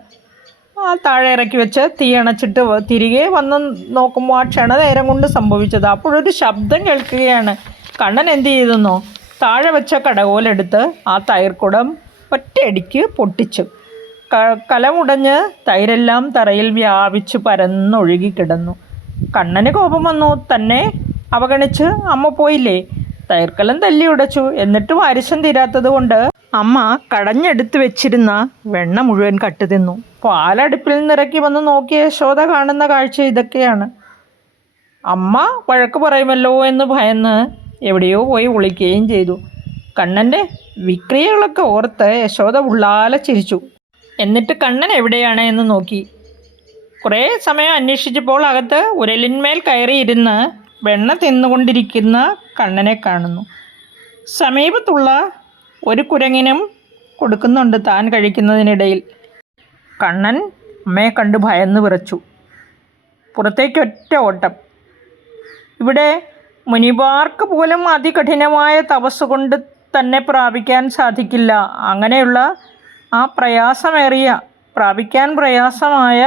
താഴെ ഇറക്കി വെച്ച് തീ അണച്ചിട്ട് തിരികെ വന്ന് നോക്കുമ്പോൾ ആ ക്ഷണനേരം കൊണ്ട് സംഭവിച്ചത്. അപ്പോഴൊരു ശബ്ദം കേൾക്കുകയാണ്. കണ്ണൻ എന്ത് ചെയ്തെന്നോ, താഴെ വെച്ച കടകോലെടുത്ത് ആ തൈർക്കുടം ഒറ്റയടിക്ക് പൊട്ടിച്ചു. കലമുടഞ്ഞ് തൈരെല്ലാം തറയിൽ വ്യാപിച്ച് പരന്നൊഴുകി കിടന്നു. കണ്ണന് കോപം വന്നു. തന്നെ അവഗണിച്ച് അമ്മ പോയില്ലേ. തൈർക്കലം തല്ലി ഉടച്ചു. എന്നിട്ടും അരിശം തീരാത്തത് കൊണ്ട് അമ്മ കടഞ്ഞെടുത്ത് വെച്ചിരുന്ന വെണ്ണ മുഴുവൻ കട്ട് തിന്നു. പാലടുപ്പിൽ നിന്നിറക്കി വന്ന് നോക്കിയ യശോദ കാണുന്ന കാഴ്ച ഇതൊക്കെയാണ്. അമ്മ വഴക്ക് പറയുമല്ലോ എന്ന് ഭയന്ന് എവിടെയോ പോയി ഒളിക്കുകയും ചെയ്തു. കണ്ണൻ്റെ വിക്രിയകളൊക്കെ ഓർത്ത് യശോദ ഉള്ളാലെ ചിരിച്ചു. എന്നിട്ട് കണ്ണൻ എവിടെയാണ് എന്ന് നോക്കി. കുറേ സമയം അന്വേഷിച്ചപ്പോൾ അകത്ത് ഉരലിന്മേൽ കയറിയിരുന്ന് വെണ്ണ തിന്നുകൊണ്ടിരിക്കുന്ന കണ്ണനെ കാണുന്നു. സമീപത്തുള്ള ഒരു കുരങ്ങിനും കൊടുക്കുന്നുണ്ട് താൻ കഴിക്കുന്നതിനിടയിൽ. കണ്ണൻ അമ്മയെ കണ്ട് ഭയന്ന് വിറച്ചു. പുറത്തേക്കൊറ്റ ഓട്ടം. ഇവിടെ മുനിമാർക്ക് പോലും അതികഠിനമായ തപസ് കൊണ്ട് തന്നെ പ്രാപിക്കാൻ സാധിക്കില്ല. അങ്ങനെയുള്ള ആ പ്രാപിക്കാൻ പ്രയാസമായ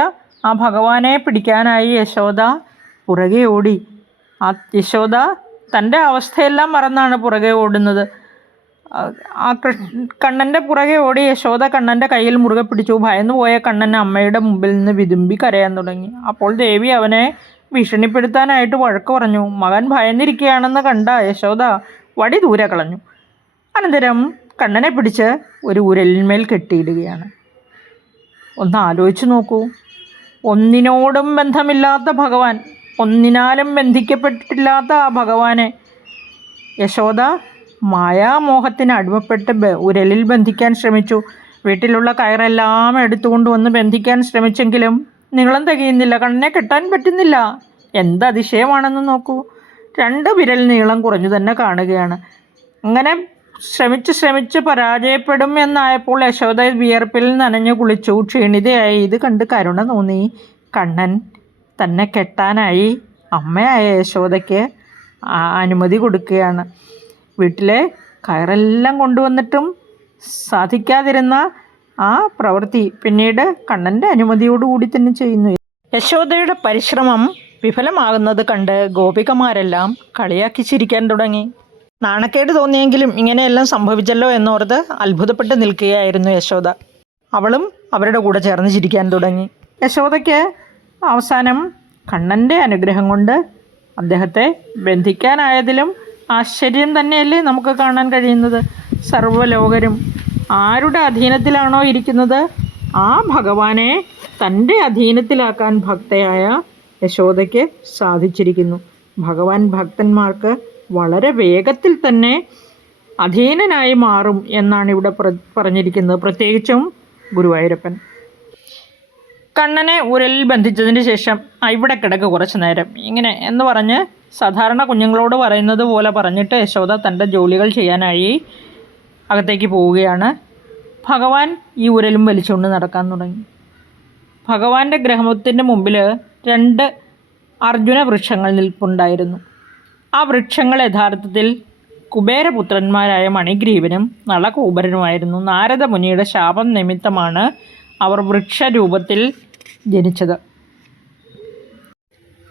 ആ ഭഗവാനെ പിടിക്കാനായി യശോദ പുറകെ ഓടി. ആ യശോദ തൻ്റെ അവസ്ഥയെല്ലാം മറന്നാണ് പുറകെ ഓടുന്നത്. ആ കണ്ണൻ്റെ പുറകെ ഓടി യശോദ കണ്ണൻ്റെ കയ്യിൽ മുറുകെ പിടിച്ചു. ഭയന്നു പോയ കണ്ണൻ അമ്മയുടെ മുമ്പിൽ നിന്ന് വിതുമ്പി കരയാൻ തുടങ്ങി. അപ്പോൾ ദേവി അവനെ ഭീഷണിപ്പെടുത്താനായിട്ട് വഴക്ക് പറഞ്ഞു. മകൻ ഭയന്നിരിക്കുകയാണെന്ന് കണ്ട യശോദ വടി ദൂരെ കളഞ്ഞു. അനന്തരം കണ്ണനെ പിടിച്ച് ഒരു ഉരലിന്മേൽ കെട്ടിയിടുകയാണ്. ഒന്ന് ആലോചിച്ച് നോക്കൂ. ഒന്നിനോടും ബന്ധമില്ലാത്ത ഭഗവാൻ, ഒന്നിനാലും ബന്ധിക്കപ്പെട്ടിട്ടില്ലാത്ത ആ ഭഗവാനെ യശോദ മായാമോഹത്തിന് അടിമപ്പെട്ട് ഉരലിൽ ബന്ധിക്കാൻ ശ്രമിച്ചു. വീട്ടിലുള്ള കയറെല്ലാം എടുത്തുകൊണ്ടുവന്ന് ബന്ധിക്കാൻ ശ്രമിച്ചെങ്കിലും നീളം തികയുന്നില്ല. കണ്ണനെ കെട്ടാൻ പറ്റുന്നില്ല. എന്ത് അതിശയമാണെന്ന് നോക്കൂ. 2 വിരൽ നീളം കുറഞ്ഞു തന്നെ കാണുകയാണ്. അങ്ങനെ ശ്രമിച്ച് പരാജയപ്പെടും എന്നായപ്പോൾ യശോദ വിയർപ്പിൽ നനഞ്ഞു കുളിച്ചു ക്ഷീണിതയായി. ഇത് കണ്ട് കരുണ തോന്നി. കണ്ണൻ തന്നെ കെട്ടാനായി അമ്മയായ യശോദയ്ക്ക് അനുമതി കൊടുക്കുകയാണ്. വീട്ടിലെ കയറെല്ലാം കൊണ്ടുവന്നിട്ടും സാധിക്കാതിരുന്ന ആ പ്രവൃത്തി പിന്നീട് കണ്ണൻ്റെ അനുമതിയോടുകൂടി തന്നെ ചെയ്യുന്നു. യശോദയുടെ പരിശ്രമം വിഫലമാകുന്നത് കണ്ട് ഗോപികമാരെല്ലാം കളിയാക്കി ചിരിക്കാൻ തുടങ്ങി. നാണക്കേട് തോന്നിയെങ്കിലും ഇങ്ങനെയെല്ലാം സംഭവിച്ചല്ലോ എന്നോർത്ത് അത്ഭുതപ്പെട്ട് നിൽക്കുകയായിരുന്നു യശോദ. അവളും അവരുടെ കൂടെ ചേർന്ന് ചിരിക്കാൻ തുടങ്ങി. യശോദയ്ക്ക് അവസാനം കണ്ണൻ്റെ അനുഗ്രഹം കൊണ്ട് അദ്ദേഹത്തെ ബന്ധിക്കാനായതിലും ആശ്ചര്യം തന്നെയല്ലേ നമുക്ക് കാണാൻ കഴിയുന്നത്. സർവ്വലോകരും ആരുടെ അധീനത്തിലാണോ ഇരിക്കുന്നത് ആ ഭഗവാനെ തൻ്റെ അധീനത്തിലാക്കാൻ ഭക്തയായ യശോദയ്ക്ക് സാധിച്ചിരിക്കുന്നു. ഭഗവാൻ ഭക്തന്മാർക്ക് വളരെ വേഗത്തിൽ തന്നെ അധീനനായി മാറും എന്നാണ് ഇവിടെ പറഞ്ഞിരിക്കുന്നത്. പ്രത്യേകിച്ചും ഗുരുവായൂരപ്പൻ. കണ്ണനെ ഉരലിൽ ബന്ധിച്ചതിന് ശേഷം ഇവിടെ കിടക്ക് കുറച്ച് നേരം ഇങ്ങനെ എന്ന് പറഞ്ഞ് സാധാരണ കുഞ്ഞുങ്ങളോട് പറയുന്നത് പോലെ പറഞ്ഞിട്ട് യശോദ തൻ്റെ ജോലികൾ ചെയ്യാനായി അകത്തേക്ക് പോവുകയാണ്. ഭഗവാൻ ഈ ഉരലും വലിച്ചുകൊണ്ട് നടക്കാൻ തുടങ്ങി. ഭഗവാന്റെ ഗ്രഹത്തിൻ്റെ മുമ്പിൽ 2 അർജുന വൃക്ഷങ്ങൾ നിൽപ്പുണ്ടായിരുന്നു. ആ വൃക്ഷങ്ങൾ യഥാർത്ഥത്തിൽ കുബേരപുത്രന്മാരായ മണിഗ്രീവനും നളകൂബരനുമായിരുന്നു. നാരദ മുനിയുടെ ശാപം നിമിത്തമാണ് അവർ വൃക്ഷരൂപത്തിൽ ജനിച്ചത്.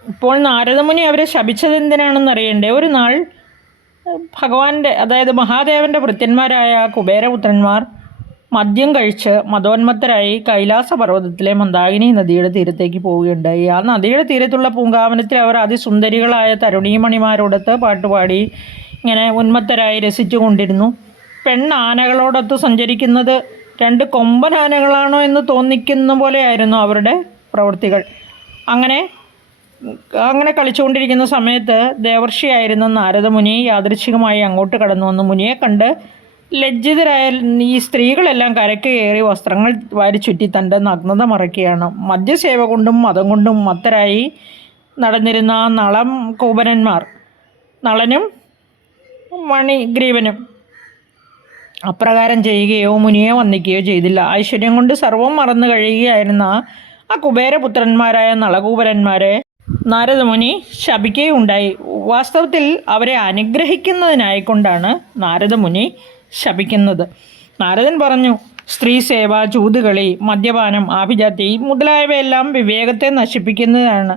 ഇപ്പോൾ നാരദമുനി അവരെ ശപിച്ചത് എന്തിനാണെന്ന് അറിയണ്ടേ. ഒരു നാൾ ഭഗവാന്റെ, അതായത് മഹാദേവൻ്റെ ഭൃത്യന്മാരായ കുബേരപുത്രന്മാർ മദ്യം കഴിച്ച് മതോന്മത്തരായി കൈലാസ പർവ്വതത്തിലെ മന്ദാകിനി നദിയുടെ തീരത്തേക്ക് പോവുകയുണ്ടായി. ആ നദിയുടെ തീരത്തുള്ള പൂങ്കാവനത്തിൽ അവർ അതിസുന്ദരികളായ തരുണീമണിമാരോടൊത്ത് പാട്ടുപാടി ഇങ്ങനെ ഉന്മത്തരായി രസിച്ചു കൊണ്ടിരുന്നു. പെണ്ണാനകളോടൊത്ത് സഞ്ചരിക്കുന്നത് രണ്ട് കൊമ്പനാനകളാണോ എന്ന് തോന്നിക്കുന്ന പോലെയായിരുന്നു അവരുടെ പ്രവൃത്തികൾ. അങ്ങനെ കളിച്ചുകൊണ്ടിരിക്കുന്ന സമയത്ത് ദേവർഷിയായിരുന്ന നാരദമുനി യാദൃച്ഛികമായി അങ്ങോട്ട് കടന്നു വന്നു. മുനിയെ കണ്ട് ലജ്ജിതരായ ഈ സ്ത്രീകളെല്ലാം കരയ്ക്ക് കയറി വസ്ത്രങ്ങൾ വാരി ചുറ്റി തൻ്റെ നഗ്നത മറയ്ക്കുകയാണ്. മദ്യസേവ കൊണ്ടും മതം കൊണ്ടും മത്തരായി നടന്നിരുന്ന നളം കൂപനന്മാർ നളനും മണിഗ്രീവനും അപ്രകാരം ചെയ്യുകയോ മുനിയെ വന്ദിക്കുകയോ ചെയ്തില്ല. ഐശ്വര്യം കൊണ്ട് സർവ്വം മറന്നു കഴിയുകയായിരുന്ന ആ കുബേരപുത്രന്മാരായ നളകൂപരന്മാരെ നാരദമുനി ശപിക്കുകയുണ്ടായി. വാസ്തവത്തിൽ അവരെ അനുഗ്രഹിക്കുന്നതിനായിക്കൊണ്ടാണ് നാരദമുനി ശപിക്കുന്നത്. നാരദൻ പറഞ്ഞു, സ്ത്രീ സേവ, ചൂതുകളി, മദ്യപാനം, ആഭിജാതി മുതലായവയെല്ലാം വിവേകത്തെ നശിപ്പിക്കുന്നതാണ്.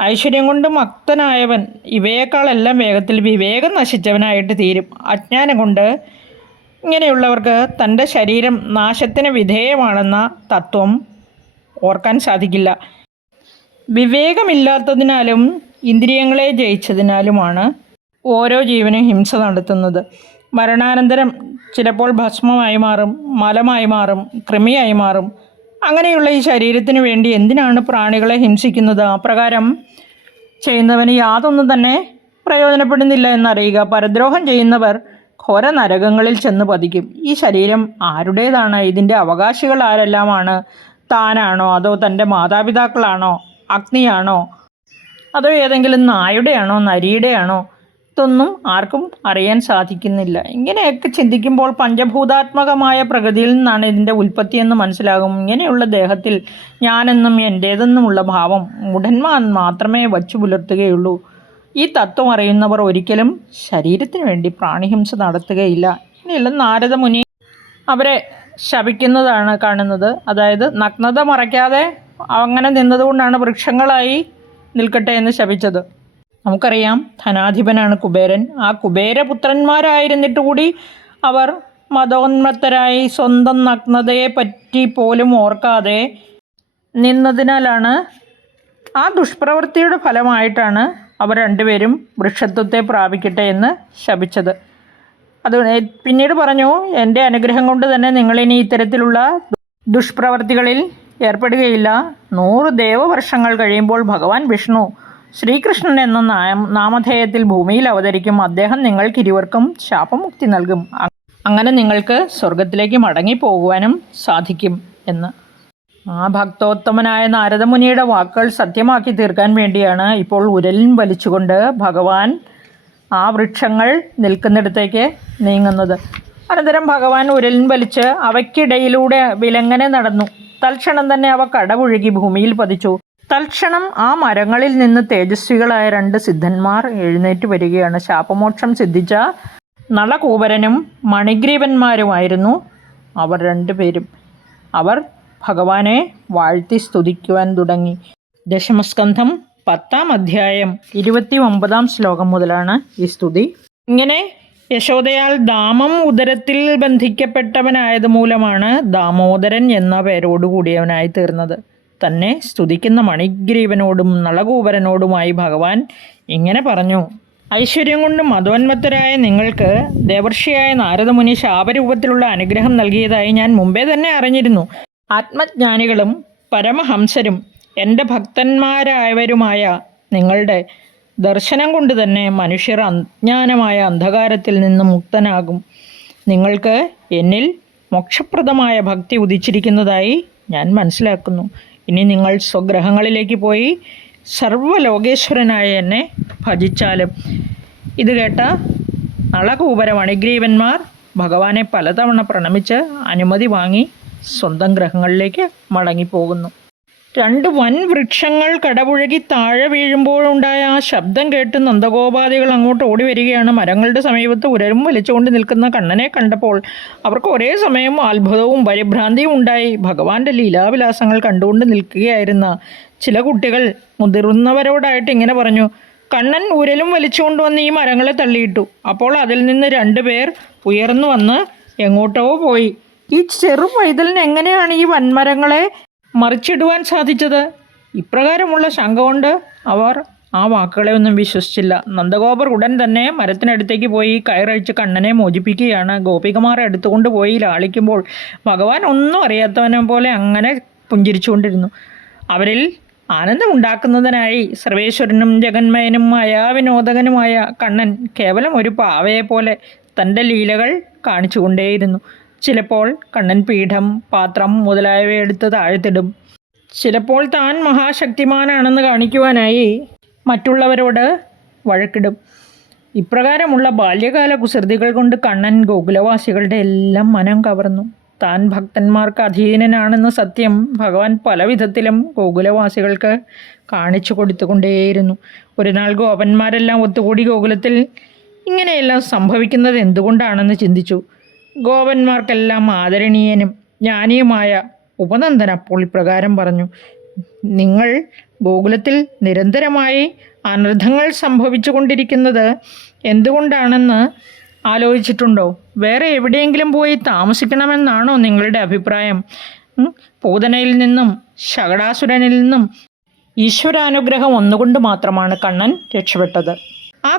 ഐശ്വര്യം കൊണ്ട് മക്തനായവൻ ഇവയേക്കാളെല്ലാം വേഗത്തിൽ വിവേകം നശിച്ചവനായിട്ട് തീരും. അജ്ഞാനം കൊണ്ട് ഇങ്ങനെയുള്ളവർക്ക് തൻ്റെ ശരീരം നാശത്തിന് വിധേയമാണെന്ന തത്വം ഓർക്കാൻ സാധിക്കില്ല. വിവേകമില്ലാത്തതിനാലും ഇന്ദ്രിയങ്ങളെ ജയിച്ചതിനാലുമാണ് ഓരോ ജീവനും ഹിംസ നടത്തുന്നത്. മരണാനന്തരം ചിലപ്പോൾ ഭസ്മമായി മാറും, മലമായി മാറും, കൃമിയായി മാറും. അങ്ങനെയുള്ള ഈ ശരീരത്തിന് വേണ്ടി എന്തിനാണ് പ്രാണികളെ ഹിംസിക്കുന്നത്? അപ്രകാരം ചെയ്യുന്നവന് യാതൊന്നും തന്നെ പ്രയോജനപ്പെടുന്നില്ല എന്നറിയുക. പരദ്രോഹം ചെയ്യുന്നവർ ഘോര നരകങ്ങളിൽ ചെന്ന് പതിക്കും. ഈ ശരീരം ആരുടേതാണ്? ഇതിൻ്റെ അവകാശികൾ ആരെല്ലാമാണ്? താനാണോ? അതോ തൻ്റെ മാതാപിതാക്കളാണോ? അഗ്നിയാണോ? അതോ ഏതെങ്കിലും നായുടെയാണോ? നരിയുടെയാണോ? ഇതൊന്നും ആർക്കും അറിയാൻ സാധിക്കുന്നില്ല. ഇങ്ങനെയൊക്കെ ചിന്തിക്കുമ്പോൾ പഞ്ചഭൂതാത്മകമായ പ്രകൃതിയിൽ നിന്നാണ് ഇതിൻ്റെ ഉൽപ്പത്തിയെന്ന് മനസ്സിലാകും. ഇങ്ങനെയുള്ള ദേഹത്തിൽ ഞാനെന്നും എൻ്റേതെന്നുമുള്ള ഭാവം മൂഢന്മാർ മാത്രമേ വച്ചു പുലർത്തുകയുള്ളൂ. ഈ തത്വം അറിയുന്നവർ ഒരിക്കലും ശരീരത്തിന് വേണ്ടി പ്രാണിഹിംസ നടത്തുകയില്ല. ഇനിയുള്ള നാരദമുനി അവരെ ശപിക്കുന്നതാണ് കാണുന്നത്. അതായത് നഗ്നത മറയ്ക്കാതെ അങ്ങനെ നിന്നതുകൊണ്ടാണ് വൃക്ഷങ്ങളായി നിൽക്കട്ടെ എന്ന് ശപിച്ചത്. നമുക്കറിയാം, ധനാധിപനാണ് കുബേരൻ. ആ കുബേരപുത്രന്മാരായിരുന്നിട്ട് കൂടി അവർ മതോന്മത്തരായി സ്വന്തം നഗ്നതയെ പറ്റി പോലും ഓർക്കാതെ നിന്നതിനാലാണ്, ആ ദുഷ്പ്രവൃത്തിയുടെ ഫലമായിട്ടാണ് അവർ രണ്ടുപേരും വൃക്ഷത്വത്തെ പ്രാപിക്കട്ടെ എന്ന് ശപിച്ചത്. അത് പിന്നീട് പറഞ്ഞു, എൻ്റെ അനുഗ്രഹം കൊണ്ട് തന്നെ നിങ്ങളിനി ഇത്തരത്തിലുള്ള ദുഷ്പ്രവർത്തികളിൽ ഏർപ്പെടുകയില്ല. 100 ദേവവർഷങ്ങൾ കഴിയുമ്പോൾ ഭഗവാൻ വിഷ്ണു ശ്രീകൃഷ്ണൻ എന്ന നാമധേയത്തിൽ ഭൂമിയിൽ അവതരിക്കും. അദ്ദേഹം നിങ്ങൾക്കിരുവർക്കും ശാപമുക്തി നൽകും. അങ്ങനെ നിങ്ങൾക്ക് സ്വർഗത്തിലേക്ക് മടങ്ങിപ്പോകുവാനും സാധിക്കും എന്ന്. ആ ഭക്തോത്തമനായ നാരദമുനിയുടെ വാക്കുകൾ സത്യമാക്കി തീർക്കാൻ വേണ്ടിയാണ് ഇപ്പോൾ ഉരലിൻ വലിച്ചുകൊണ്ട് ഭഗവാൻ ആ വൃക്ഷങ്ങൾ നിൽക്കുന്നിടത്തേക്ക് നീങ്ങുന്നത്. അനന്തരം ഭഗവാൻ ഉരലിൻ വലിച്ച് അവയ്ക്കിടയിലൂടെ വിലങ്ങനെ നടന്നു. തൽക്ഷണം തന്നെ അവ കടപുഴകി ഭൂമിയിൽ പതിച്ചു. തൽക്ഷണം ആ മരങ്ങളിൽ നിന്ന് തേജസ്വികളായ 2 സിദ്ധന്മാർ എഴുന്നേറ്റ് വരികയാണ്. ശാപമോക്ഷം സിദ്ധിച്ച നളകൂപരനും മണിഗ്രീവന്മാരുമായിരുന്നു അവർ രണ്ടുപേരും. അവർ ഭഗവാനെ വാഴ്ത്തി സ്തുതിക്കുവാൻ തുടങ്ങി. ദശമസ്കന്ധം 10-ാം അധ്യായം 29-ാം ശ്ലോകം മുതലാണ് ഈ സ്തുതി. ഇങ്ങനെ യശോദയാൽ ദാമം ഉദരത്തിൽ ബന്ധിക്കപ്പെട്ടവനായത് മൂലമാണ് ദാമോദരൻ എന്ന പേരോടുകൂടിയവനായി തീർന്നത്. തന്നെ സ്തുതിക്കുന്ന മണിഗ്രീവനോടും നളകൂപരനോടുമായി ഭഗവാൻ ഇങ്ങനെ പറഞ്ഞു, ഐശ്വര്യം കൊണ്ട് മതോന്മത്തരായ നിങ്ങൾക്ക് ദേവർഷിയായ നാരദമുനി ശാപരൂപത്തിലുള്ള അനുഗ്രഹം നൽകിയതായി ഞാൻ മുമ്പേ തന്നെ അറിഞ്ഞിരുന്നു. ആത്മജ്ഞാനികളും പരമഹംസരും എൻ്റെ ഭക്തന്മാരായവരുമായ നിങ്ങളുടെ ദർശനം കൊണ്ട് തന്നെ മനുഷ്യർ അജ്ഞാനമായ അന്ധകാരത്തിൽ നിന്ന് മുക്തനാകും. നിങ്ങൾക്ക് എന്നിൽ മോക്ഷപ്രദമായ ഭക്തി ഉദിച്ചിരിക്കുന്നതായി ഞാൻ മനസ്സിലാക്കുന്നു. ഇനി നിങ്ങൾ സ്വഗ്രഹങ്ങളിലേക്ക് പോയി സർവ്വലോകേശ്വരനായ എന്നെ ഭജിച്ചാലും. ഇത് കേട്ട നളകൂപര മണിഗ്രീവന്മാർ ഭഗവാനെ പലതവണ പ്രണമിച്ച് അനുമതി വാങ്ങി സ്വന്തം ഗ്രഹങ്ങളിലേക്ക് മടങ്ങിപ്പോകുന്നു. 2 വൻ വൃക്ഷങ്ങൾ കടപുഴകി താഴെ വീഴുമ്പോഴുണ്ടായ ആ ശബ്ദം കേട്ട് നന്ദഗോപാദികൾ അങ്ങോട്ട് ഓടി വരികയാണ്. മരങ്ങളുടെ സമീപത്ത് ഉരലും വലിച്ചുകൊണ്ട് നിൽക്കുന്ന കണ്ണനെ കണ്ടപ്പോൾ അവർക്ക് ഒരേ സമയം അത്ഭുതവും പരിഭ്രാന്തിയും ഉണ്ടായി. ഭഗവാന്റെ ലീലാവിലാസങ്ങൾ കണ്ടുകൊണ്ട് നിൽക്കുകയായിരുന്ന ചില കുട്ടികൾ മുതിർന്നവരോടായിട്ട് ഇങ്ങനെ പറഞ്ഞു, കണ്ണൻ ഉരലും വലിച്ചുകൊണ്ടുവന്ന് ഈ മരങ്ങളെ തള്ളിയിട്ടു. അപ്പോൾ അതിൽ നിന്ന് 2 പേർ ഉയർന്നു വന്ന് എങ്ങോട്ടോ പോയി. ഈ ചെറു പൈതലിന് എങ്ങനെയാണ് ഈ വൻമരങ്ങളെ മറിച്ചിടുവാൻ സാധിച്ചത്? ഇപ്രകാരമുള്ള ശങ്ക കൊണ്ട് അവർ ആ വാക്കുകളെ ഒന്നും വിശ്വസിച്ചില്ല. നന്ദഗോപർ ഉടൻ തന്നെ മരത്തിനടുത്തേക്ക് പോയി കയറഴിച്ച് കണ്ണനെ മോചിപ്പിക്കുകയാണ്. ഗോപികമാരെ എടുത്തുകൊണ്ട് പോയി ലാളിക്കുമ്പോൾ ഭഗവാൻ ഒന്നും അറിയാത്തവനെ പോലെ അങ്ങനെ പുഞ്ചിരിച്ചുകൊണ്ടിരുന്നു. അവരിൽ ആനന്ദമുണ്ടാക്കുന്നതിനായി സർവേശ്വരനും ജഗന്മയനും മായാവിനോദകനുമായ കണ്ണൻ കേവലം ഒരു പാവയെപ്പോലെ തൻ്റെ ലീലകൾ കാണിച്ചുകൊണ്ടേയിരുന്നു. ചിലപ്പോൾ കണ്ണൻ പീഠം, പാത്രം മുതലായവ എടുത്ത് താഴ്ത്തിടും. ചിലപ്പോൾ താൻ മഹാശക്തിമാനാണെന്ന് കാണിക്കുവാനായി മറ്റുള്ളവരോട് വഴക്കിടും. ഇപ്രകാരമുള്ള ബാല്യകാല കുസൃതികൾ കൊണ്ട് കണ്ണൻ ഗോകുലവാസികളുടെ എല്ലാം മനം കവർന്നു. താൻ ഭക്തന്മാർക്ക് അധീനനാണെന്ന സത്യം ഭഗവാൻ പല വിധത്തിലും ഗോകുലവാസികൾക്ക് കാണിച്ചു കൊടുത്തുകൊണ്ടേയിരുന്നു. ഒരു നാൾ ഗോപന്മാരെല്ലാം ഒത്തുകൂടി ഗോകുലത്തിൽ ഇങ്ങനെയെല്ലാം സംഭവിക്കുന്നത് എന്തുകൊണ്ടാണെന്ന് ചിന്തിച്ചു. ഗോപന്മാർക്കെല്ലാം ആദരണീയനും ജ്ഞാനിയുമായ ഉപനന്ദൻ അപ്പോൾ ഇപ്രകാരം പറഞ്ഞു: നിങ്ങൾ ഗോകുലത്തിൽ നിരന്തരമായി അനർത്ഥങ്ങൾ സംഭവിച്ചു കൊണ്ടിരിക്കുന്നത് എന്തുകൊണ്ടാണെന്ന് ആലോചിച്ചിട്ടുണ്ടോ? വേറെ എവിടെയെങ്കിലും പോയി താമസിക്കണമെന്നാണോ നിങ്ങളുടെ അഭിപ്രായം? പൂതനയിൽ നിന്നും ശകടാസുരനിൽ നിന്നും ഈശ്വരാനുഗ്രഹം ഒന്നുകൊണ്ട് മാത്രമാണ് കണ്ണൻ രക്ഷപ്പെട്ടത്. ആ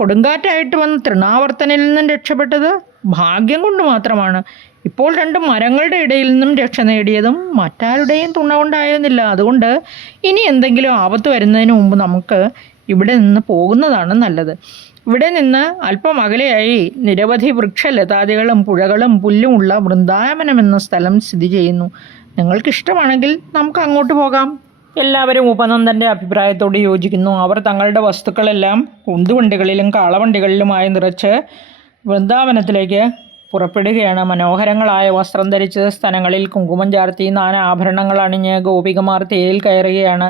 കൊടുങ്കാറ്റായിട്ട് വന്ന തൃണാവർത്തനിൽ നിന്നും രക്ഷപ്പെട്ടത് ഭാഗ്യം കൊണ്ട് മാത്രമാണ്. ഇപ്പോൾ 2 മരങ്ങളുടെ ഇടയിൽ നിന്നും രക്ഷ നേടിയതും മറ്റാരുടെയും തുണ കൊണ്ടായിരുന്നില്ല. അതുകൊണ്ട് ഇനി എന്തെങ്കിലും ആപത്ത് വരുന്നതിന് മുമ്പ് നമുക്ക് ഇവിടെ നിന്ന് പോകുന്നതാണ് നല്ലത്. ഇവിടെ നിന്ന് അല്പം അകലെയായി നിരവധി വൃക്ഷലതാദികളും പുഴകളും പുല്ലുമുള്ള വൃന്ദാവനം എന്ന സ്ഥലം സ്ഥിതി ചെയ്യുന്നു. നിങ്ങൾക്കിഷ്ടമാണെങ്കിൽ നമുക്ക് അങ്ങോട്ട് പോകാം. എല്ലാവരും ഉപനന്ദൻ്റെ അഭിപ്രായത്തോട് യോജിക്കുന്നു. അവർ തങ്ങളുടെ വസ്തുക്കളെല്ലാം ഉന്തുവണ്ടികളിലും കാളവണ്ടികളിലുമായി നിറച്ച് വൃന്ദാവനത്തിലേക്ക് പുറപ്പെടുകയാണ്. മനോഹരങ്ങളായ വസ്ത്രം ധരിച്ച് സ്ഥലങ്ങളിൽ കുങ്കുമം ചാർത്തി നാനാ ആഭരണങ്ങൾ അണിഞ്ഞ് ഗോപികമാർ തേരിൽ കയറുകയാണ്.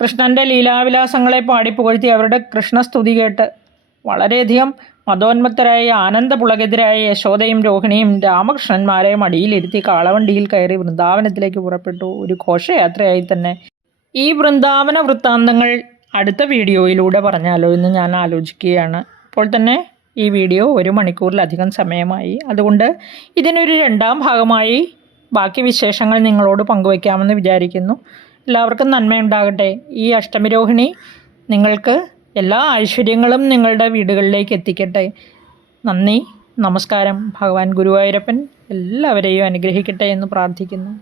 കൃഷ്ണൻ്റെ ലീലാവിലാസങ്ങളെ പാടിപ്പുകഴ്ത്തി അവരുടെ കൃഷ്ണസ്തുതി കേട്ട് വളരെയധികം മതോന്മത്തരായി ആനന്ദപുളകിതരായ യശോദയും രോഹിണിയും രാമകൃഷ്ണന്മാരെ മടിയിലിരുത്തി കാളവണ്ടിയിൽ കയറി വൃന്ദാവനത്തിലേക്ക് പുറപ്പെട്ടു. ഒരു ഘോഷയാത്രയായി തന്നെ. ഈ വൃന്ദാവന വൃത്താന്തങ്ങൾ അടുത്ത വീഡിയോയിലൂടെ പറഞ്ഞാലോ എന്ന് ഞാൻ ആലോചിക്കുകയാണ്. ഇപ്പോൾ തന്നെ ഈ വീഡിയോ 1 മണിക്കൂറിലധികം സമയമായി. അതുകൊണ്ട് ഇതിനൊരു 2ാം ഭാഗമായി ബാക്കി വിശേഷങ്ങൾ നിങ്ങളോട് പങ്കുവയ്ക്കാമെന്ന് വിചാരിക്കുന്നു. എല്ലാവർക്കും നന്മയുണ്ടാകട്ടെ. ഈ അഷ്ടമിരോഹിണി നിങ്ങൾക്ക് എല്ലാ ഐശ്വര്യങ്ങളും നിങ്ങളുടെ വീടുകളിലേക്ക് എത്തിക്കട്ടെ. നന്ദി, നമസ്കാരം. ഭഗവാൻ ഗുരുവായൂരപ്പൻ എല്ലാവരെയും അനുഗ്രഹിക്കട്ടെ എന്ന് പ്രാർത്ഥിക്കുന്നു.